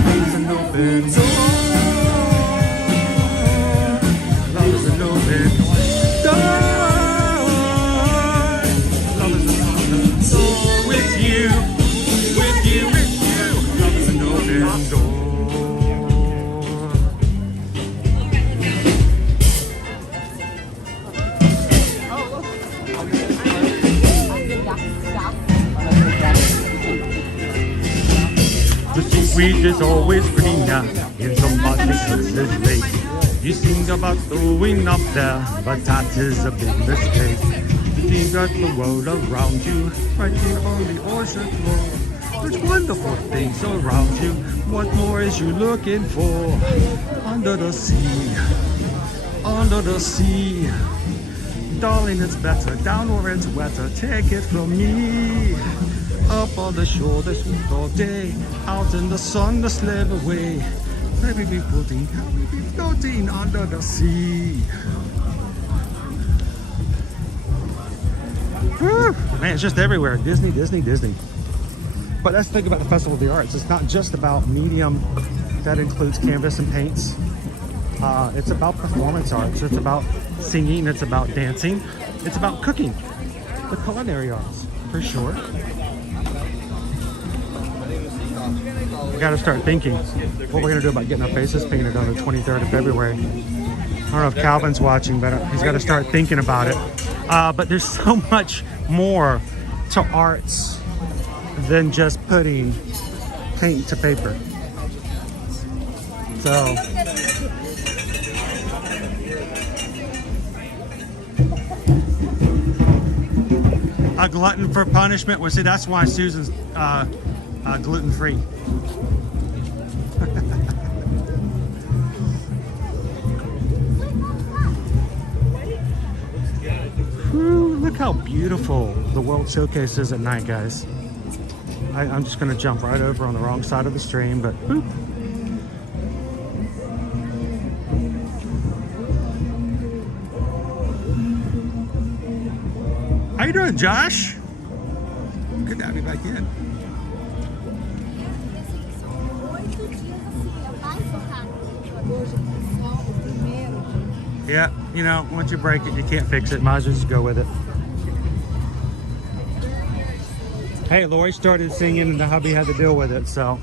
Love is an open door. Love is an open door. Love is an open door with you. With you, with you. Love is an open door. The seaweed is always greener in somebody else's lake. You sing about throwing up there, but that is a big mistake. You think that the world around you, right here on the ocean floor. There's wonderful things around you. What more is you looking for? Under the sea, under the sea. Darling, it's better down where it's wetter. Take it from me. Up on the shore, this week all day. Out in the sun, the slip away. Maybe be floating under the sea. Whew. Man, it's just everywhere. Disney, Disney, Disney. But let's think about the Festival of the Arts. It's not just about medium that includes canvas and paints. It's about performance arts. It's about singing. It's about dancing. It's about cooking. The culinary arts, for sure. We got to start thinking what we're going to do about getting our faces painted on the 23rd of February. I don't know if Calvin's watching, but he's got to start thinking about it. But there's so much more to arts than just putting paint to paper. So a glutton for punishment. Well, see, that's why Susan's gluten-free. Whew, look how beautiful the World Showcase is at night, guys. I'm just going to jump right over on the wrong side of the stream, but whew. How you doing, Josh? Good to have you back in. Yeah, you know, once you break it, you can't fix it. Might as well just go with it. Hey, Lori started singing and the hubby had to deal with it, so.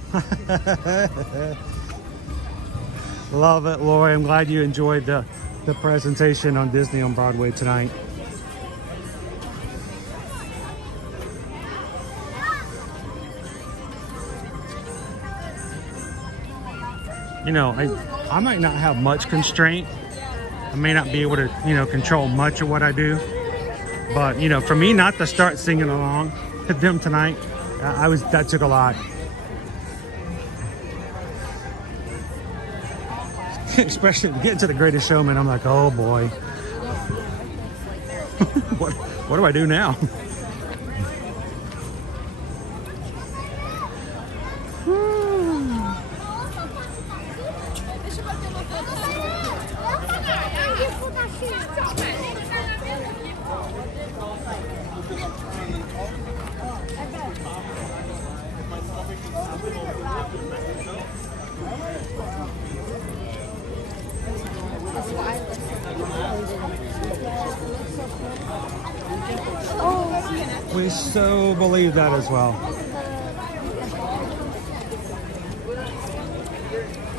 Love it, Lori. I'm glad you enjoyed the presentation on Disney on Broadway tonight. You know, I might not have much constraint. I may not be able to, you know, control much of what I do. But, you know, for me not to start singing along with them tonight, that took a lot. Especially getting to The Greatest Showman, I'm like, oh boy. What do I do now? We so believe that as well.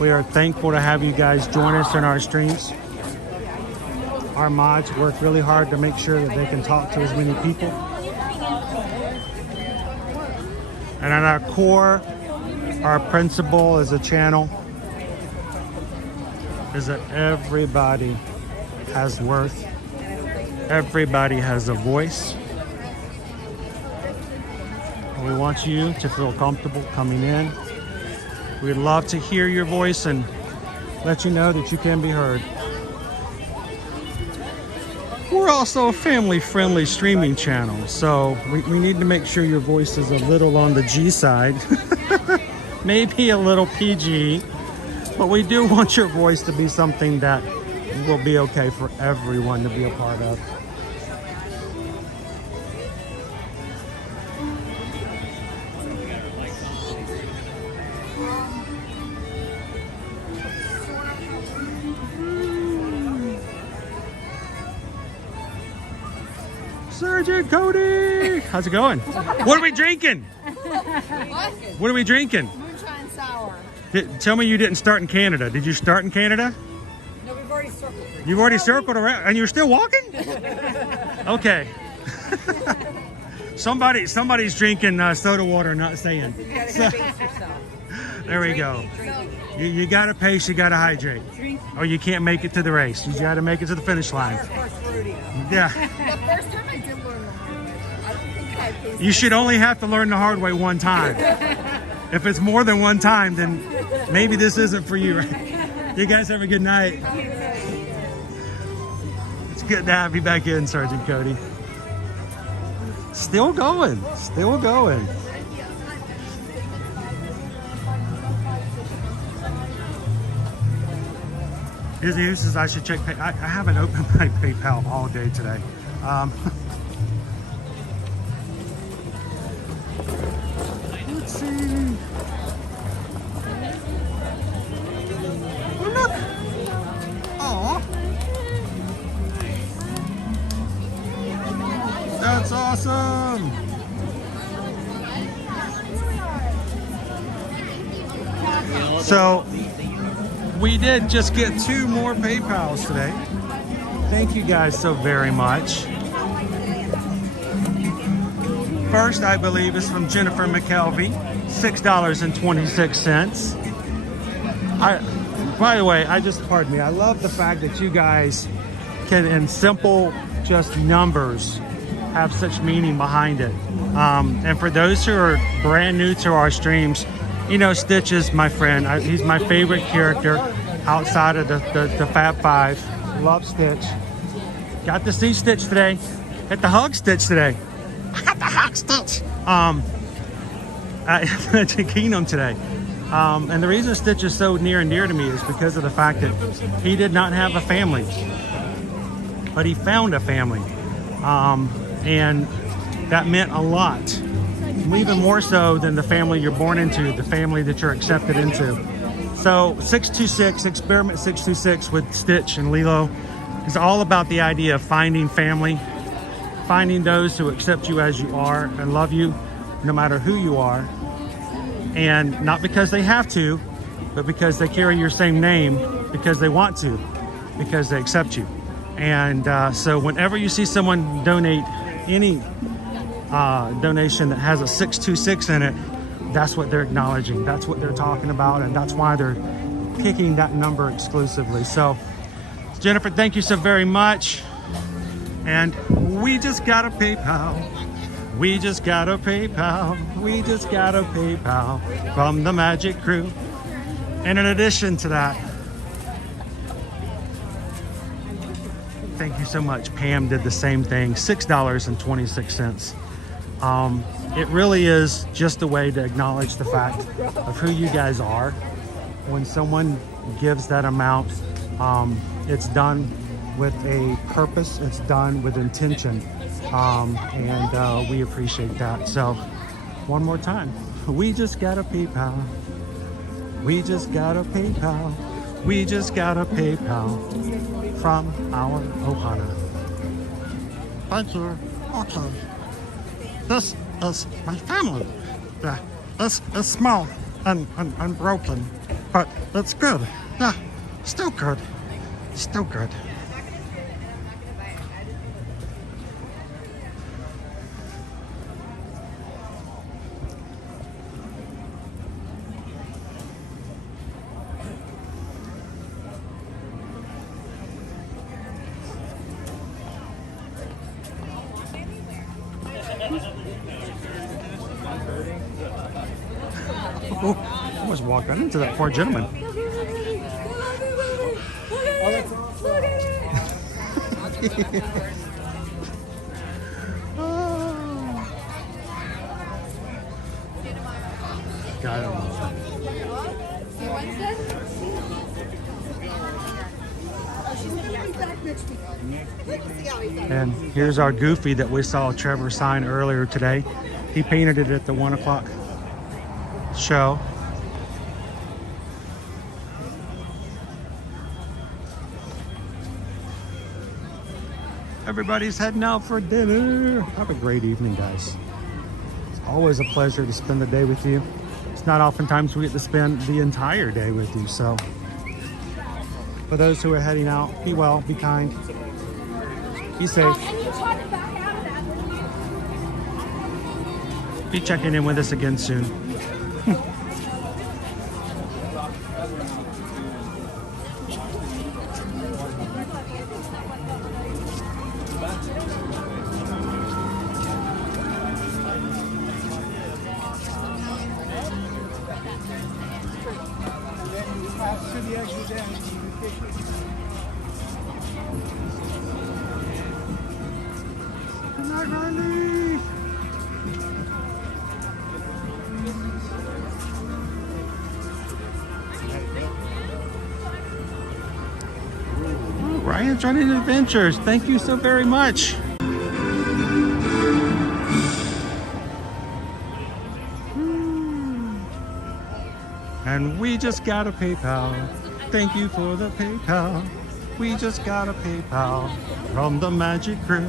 We are thankful to have you guys join us in our streams. Our mods work really hard to make sure that they can talk to as many people. And at our core, our principle as a channel is that everybody has worth. Everybody has a voice. We want you to feel comfortable coming in. We'd love to hear your voice and let you know that you can be heard. We're also a family-friendly streaming channel, so we need to make sure your voice is a little on the G side. Maybe a little PG, but we do want your voice to be something that will be okay for everyone to be a part of. Sergeant Cody! How's it going? What are we drinking? What are we drinking? Moonshine sour. Tell me you didn't start in Canada. Did you start in Canada? No, we've already circled. You've already circled around and you're still walking? Okay. Somebody's drinking soda water, not saying. So, there we go. You gotta pace, you gotta hydrate. Or you can't make it to the race. You gotta make it to the finish line. Yeah. The first time I did learn the hard way. I don't think I paced. You should only have to learn the hard way one time. If it's more than one time, then maybe this isn't for you. You guys have a good night. It's good to have you back in, Sergeant Cody. Still going, still going. His uses I should check. I haven't opened my PayPal all day today. Let's see. Oh, look. Aw. That's awesome. So we did just get 2 more PayPals today. Thank you guys so very much. First, I believe, is from Jennifer McKelvey, $6.26. By the way, pardon me, I love the fact that you guys can, in simple, just numbers, have such meaning behind it. And for those who are brand new to our streams, you know, Stitch is my friend. He's my favorite character outside of the Fab Five. Love Stitch. Got to see Stitch today. Got the hug Stitch today. I got the hug Stitch. At Magic Kingdom today. And the reason Stitch is so near and dear to me is because of the fact that he did not have a family, but he found a family. And that meant a lot. Even more so than the family you're born into, the family that you're accepted into. So 626, Experiment 626 with Stitch and Lilo is all about the idea of finding family, finding those who accept you as you are and love you no matter who you are. And not because they have to, but because they carry your same name, because they want to, because they accept you. And so whenever you see someone donate any donation that has a 626 in it, that's what they're acknowledging. That's what they're talking about, and that's why they're picking that number exclusively. So, Jennifer, thank you so very much. And we just got a PayPal. We just got a PayPal. We just got a PayPal from the Magic Crew. And in addition to that, thank you so much. Pam did the same thing, $6.26. It really is just a way to acknowledge the fact of who you guys are. When someone gives that amount, it's done with a purpose, it's done with intention, and we appreciate that. So one more time, we just got a PayPal. We just got a PayPal. We just got a PayPal from our Ohana. Thank you. Okay. This is my family. Yeah, it's small and broken, but it's good. Yeah, still good. Still good. Oh, I almost walked right into that poor gentleman. Got him. And here's our Goofy that we saw Trevor sign earlier today. He painted it at the 1 o'clock show. Everybody's heading out for dinner. Have a great evening, guys. It's always a pleasure to spend the day with you. It's not oftentimes we get to spend the entire day with you, so for those who are heading out, be well, be kind, be safe. Be checking in with us again soon. Ryan's Running Adventures, thank you so very much. And we just got a PayPal. Thank you for the PayPal. We just got a PayPal from the Magic Crew.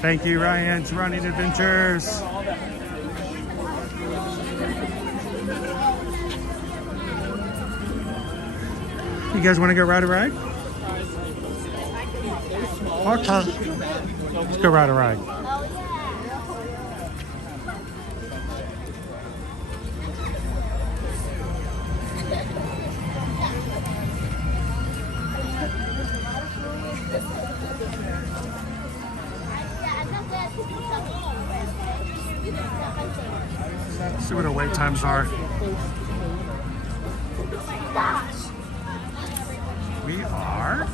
Thank you, Ryan's Running Adventures. You guys want to go ride a ride? Okay. Let's go ride a ride. Let's see what our wait times are. We are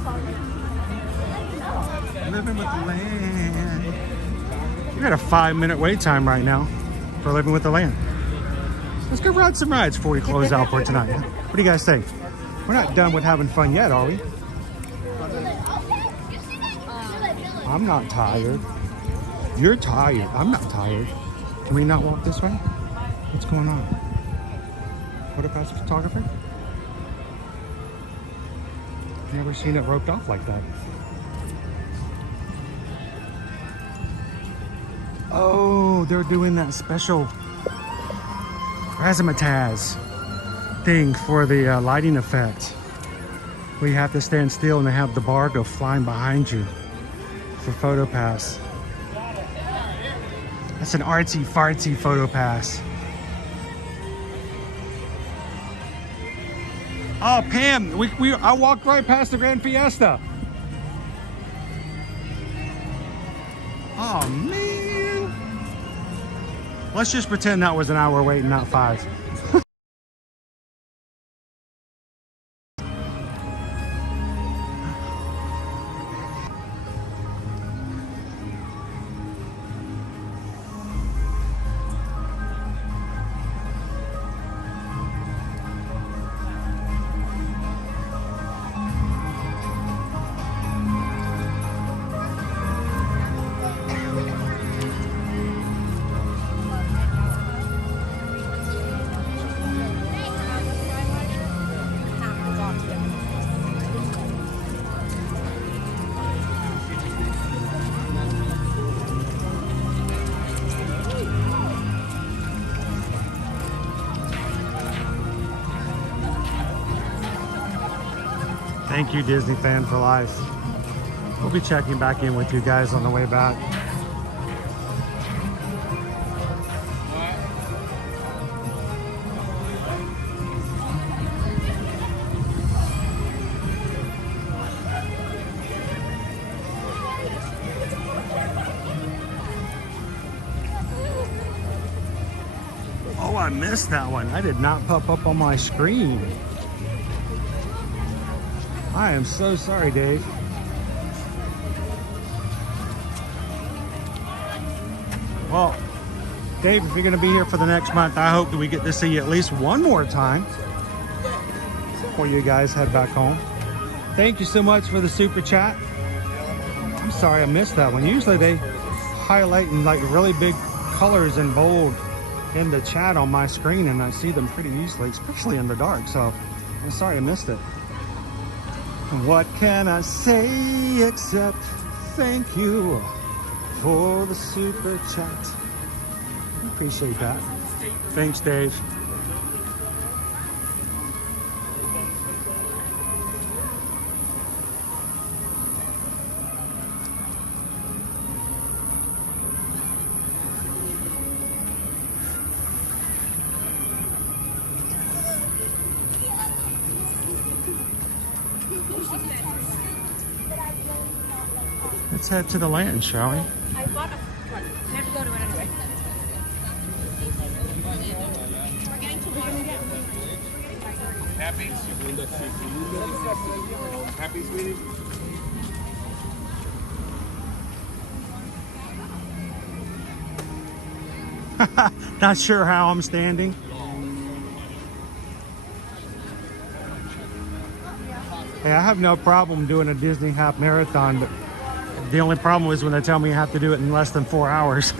living with the land. We got a 5-minute wait time right now for living with the land. Let's go ride some rides before we close out for tonight. What do you guys think? We're not done with having fun yet, are we? I'm not tired. You're tired. I'm not tired. Can we not walk this way? What's going on? Photopass photographer? Never seen it roped off like that. Oh, they're doing that special razzmatazz thing for the lighting effect. Where you have to stand still and they have the bar go flying behind you for PhotoPass. That's an artsy fartsy PhotoPass. Oh, Pam, I walked right past the Grand Fiesta. Oh, man. Let's just pretend that was an hour wait and not 5. Thank you, Disney Fan for Life. We'll be checking back in with you guys on the way back. Oh, I missed that one. I did not pop up on my screen. I am so sorry, Dave. Well, Dave, if you're going to be here for the next month, I hope that we get to see you at least one more time before you guys head back home. Thank you so much for the super chat. I'm sorry I missed that one. Usually they highlight in like really big colors and bold in the chat on my screen, and I see them pretty easily, especially in the dark. So I'm sorry I missed it. What can I say except thank you for the super chat? Appreciate that. Thanks, Dave. Let's head to the land, shall we? I bought a one. I have to go to it anyway. We're getting to Happy? Happy, sweetie? Not sure how I'm standing. Hey, I have no problem doing a Disney half marathon, but the only problem is when they tell me I have to do it in less than 4 hours.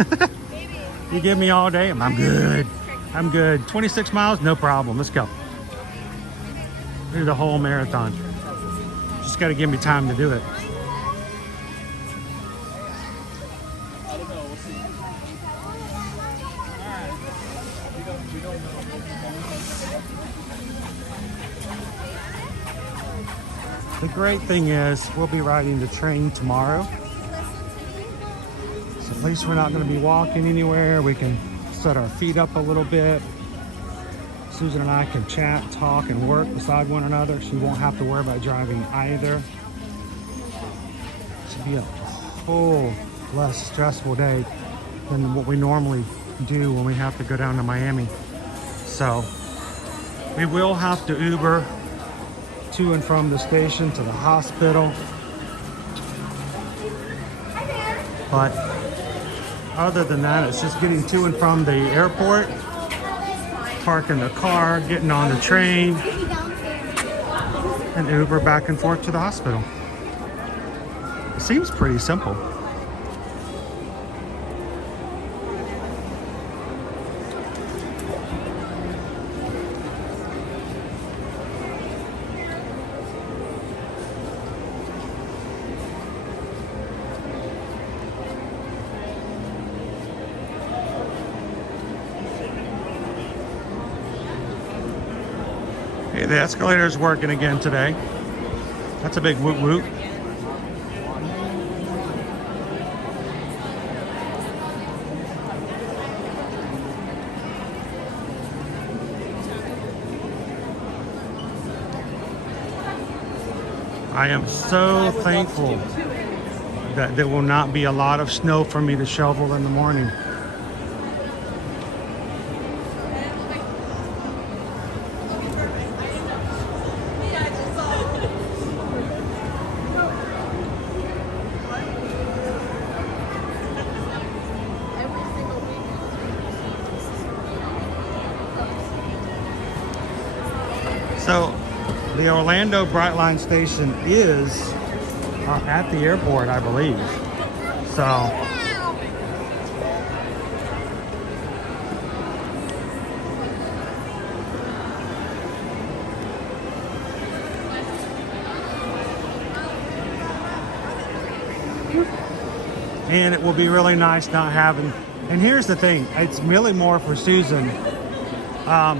You give me all day, I'm good. I'm good. 26 miles, no problem. Let's go. Do the whole marathon. Just got to give me time to do it. The great thing is we'll be riding the train tomorrow. So at least we're not going to be walking anywhere. We can set our feet up a little bit. Susan and I can chat, talk, and work beside one another. She won't have to worry about driving either. It should be a whole less stressful day than what we normally do when we have to go down to Miami. So we will have to Uber to and from the station to the hospital. But other than that, it's just getting to and from the airport, parking the car, getting on the train, and Uber back and forth to the hospital. It seems pretty simple. Hey, the escalator is working again today. That's a big woot woot. I am so thankful that there will not be a lot of snow for me to shovel in the morning. So the Orlando Brightline station is at the airport, I believe. So and it will be really nice not having, and here's the thing, it's really more for Susan.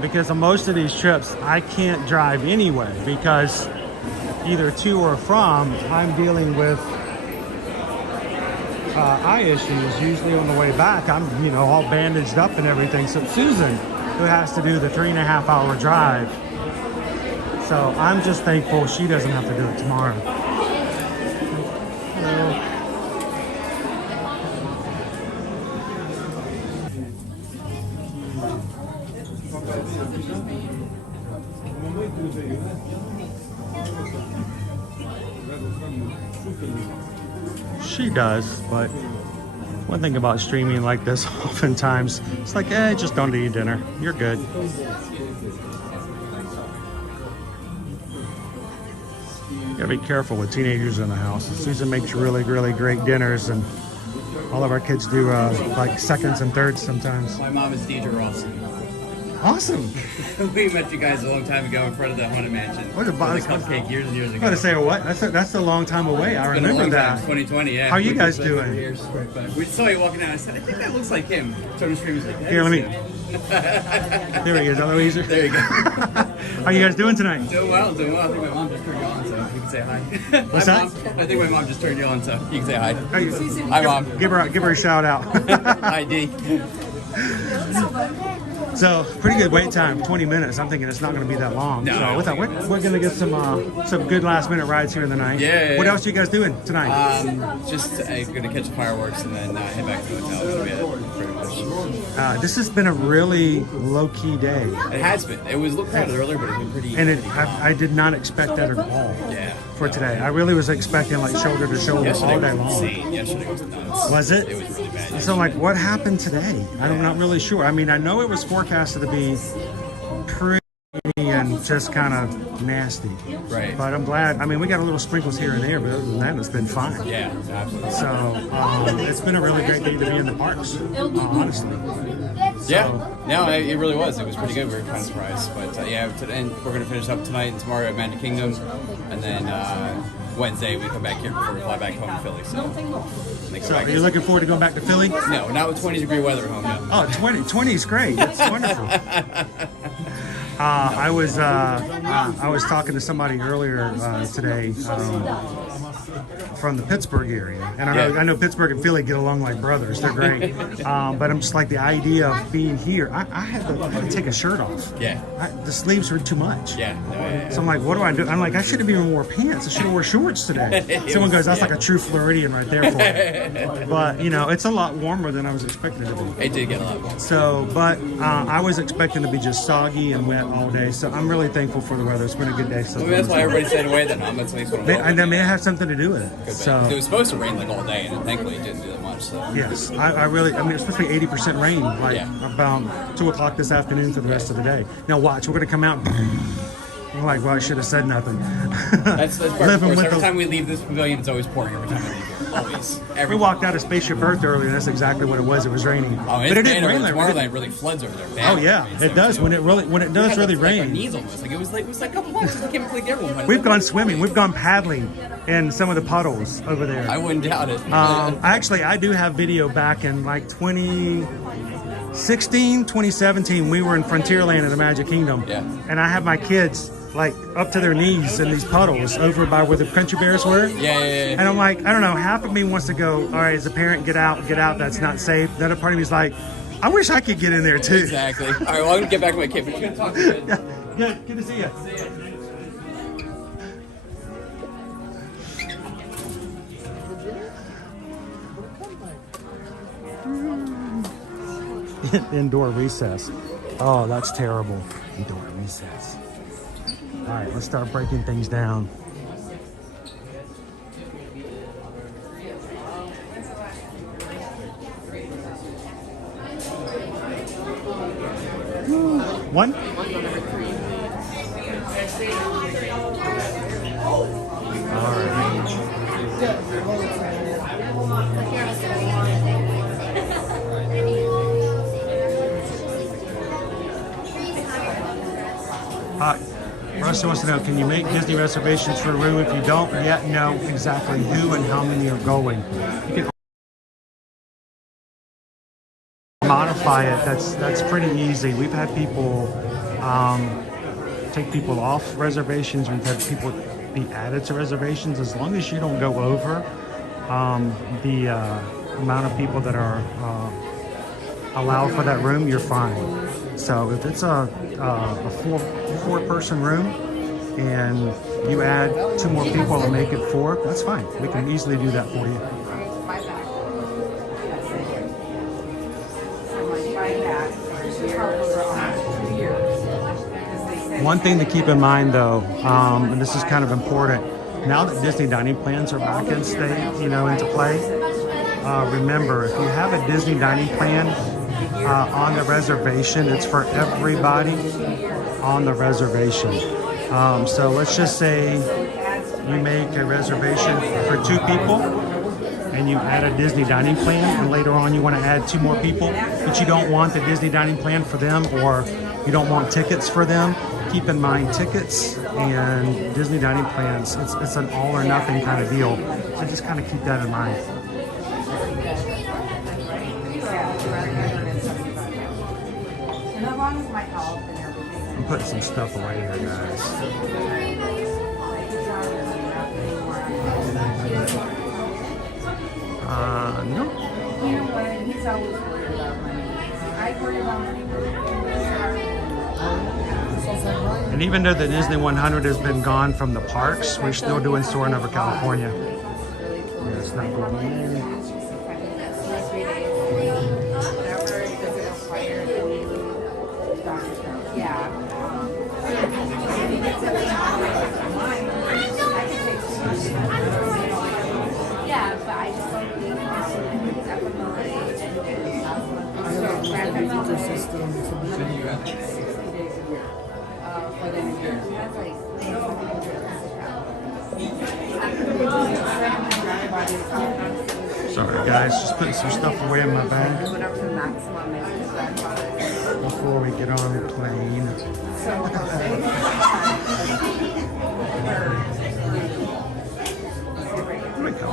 Because on most of these trips, I can't drive anyway because either to or from, I'm dealing with eye issues. Usually on the way back, I'm, you know, all bandaged up and everything. So it's Susan who has to do the 3.5-hour drive. So I'm just thankful she doesn't have to do it tomorrow. Hello. She does, but one thing about streaming like this, oftentimes it's like, just don't eat dinner. You're good. You gotta be careful with teenagers in the house. Susan makes really, really great dinners, and all of our kids do like seconds and thirds sometimes. My mom is Deidre Ross. Awesome. We met you guys a long time ago in front of the Haunted Mansion. What a boss. Cupcake years and years ago. I'm going to say, what? That's a long time away. I It's been a remember long that. time, 2020, yeah. How are you We guys just lived doing? over here, but we saw you walking out. I said, I think that looks like him. Tony Stream was like, Here, let me. There he is. A little easier. There you go. How you guys doing tonight? Doing well, doing well. I think my mom just turned you on, so you can say hi. What's Hi, that? Mom. I think my mom just turned you on, so you can say hi. Hey, Hi, Mom. Give her a shout out. Hi, D. So pretty good wait time, 20 minutes. I'm thinking it's not going to be that long. No. So with that, we're going to get some good last minute rides here in the night. Yeah. What else are you guys doing tonight? Just going to catch the fireworks and then head back to the hotel. That'll be it, pretty much. This has been a really low key day. It has been. It was looked crowded earlier, but it's been pretty. And I did not expect that at all. Yeah. For today, I really was expecting like shoulder to shoulder Yesterday all day was long. insane. Yesterday was nuts. Was it? It was really bad. So like, what happened today? I'm not really sure. I mean, I know it was forecasted to be pretty and just kind of nasty. Right. But I'm glad. I mean, we got a little sprinkles here and there, but other than that, it's been fine. Yeah, absolutely. So it's been a really great day to be in the parks, honestly. Yeah, no, it really was. It was pretty good. We were kind of surprised, but and we're gonna finish up tonight and tomorrow at Magic Kingdom, and then Wednesday we come back here before we fly back home to Philly. So Are you looking forward to going back to Philly? No, not with 20-degree weather at home. No. Oh, 20 is great. That's wonderful. I was talking to somebody earlier today from the Pittsburgh area, and I know Pittsburgh and Philly get along like brothers. They're great, but I'm just like the idea of being here. I had to take a shirt off. Yeah, the sleeves were too much. Yeah. So I'm like, what do I do? I'm like, I should have even wore pants. I should have wore shorts today. Someone goes, that's like a true Floridian right there for you. But you know, it's a lot warmer than I was expecting it to be. It did get a lot warmer. So, but I was expecting to be just soggy and wet all day. So I'm really thankful for the weather. It's been a good day. So that's why everybody stayed away then. That's at least what and that may have something to do with it. So it was supposed to rain like all day, and thankfully it didn't do that much. So yes, I mean, it's supposed to be 80% rain, like about 2 o'clock this afternoon for the rest of the day. Now watch, we're gonna come out. I'm like, well, I should have said nothing. That's part of course. Every time we leave this pavilion, it's always pouring. Every time we leave here, always. We walked out of Spaceship Earth earlier, and that's exactly what it was. It was raining, but it didn't rain. Tomorrowland really floods over there. Bad. Oh yeah, it does. When it does really rain. Our knees almost. Like it was like a couple months. I can't believe everyone went. We've gone swimming. We've gone paddling in some of the puddles over there. I wouldn't doubt it. I do have video back in like 2016, 2017. We were in Frontierland at the Magic Kingdom, and I have my kids like up to their knees in these puddles over by where the country bears were. Yeah. And I'm like, I don't know, half of me wants to go, all right, as a parent, get out, that's not safe. The other part of me is like, I wish I could get in there too. Exactly. All right, well, I'm gonna get back to my kid, but you're gonna talk to you. Yeah, good to see you. Indoor recess. Oh, that's terrible. Indoor recess. All right, let's start breaking things down. One? All right. Rusty wants to know, can you make Disney reservations for a room if you don't yet know exactly who and how many are going? You can modify it. That's pretty easy. We've had people take people off reservations. We've had people be added to reservations. As long as you don't go over the amount of people that are allowed for that room, you're fine. So if it's a four-person room and you add 2 more people and make it 4, that's fine. We can easily do that for you. One thing to keep in mind though, and this is kind of important, now that Disney dining plans are back in into play, remember, if you have a Disney dining plan on the reservation, it's for everybody on the reservation. So let's just say you make a reservation for 2 people and you add a Disney dining plan, and later on you want to add 2 more people, but you don't want the Disney dining plan for them, or you don't want tickets for them, keep in mind tickets and Disney dining plans, it's an all or nothing kind of deal. So just kind of keep that in mind. I'm putting some stuff away here, guys. No. You know what? He's always worried about money. I worry about money. And even though the Disney 100 has been gone from the parks, we're still doing Soarin' over California. Yeah, it's not going in. Yeah, but I just don't think Sorry guys, just putting some stuff away in my bag before we get on the plane. There we go.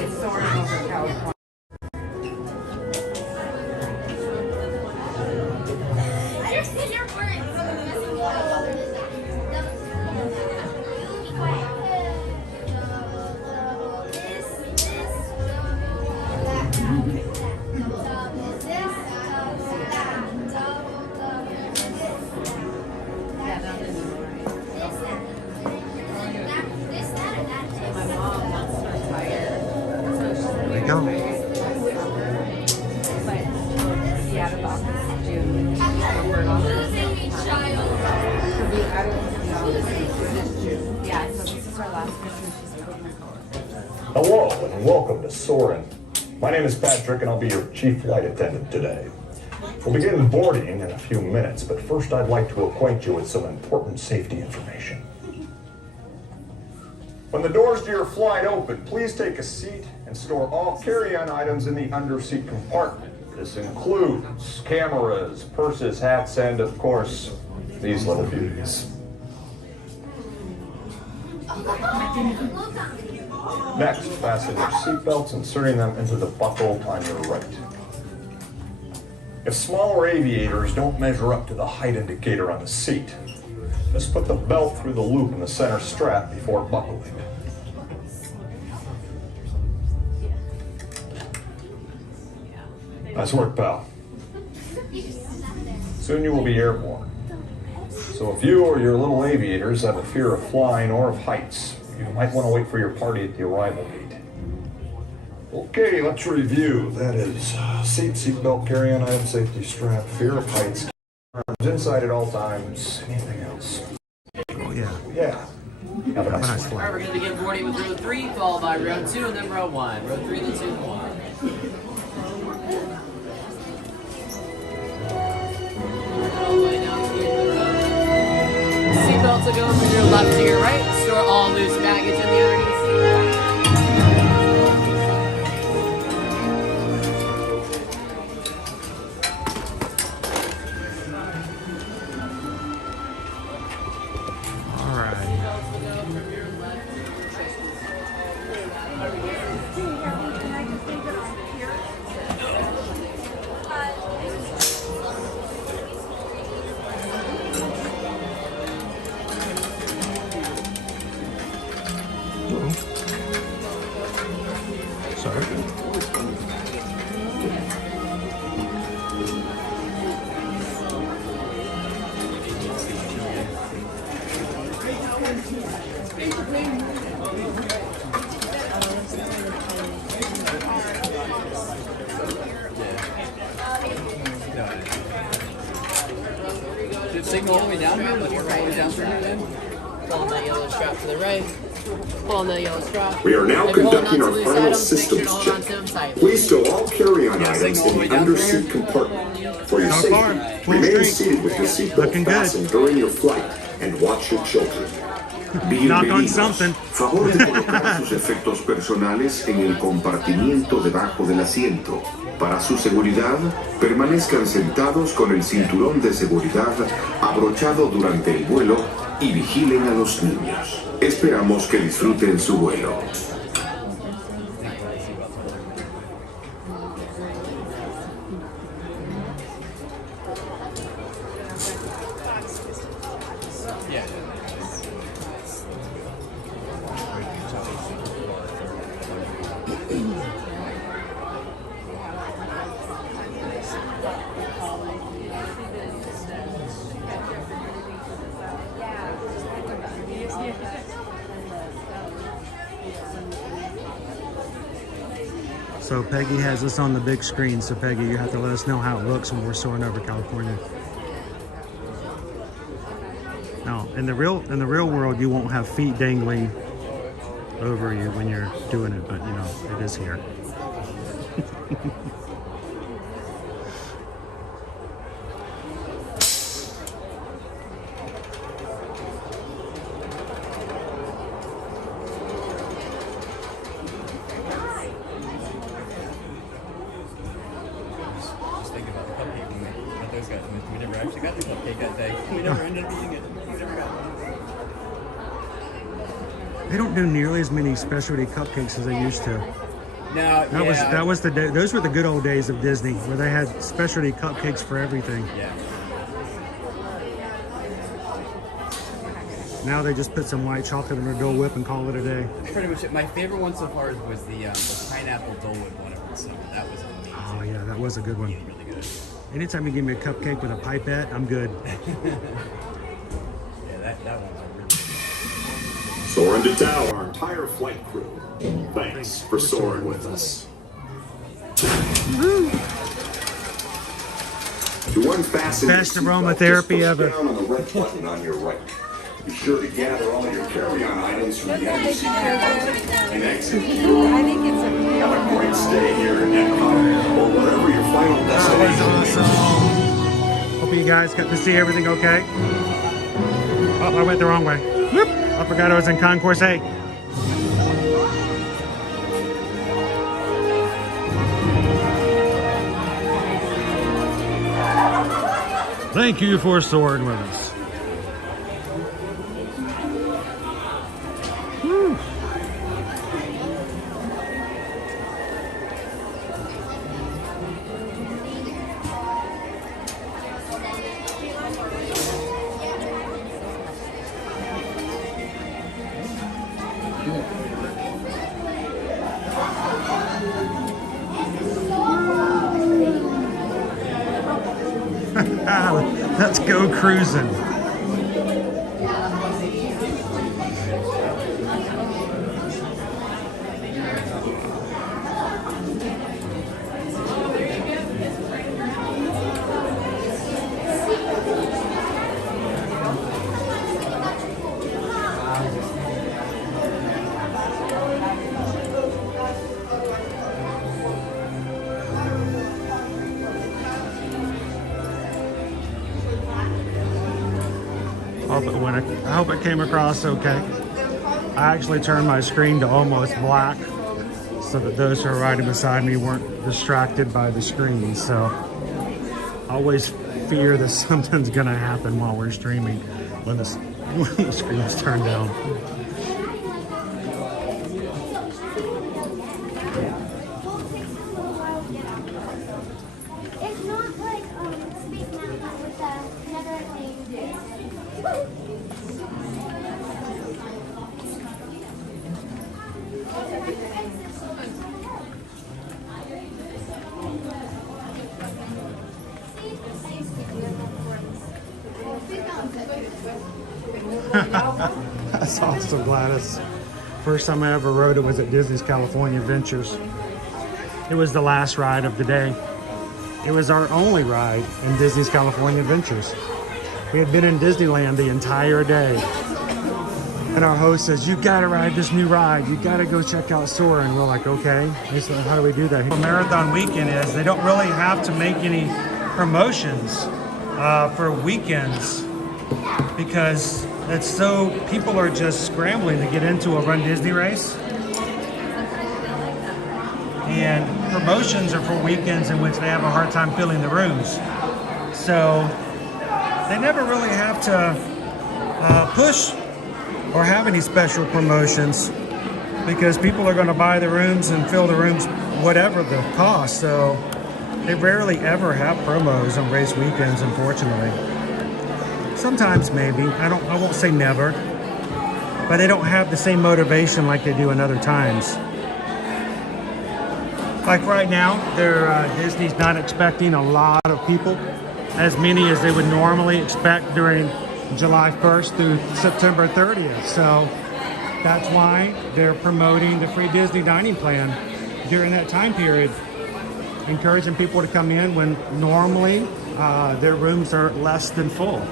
it's Soarin' over California. Hello and welcome to Soarin'. My name is Patrick and I'll be your chief flight attendant today. We'll begin boarding in a few minutes, but first I'd like to acquaint you with some important safety information. When the doors to your flight open, please take a seat and store all carry-on items in the underseat compartment. This includes cameras, purses, hats, and of course, these little beauties. Next, fasten your seatbelts, inserting them into the buckle on your right. If smaller aviators don't measure up to the height indicator on the seat, just put the belt through the loop in the center strap before buckling. Nice work, pal. Soon you will be airborne. So if you or your little aviators have a fear of flying or of heights, you might want to wait for your party at the arrival gate. Okay, let's review. That is seatbelt, carry-on item, safety strap, fear of heights, inside at all times, anything else? Oh, yeah. Yeah. Have a nice All right, we're going to begin boarding with row 3, followed by row 2, and then row 1. Row 3, then 2, 1. Seatbelts will go from your left to your right. Store all loose baggage in the underneath All right. Sorry. Should signal all the way down here, but we're all the way down through here then. Pull on that yellow strap to the right. Pull on that yellow strap. We are now If you're holding conducting on our to loose final items, make sure systems to hold on to them check. tight. Please stow all carry-on Yeah, items signal all in the way the down through underseat here. compartment. For your So safety, far, full remain strength. seated with your seatbelt Looking good. fastened during your flight and watch your children. Knock on something. Favor de colocar sus efectos personales en el compartimiento debajo del asiento. Para su seguridad, permanezcan sentados con el cinturón de seguridad abrochado durante el vuelo y vigilen a los niños. Esperamos que disfruten su vuelo. So Peggy has us on the big screen. So Peggy, you have to let us know how it looks when we're soaring over California. Now, in the real world, you won't have feet dangling over you when you're doing it, but you know, it is here. We never actually got the cupcake that day. We never ended up eating it. We never got it. They don't do nearly as many specialty cupcakes as they used to. No, that was the day. Those were the good old days of Disney, where they had specialty cupcakes for everything. Yeah. Now they just put some white chocolate in their Dole Whip and call it a day. Pretty much it. My favorite one so far was the pineapple Dole Whip one over the summer. That was amazing. Oh yeah, that was a good one. Really good. Anytime you give me a cupcake with a pipette, I'm good. Yeah, that one's really good. Soaring to town, our entire flight crew. Thanks for soaring with us. To unfasten Best aromatherapy ever. Down on the red button on your right. Be sure to gather all your carry-on items from the embassy compartment and exit to your right. Have a great stay here in Epcot or whatever your final destination is. Awesome. Hope you guys got to see everything okay. Oh, I went the wrong way. Whoop. I forgot I was in Concourse A. Thank you for soaring with us. Woo. Let's go cruising. I hope it came across okay. I actually turned my screen to almost black so that those who are riding beside me weren't distracted by the screen. So I always fear that something's gonna happen while we're streaming when the screen's turned down. It's not like Space Mountain with another thing. That's awesome, Gladys. First time I ever rode it was at Disney's California Adventures. It was the last ride of the day. It was our only ride in Disney's California Adventures. We had been in Disneyland the entire day. And our host says, you gotta ride this new ride. You gotta go check out Soarin'. And we're like, okay. He said, how do we do that? What Marathon Weekend is, they don't really have to make any promotions for weekends because It's so people are just scrambling to get into a Run Disney race. And promotions are for weekends in which they have a hard time filling the rooms. So they never really have to push or have any special promotions because people are going to buy the rooms and fill the rooms whatever the cost. So they rarely ever have promos on race weekends, unfortunately. Sometimes maybe, I won't say never, but they don't have the same motivation like they do in other times. Like right now, Disney's not expecting a lot of people, as many as they would normally expect during July 1st through September 30th. So that's why they're promoting the free Disney dining plan during that time period, encouraging people to come in when normally their rooms are less than full.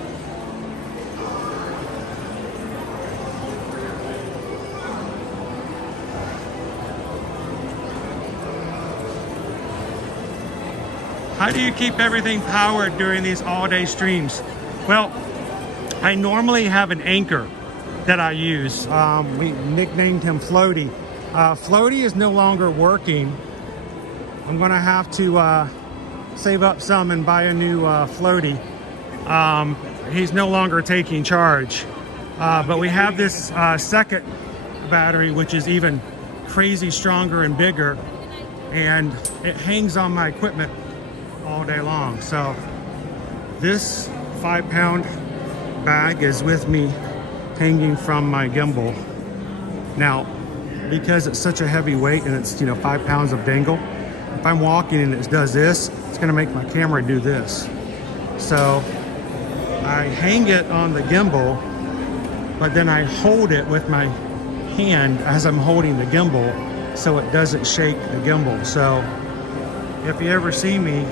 How do you keep everything powered during these all-day streams? Well, I normally have an anchor that I use. We nicknamed him Floaty. Floaty is no longer working. I'm gonna have to save up some and buy a new Floaty. He's no longer taking charge. But we have this second battery, which is even crazy stronger and bigger, and it hangs on my equipment all day long. So this 5-pound bag is with me hanging from my gimbal. Now, because it's such a heavy weight and it's 5 pounds of dangle, if I'm walking and it does this, it's gonna make my camera do this. So I hang it on the gimbal, but then I hold it with my hand as I'm holding the gimbal so it doesn't shake the gimbal. So if you ever see me,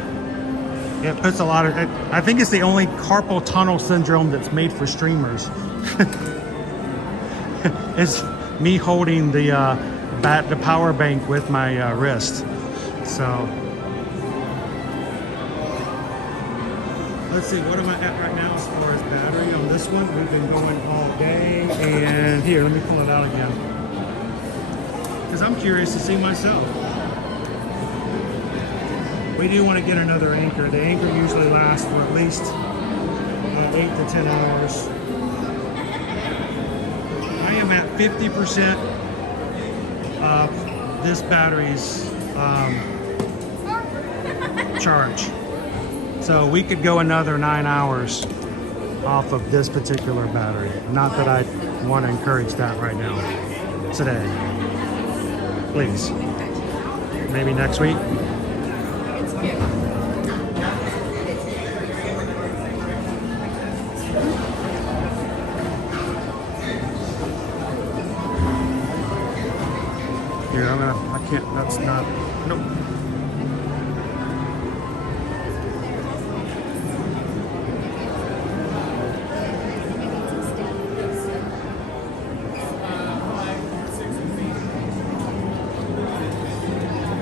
it puts a lot of, I think it's the only carpal tunnel syndrome that's made for streamers. It's me holding the power bank with my wrist. So let's see, what am I at right now as far as battery on this one? We've been going all day, and here, let me pull it out again, because I'm curious to see myself. We do want to get another anchor. The anchor usually lasts for at least 8 to 10 hours. I am at 50% of this battery's charge. So we could go another 9 hours off of this particular battery. Not that I want to encourage that right now, today. Please. Maybe next week. Here, I can't, that's not, nope.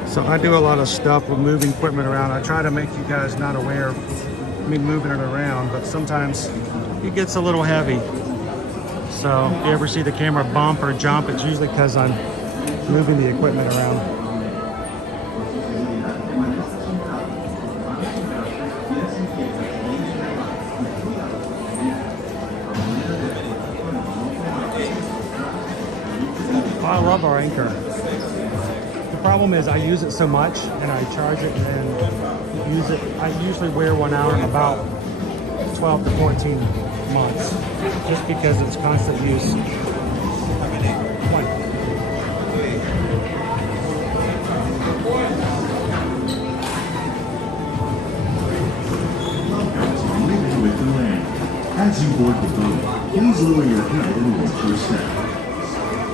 So I do a lot of stuff with moving equipment around. I try to make you guys not aware of me moving it around, but sometimes it gets a little heavy. So if you ever see the camera bump or jump, it's usually because I'm moving the equipment around. I love our anchor. The problem is I use it so much and I charge it and use it. I usually wear one out in about 12 to 14 months just because it's constant use. As you board the boat, please lower your head and watch your step.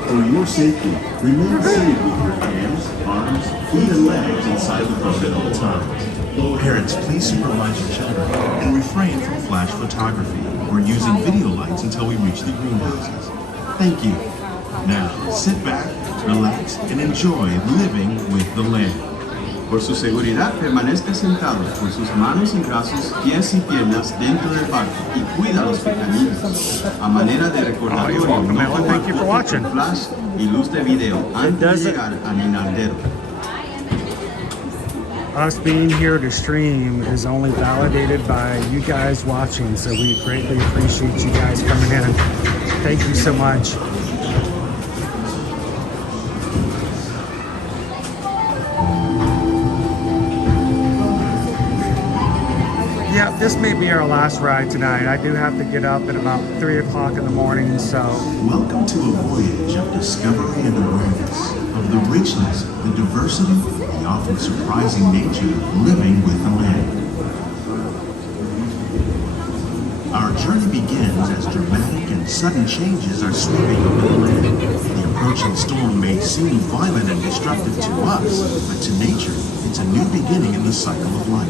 For your safety, remain seated with your hands, arms, feet, and legs inside the boat at all times. Parents, please supervise your children and refrain from flash photography or using video lights until we reach the greenhouses. Thank you. Now, sit back, relax, and enjoy living with the land. Por su seguridad, permanezca sentado con sus manos y brazos, pies y piernas dentro del barco y cuida los pequeños. A manera de recordatorio, no tomar fotos con flash y luz de video antes de llegar a Minardero. Us being here to stream is only validated by you guys watching, so we greatly appreciate you guys coming in. Thank you so much. Yeah, this may be our last ride tonight. I do have to get up at about 3 o'clock in the morning, so. Welcome to a voyage of discovery and awareness of the richness, the diversity, the often surprising nature of living with the land. Our journey begins as dramatic and sudden changes are sweeping over the land. The approaching storm may seem violent and destructive to us, but to nature, it's a new beginning in the cycle of life.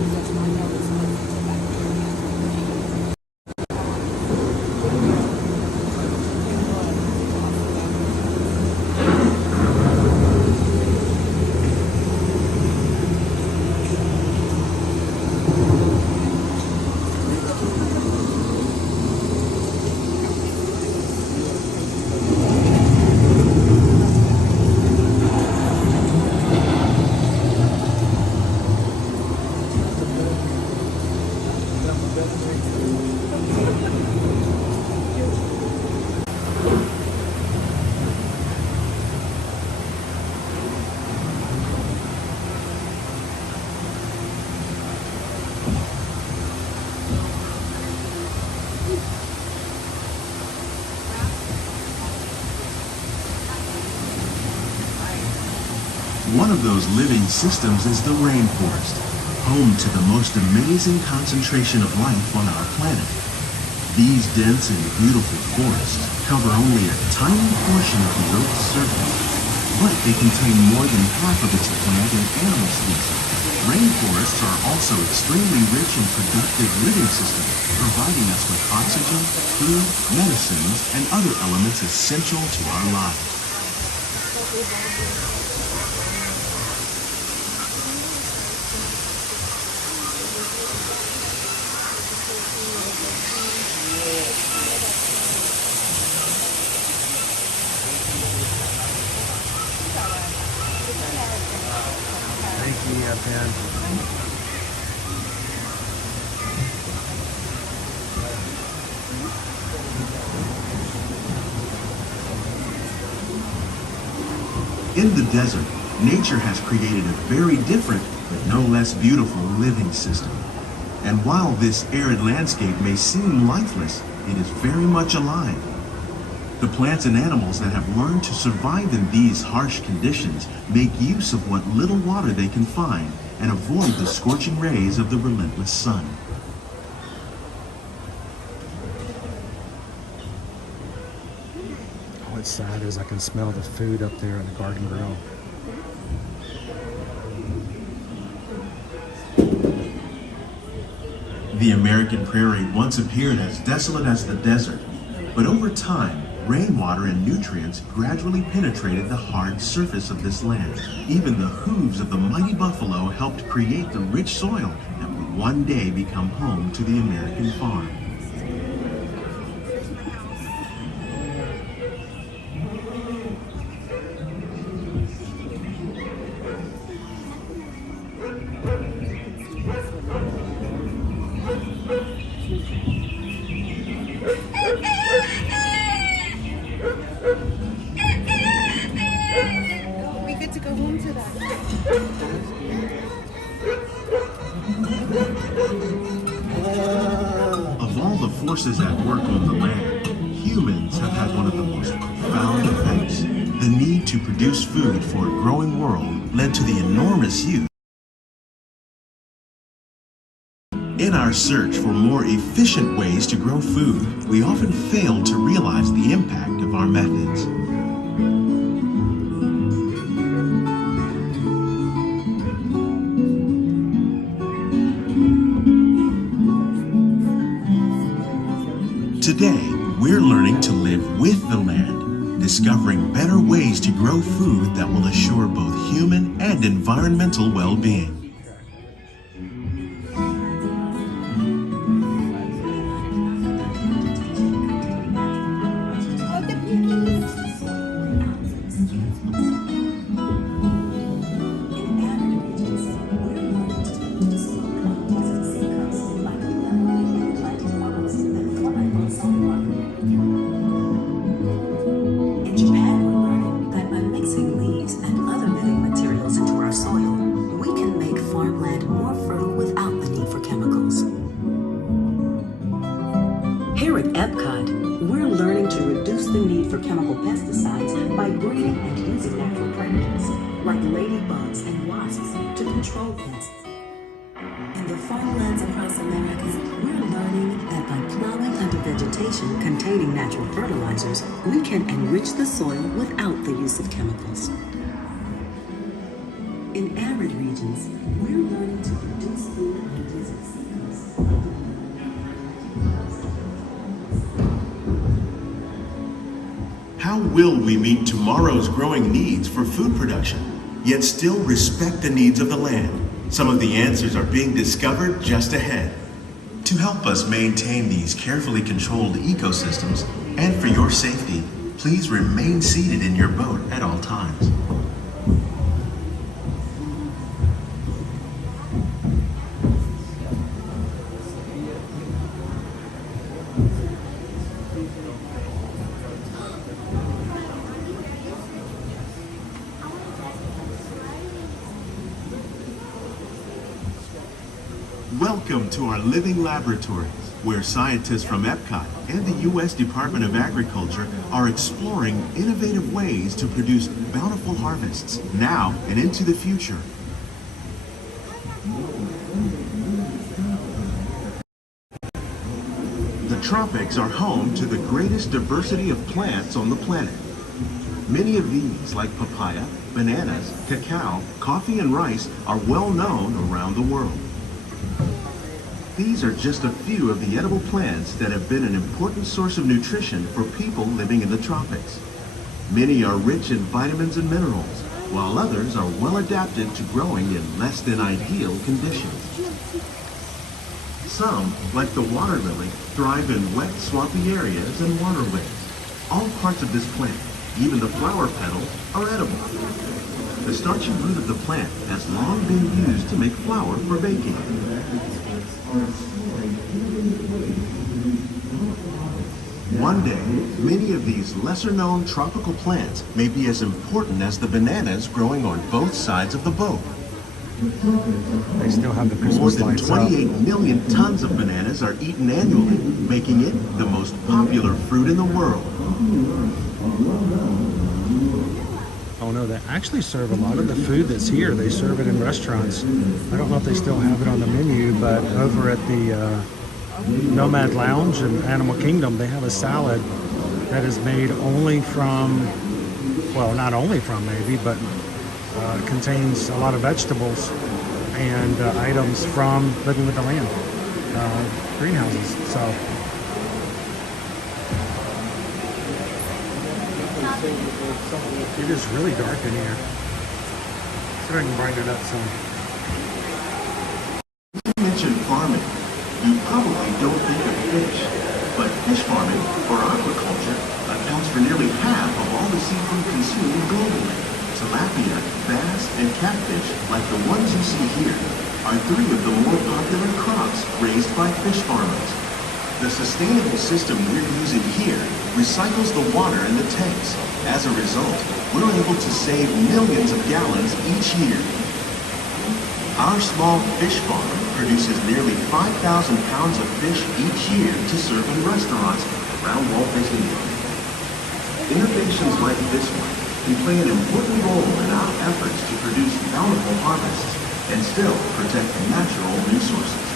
One of those living systems is the rainforest, home to the most amazing concentration of life on our planet. These dense and beautiful forests cover only a tiny portion of the Earth's surface, but they contain more than half of its plant and animal species. Rainforests are also extremely rich and productive living systems, providing us with oxygen, food, medicines, and other elements essential to our lives. In the desert, nature has created a very different, but no less beautiful living system. And while this arid landscape may seem lifeless, it is very much alive. The plants and animals that have learned to survive in these harsh conditions make use of what little water they can find and avoid the scorching rays of the relentless sun. What's sad is I can smell the food up there in the garden grill. The American prairie once appeared as desolate as the desert, but over time, rainwater and nutrients gradually penetrated the hard surface of this land. Even the hooves of the mighty buffalo helped create the rich soil that would one day become home to the American farm. We get to go home to that. Of all the forces at work on the land, humans have had one of the most profound effects. The need to produce food for a growing world led to the enormous use. In our search for more efficient ways to grow food, we often fail to realize the impact of our methods. Today, we're learning to live with the land, discovering better ways to grow food that will assure both human and environmental well-being. Here at Epcot, we're learning to reduce the need for chemical pesticides by breeding and using natural predators, like ladybugs and wasps, to control pests. In the farmlands across America, we're learning that by plowing under vegetation containing natural fertilizers, we can enrich the soil without the use of chemicals. In arid regions, we're learning to produce food and visit seasons. How will we meet tomorrow's growing needs for food production, yet still respect the needs of the land? Some of the answers are being discovered just ahead. To help us maintain these carefully controlled ecosystems, and for your safety, please remain seated in your boat at all times. Welcome to our living laboratories, where scientists from Epcot and the U.S. Department of Agriculture are exploring innovative ways to produce bountiful harvests now and into the future. The tropics are home to the greatest diversity of plants on the planet. Many of these, like papaya, bananas, cacao, coffee, and rice, are well known around the world. These are just a few of the edible plants that have been an important source of nutrition for people living in the tropics. Many are rich in vitamins and minerals, while others are well adapted to growing in less than ideal conditions. Some, like the water lily, thrive in wet, swampy areas and waterways. All parts of this plant, even the flower petals, are edible. The starchy root of the plant has long been used to make flour for baking. One day, many of these lesser-known tropical plants may be as important as the bananas growing on both sides of the boat. They still have the More Christmas than lights 28 up. million tons of bananas are eaten annually, making it the most popular fruit in the world. Oh no, they actually serve a lot of the food that's here. They serve it in restaurants. I don't know if they still have it on the menu, but over at the Nomad Lounge and Animal Kingdom, they have a salad that is made only from, well, not only from maybe, but contains a lot of vegetables and items from Living with the Land greenhouses. So. It is really dark in here. See if I can brighten it up some. When you mention farming, you probably don't think of fish, but fish farming, or aquaculture, accounts for nearly half of all the seafood consumed globally. Tilapia, bass, and catfish, like the ones you see here, are three of the more popular crops raised by fish farmers. The sustainable system we're using here recycles the water in the tanks. As a result, we're able to save millions of gallons each year. Our small fish farm produces nearly 5,000 pounds of fish each year to serve in restaurants around Walt Disney World. Innovations like this one can play an important role in our efforts to produce bountiful harvests and still protect natural resources.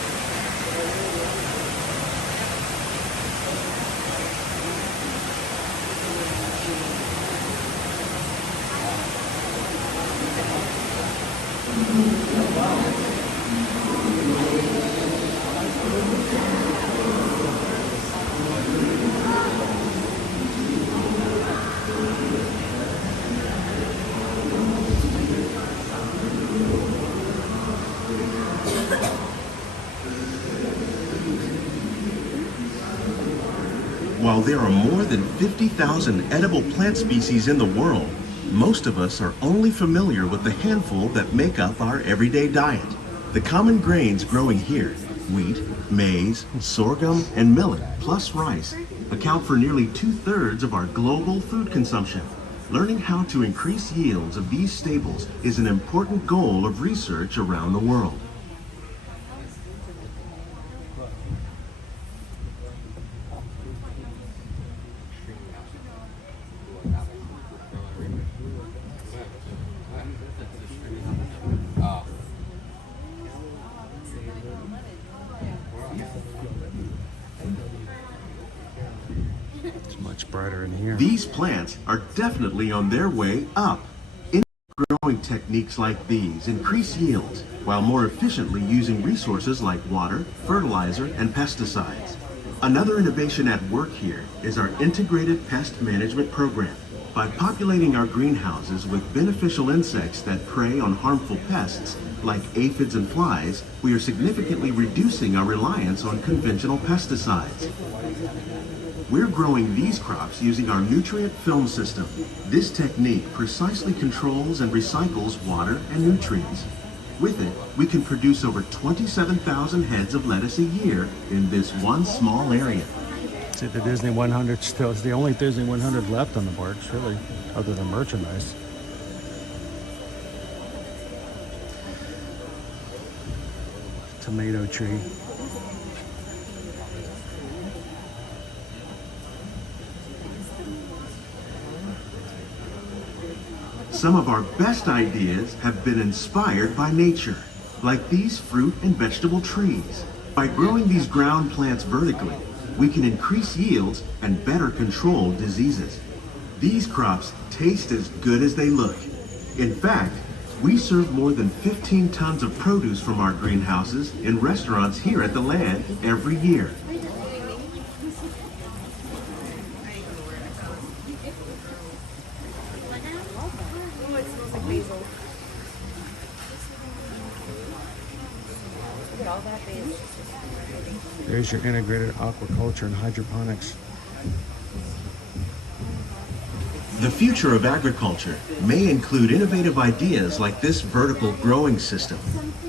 While there are more than 50,000 edible plant species in the world, most of us are only familiar with the handful that make up our everyday diet. The common grains growing here, wheat, maize, sorghum, and millet, plus rice, account for nearly 2/3 of our global food consumption. Learning how to increase yields of these staples is an important goal of research around the world. It's much brighter in here. These plants are definitely on their way up. Growing techniques like these increase yields while more efficiently using resources like water, fertilizer, and pesticides. Another innovation at work here is our integrated pest management program. By populating our greenhouses with beneficial insects that prey on harmful pests like aphids and flies, we are significantly reducing our reliance on conventional pesticides. We're growing these crops using our nutrient film system. This technique precisely controls and recycles water and nutrients. With it, we can produce over 27,000 heads of lettuce a year in this one small area. See, the Disney 100 still is the only Disney 100 left on the parks, really, other than merchandise. Tomato tree. Some of our best ideas have been inspired by nature, like these fruit and vegetable trees. By growing these ground plants vertically, we can increase yields and better control diseases. These crops taste as good as they look. In fact, we serve more than 15 tons of produce from our greenhouses in restaurants here at the land every year. There's your integrated aquaculture and hydroponics. The future of agriculture may include innovative ideas like this vertical growing system.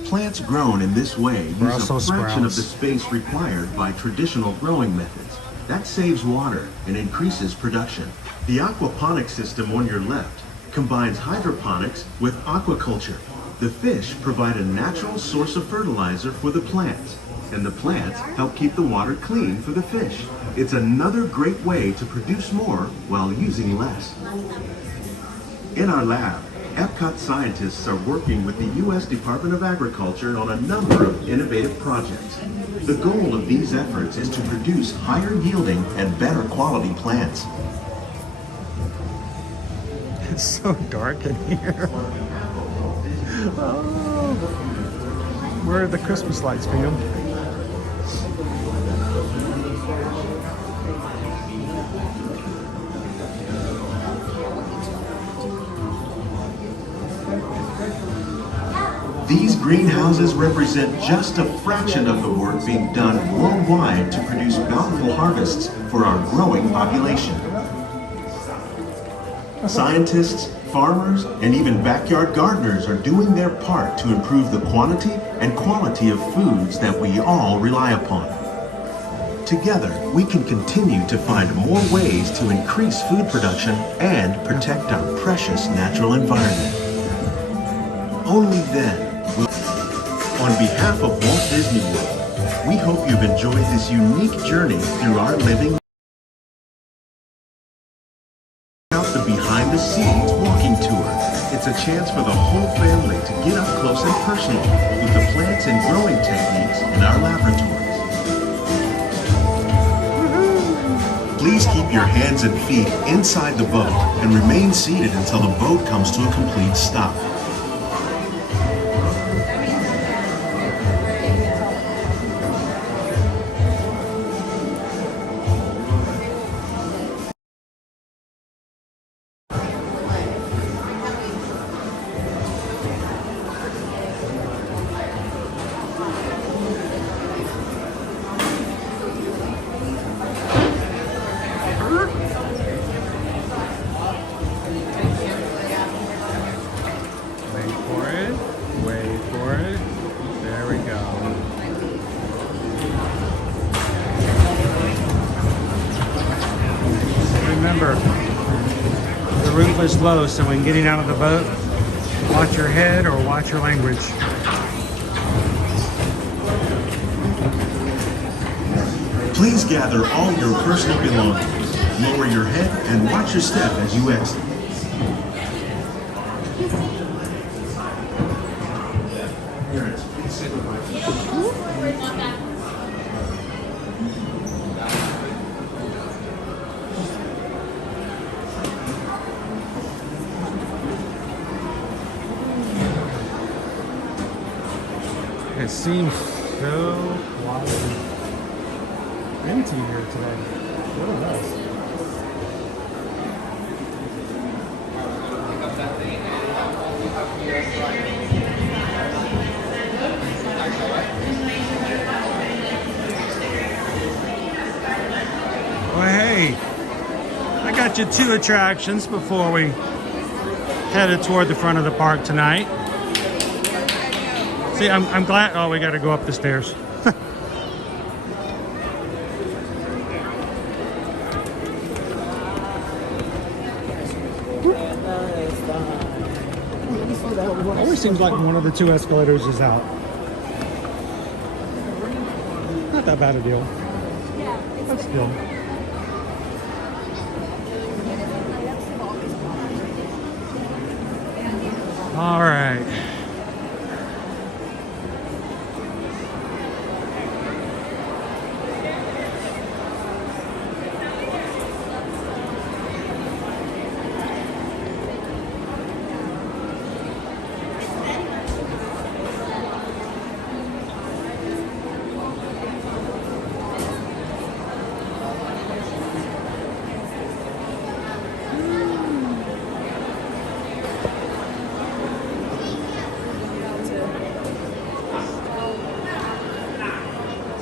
Plants grown in this way use a fraction of the space required by traditional growing methods. That saves water and increases production. The aquaponics system on your left combines hydroponics with aquaculture. The fish provide a natural source of fertilizer for the plants, and the plants help keep the water clean for the fish. It's another great way to produce more while using less. In our lab, Epcot scientists are working with the U.S. Department of Agriculture on a number of innovative projects. The goal of these efforts is to produce higher yielding and better quality plants. It's so dark in here. Oh, where are the Christmas lights, Pam? These greenhouses represent just a fraction of the work being done worldwide to produce bountiful harvests for our growing population. Scientists, farmers, and even backyard gardeners are doing their part to improve the quantity and quality of foods that we all rely upon. Together, we can continue to find more ways to increase food production and protect our precious natural environment. Only then will... On behalf of Walt Disney World, we hope you've enjoyed this unique journey through our living behind-the-scenes walking tour. It's a chance for the whole family to get up close and personal with the plants and growing techniques in our laboratories. Please keep your hands and feet inside the boat and remain seated until the boat comes to a complete stop. is low, so when getting out of the boat, watch your head or watch your language. Please gather all your personal belongings. Lower your head and watch your step as you exit. It seems so quiet and empty here today. What are those? Well, hey, I got you 2 attractions before we headed toward the front of the park tonight. See, I'm glad. Oh, we got to go up the stairs. Always seems like one of the 2 escalators is out. Not that bad a deal. But still. All right.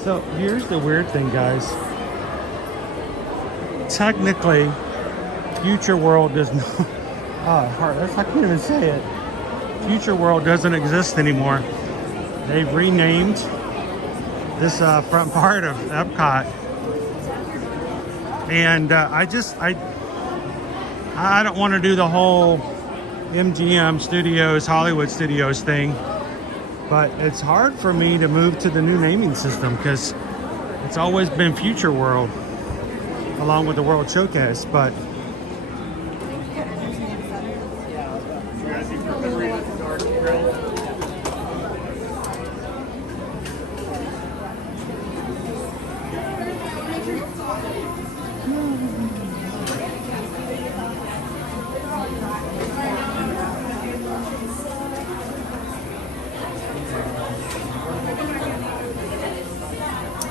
So here's the weird thing, guys. Technically, Future World does not. I can't even say it. Future World doesn't exist anymore. They've renamed this front part of Epcot, and I don't want to do the whole MGM Studios, Hollywood Studios thing. But it's hard for me to move to the new naming system because it's always been Future World along with the World Showcase. But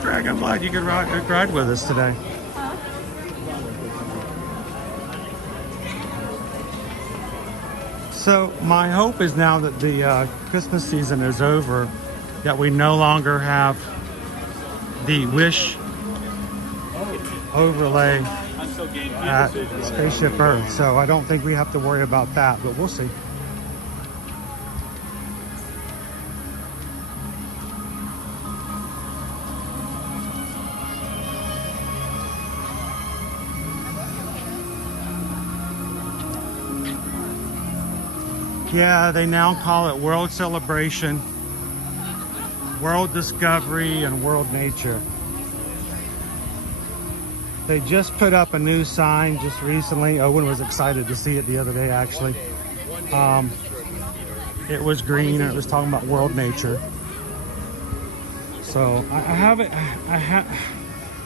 Greg, I'm glad you could ride with us today. So my hope is now that the Christmas season is over, that we no longer have the Wish overlay at Spaceship Earth. So I don't think we have to worry about that, but we'll see. Yeah, they now call it World Celebration, World Discovery, and World Nature. They just put up a new sign just recently. Owen was excited to see it the other day, actually. It was green and it was talking about World Nature. So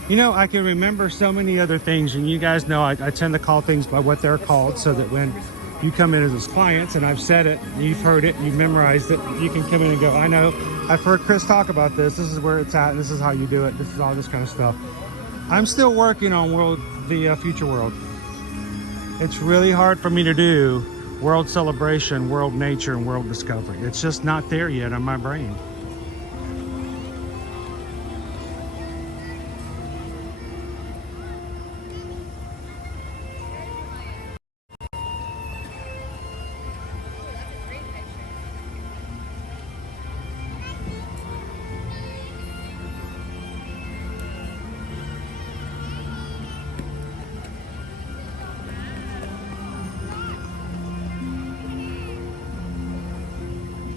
you know, I can remember so many other things, and you guys know I tend to call things by what they're called, so that when you come in as clients, and I've said it, you've heard it, you've memorized it, you can come in and go, I know, I've heard Chris talk about this, this is where it's at, and this is how you do it, this is all this kind of stuff. I'm still working on the Future World. It's really hard for me to do World Celebration, World Nature, and World Discovery. It's just not there yet on my brain.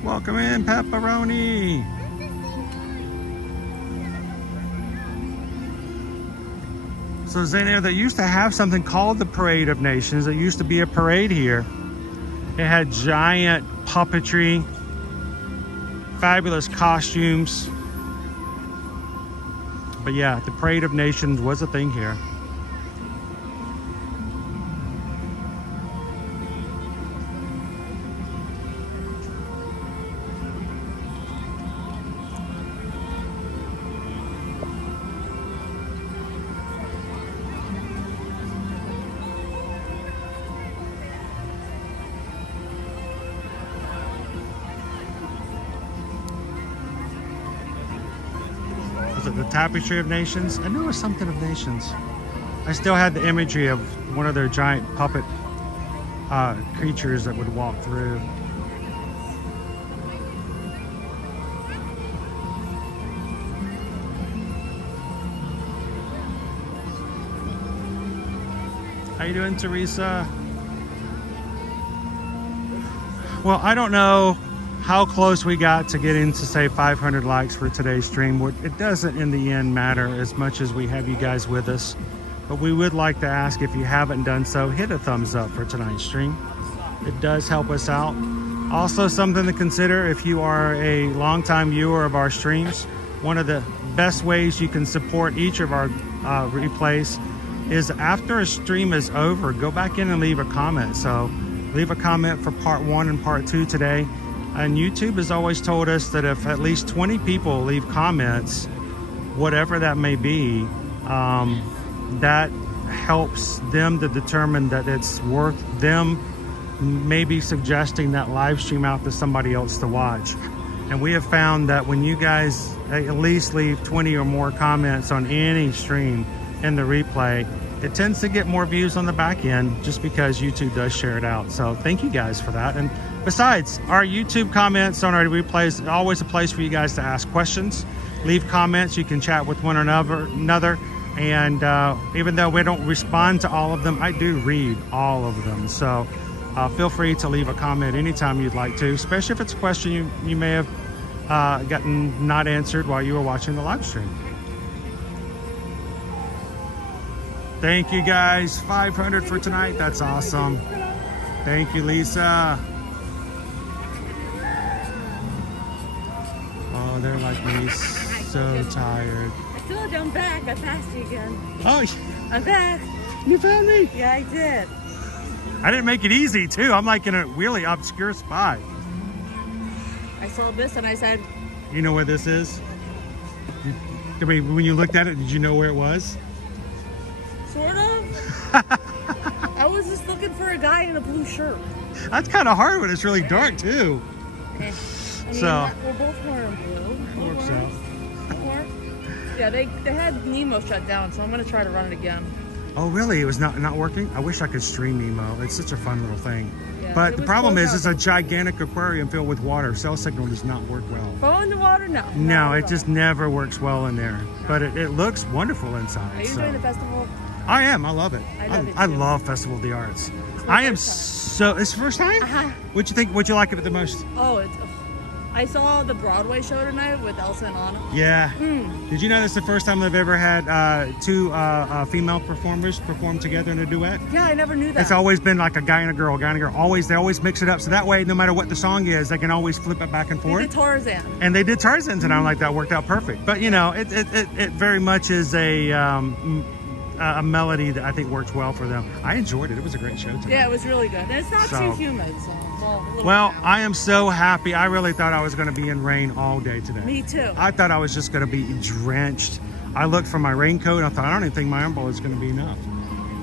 Welcome in, Pepperoni. So Zainair, they used to have something called the Parade of Nations. It used to be a parade here. It had giant puppetry, fabulous costumes. But yeah, the Parade of Nations was a thing here. Was it the Tapestry of Nations? I knew it was something of Nations. I still had the imagery of one of their giant puppet creatures that would walk through. How you doing, Teresa? Well, I don't know how close we got to getting to say 500 likes for today's stream. It doesn't in the end matter as much as we have you guys with us, but we would like to ask, if you haven't done so, hit a thumbs up for tonight's stream. It does help us out. Also, something to consider if you are a longtime viewer of our streams, one of the best ways you can support each of our replays is after a stream is over, go back in and leave a comment. So leave a comment for part 1 and part 2 today. And YouTube has always told us that if at least 20 people leave comments, whatever that may be, that helps them to determine that it's worth them maybe suggesting that live stream out to somebody else to watch. And we have found that when you guys at least leave 20 or more comments on any stream in the replay, it tends to get more views on the back end just because YouTube does share it out. So thank you guys for that. And besides, our YouTube comments on our replays are always a place for you guys to ask questions, leave comments. You can chat with one another. And even though we don't respond to all of them, I do read all of them. So feel free to leave a comment anytime you'd like to, especially if it's a question you may have gotten not answered while you were watching the live stream. Thank you guys, 500 for tonight. That's awesome. Thank you, Lisa. Oh, they're like me, so tired. I told you I'm back. I passed you again. Oh, I'm back. You found me? Yeah, I did. I didn't make it easy too. I'm like in a really obscure spot. I saw this and I said, you know where this is? I mean, when you looked at it, did you know where it was? sort of. I was just looking for a guy in a blue shirt. That's kind of hard when it's really dark too. I mean, so we're both wearing blue. Works out. Yeah, they had Nemo shut down, so I'm gonna try to run it again. Oh really? It was not working? I wish I could stream Nemo. It's such a fun little thing. Yeah, but the problem is it's a gigantic aquarium filled with water. Cell signal does not work well. Phone in the water? No. No, it just never works well in there. But it looks wonderful inside. Are you doing the festival? I am. I love it. I love Festival of the Arts. I am so. It's the first time? What'd you think? What'd you like it the most? Oh, I saw the Broadway show tonight with Elsa and Anna. Yeah. Did you know this is the first time they've ever had two female performers perform together in a duet? Yeah, I never knew that. It's always been like a guy and a girl, They always mix it up. So that way, no matter what the song is, they can always flip it back and forth. They did Tarzan. And they did Tarzan tonight. I'm like, that worked out perfect. But you know, it very much is a melody that I think works well for them. I enjoyed it. It was a great show tonight. Yeah, it was really good. And it's not too humid. So, well, I am so happy. I really thought I was going to be in rain all day today. Me too. I thought I was just going to be drenched. I looked for my raincoat and I thought, I don't even think my umbrella is going to be enough.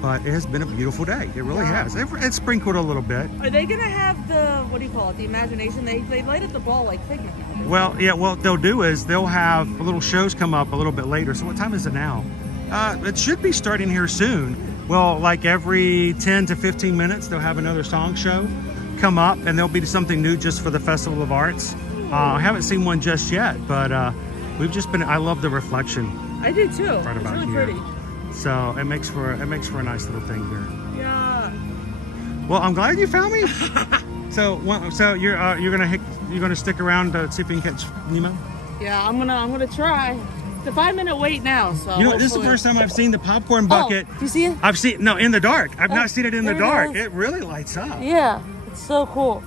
But it has been a beautiful day. It really has. It sprinkled a little bit. Are they going to have the, what do you call it, the imagination? They lighted the ball like figure. Well, yeah, what they'll do is they'll have little shows come up a little bit later. So what time is it now? It should be starting here soon. Well, like every 10 to 15 minutes, they'll have another song show come up, and there'll be something new just for the Festival of Arts. I haven't seen one just yet, but we've just been. I love the reflection. I do too. Right about it's really here. pretty. So it makes for a nice little thing here. Yeah. Well, I'm glad you found me. So you're gonna You gonna stick around to see if you can catch Nemo? Yeah, I'm gonna try. It's a 5-minute wait now, so. You know, this is the first time I've seen the popcorn bucket. Oh, do you see it? I've seen no in the dark. I've not seen it in the there it dark. is. It really lights up. Yeah, it's so cool.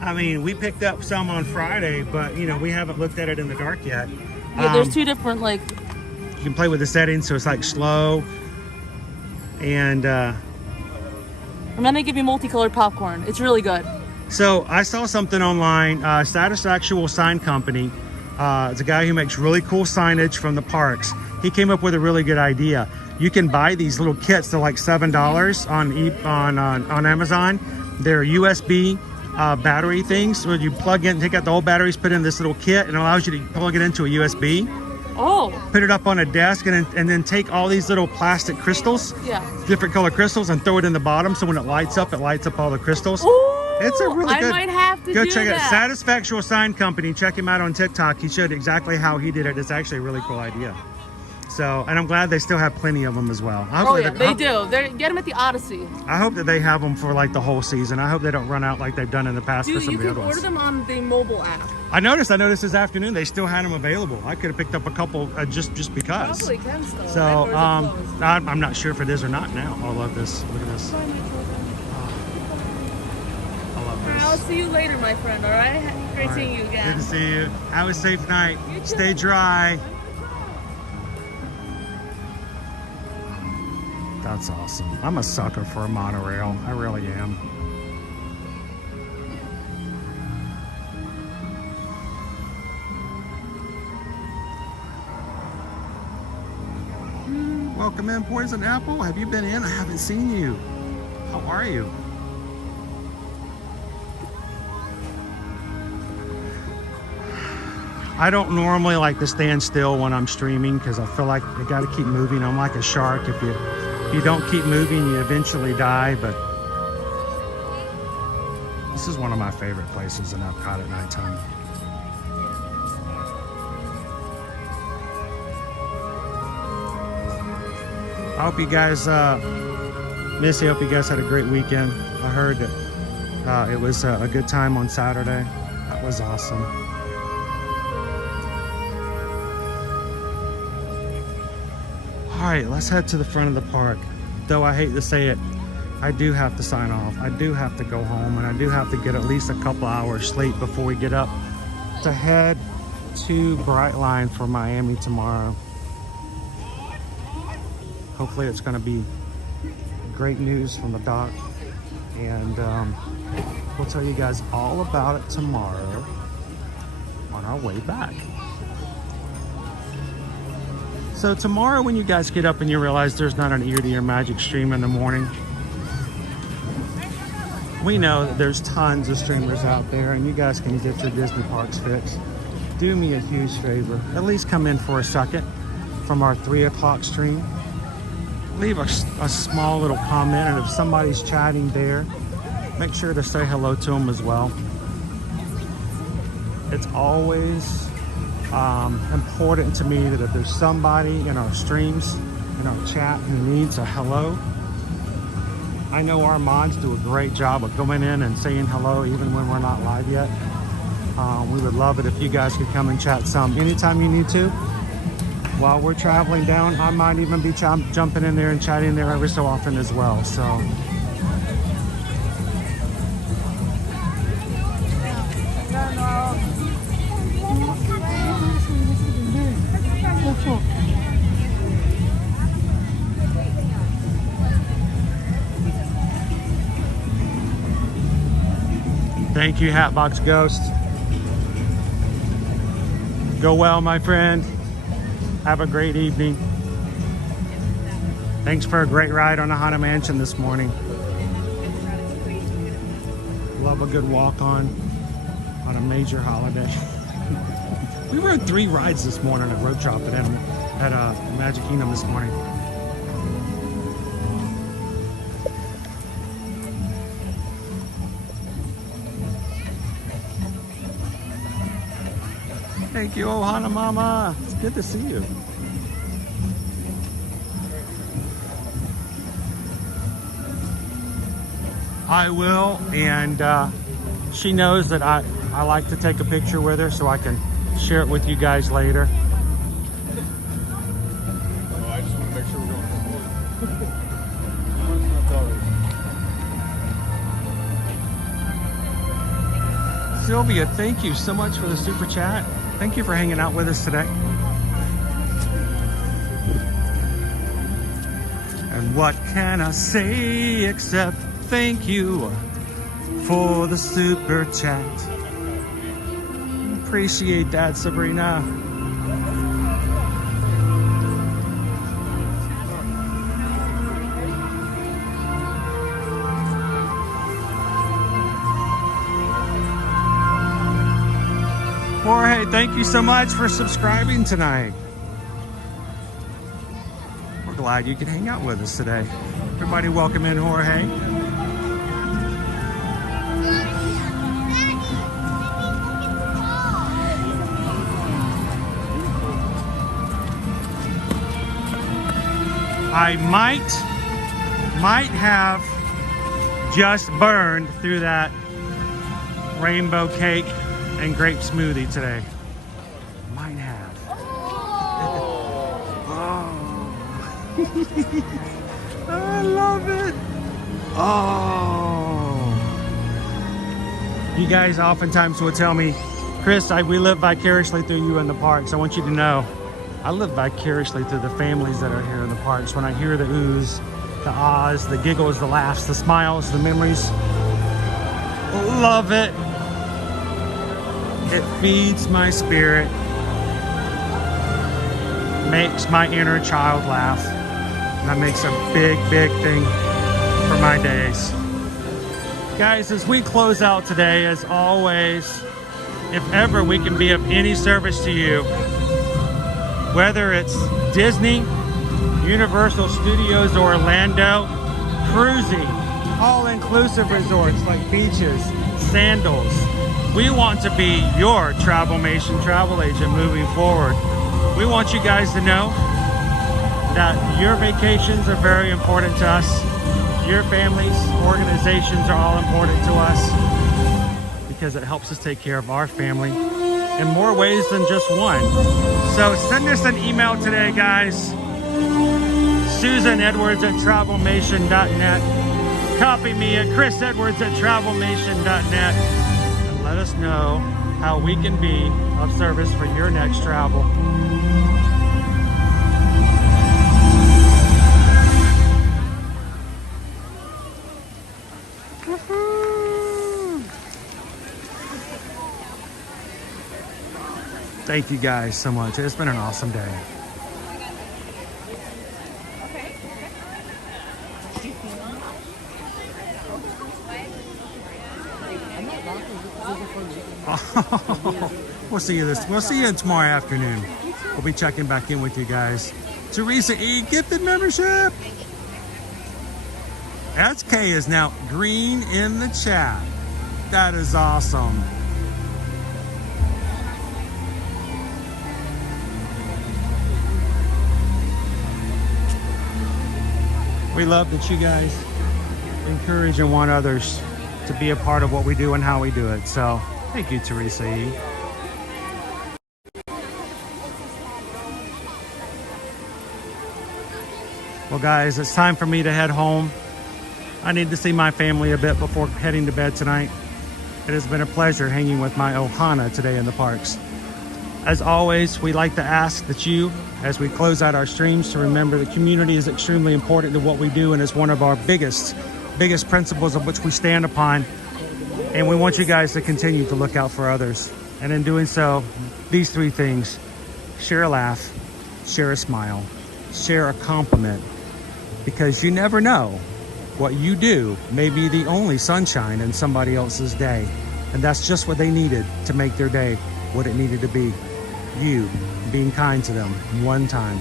I mean, we picked up some on Friday, but you know, we haven't looked at it in the dark yet. Yeah, there's two different like. You can play with the settings, so it's like slow and. And then they give you multicolored popcorn. It's really good. So I saw something online. Satisfactual Sign Company. It's a guy who makes really cool signage from the parks. He came up with a really good idea. You can buy these little kits. They're like $7 on Amazon. They're USB battery things. So you plug in, take out the old batteries, put in this little kit, and it allows you to plug it into a USB. Oh. Put it up on a desk and then take all these little plastic crystals, different color crystals, and throw it in the bottom. So when it lights up all the crystals. Ooh, it's a really good. I might have to go do check that. it. Satisfactual Sign Company. Check him out on TikTok. He showed exactly how he did it. It's actually a really cool idea. So, and I'm glad they still have plenty of them as well. Oh yeah, they do. Get them at the Odyssey. I hope that they have them for like the whole season. I hope they don't run out like they've done in the past for some You of the can other order ones. them on the mobile app. I noticed this afternoon they still had them available. I could have picked up a couple just because. Probably can still. So I'm not sure if it is or not now. I love this. Look at this. I love this. I'll see you later, my friend. All right. Great seeing you again. Good to see you. Have a safe night. Stay dry. That's awesome. I'm a sucker for a monorail. I really am. Welcome in, Poison Apple. Have you been in? I haven't seen you. How are you? I don't normally like to stand still when I'm streaming because I feel like I gotta keep moving. I'm like a shark. If you don't keep moving, you eventually die. But this is one of my favorite places in Epcot at nighttime. I hope you guys, Missy, I hope you guys had a great weekend. I heard that it was a good time on Saturday. That was awesome. All right, let's head to the front of the park. Though I hate to say it, I do have to sign off. I do have to go home, and I do have to get at least a couple hours sleep before we get up to head to Brightline for Miami tomorrow. Hopefully it's going to be great news from the dock, and we'll tell you guys all about it tomorrow on our way back. So tomorrow when you guys get up and you realize there's not an ear-to-ear magic stream in the morning, we know that there's tons of streamers out there and you guys can get your Disney parks fix. Do me a huge favor, at least come in for a second from our 3 o'clock stream. Leave a small little comment, and if somebody's chatting there, make sure to say hello to them as well. It's always important to me that if there's somebody in our streams, in our chat who needs a hello, I know our mods do a great job of going in and saying hello even when we're not live yet. We would love it if you guys could come and chat some anytime you need to. While we're traveling down, I might even be jumping in there and chatting there every so often as well. So thank you, Hatbox Ghost. Go well, my friend. Have a great evening. Thanks for a great ride on the Haunted Mansion this morning. Love a good walk on a major holiday. We rode 3 rides this morning at Road Drop at Magic Kingdom this morning. Thank you, Ohana Mama. It's good to see you. I will, and she knows that I like to take a picture with her so I can share it with you guys later. Oh, I just want to make sure we're going forward. Sylvia, thank you so much for the super chat. Thank you for hanging out with us today. And what can I say except thank you for the super chat. Appreciate that, Sabrina. Jorge, thank you so much for subscribing tonight. We're glad you could hang out with us today. Everybody welcome in Jorge. I might have just burned through that rainbow cake and grape smoothie today. Might have. Oh. I love it. Oh. You guys oftentimes will tell me, Chris, we live vicariously through you in the parks. I want you to know, I live vicariously through the families that are here in the parks. When I hear the oohs, the ahs, the giggles, the laughs, the smiles, the memories, love it. It feeds my spirit, makes my inner child laugh, and that makes a big, big thing for my days. Guys, as we close out today, as always, if ever we can be of any service to you, whether it's Disney, Universal Studios Orlando, cruising, all-inclusive resorts like beaches, sandals, we want to be your Travelmation travel agent moving forward. We want you guys to know that your vacations are very important to us. Your families, organizations are all important to us because it helps us take care of our family in more ways than just one. So send us an email today, guys. susanedwards@travelmation.net. Copy me at chrisedwards@travelmation.net. Let us know how we can be of service for your next travel. Thank you guys so much. It's been an awesome day. We'll see you tomorrow afternoon. We'll be checking back in with you guys. Teresa E, gifted membership. SK is now green in the chat. That is awesome. We love that you guys encourage and want others to be a part of what we do and how we do it. So thank you, Teresa E. Well, guys, it's time for me to head home. I need to see my family a bit before heading to bed tonight. It has been a pleasure hanging with my Ohana today in the parks. As always, we like to ask that you, as we close out our streams, to remember the community is extremely important to what we do and is one of our biggest principles of which we stand upon. And we want you guys to continue to look out for others. And in doing so, these three things: share a laugh, share a smile, share a compliment, because you never know, what you do may be the only sunshine in somebody else's day. And that's just what they needed to make their day what it needed to be. You being kind to them one time.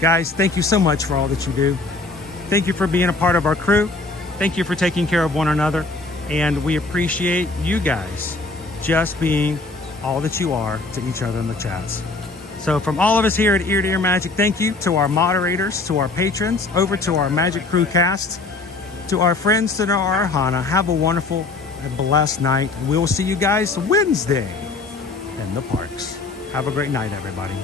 Guys, thank you so much for all that you do. Thank you for being a part of our crew. Thank you for taking care of one another. And we appreciate you guys just being all that you are to each other in the chats. So from all of us here at Ear to Ear Magic, thank you to our moderators, to our patrons, over to our Magic Crew cast, to our friends that are our Ohana. Have a wonderful, a blessed night. We will see you guys Wednesday in the parks. Have a great night, everybody.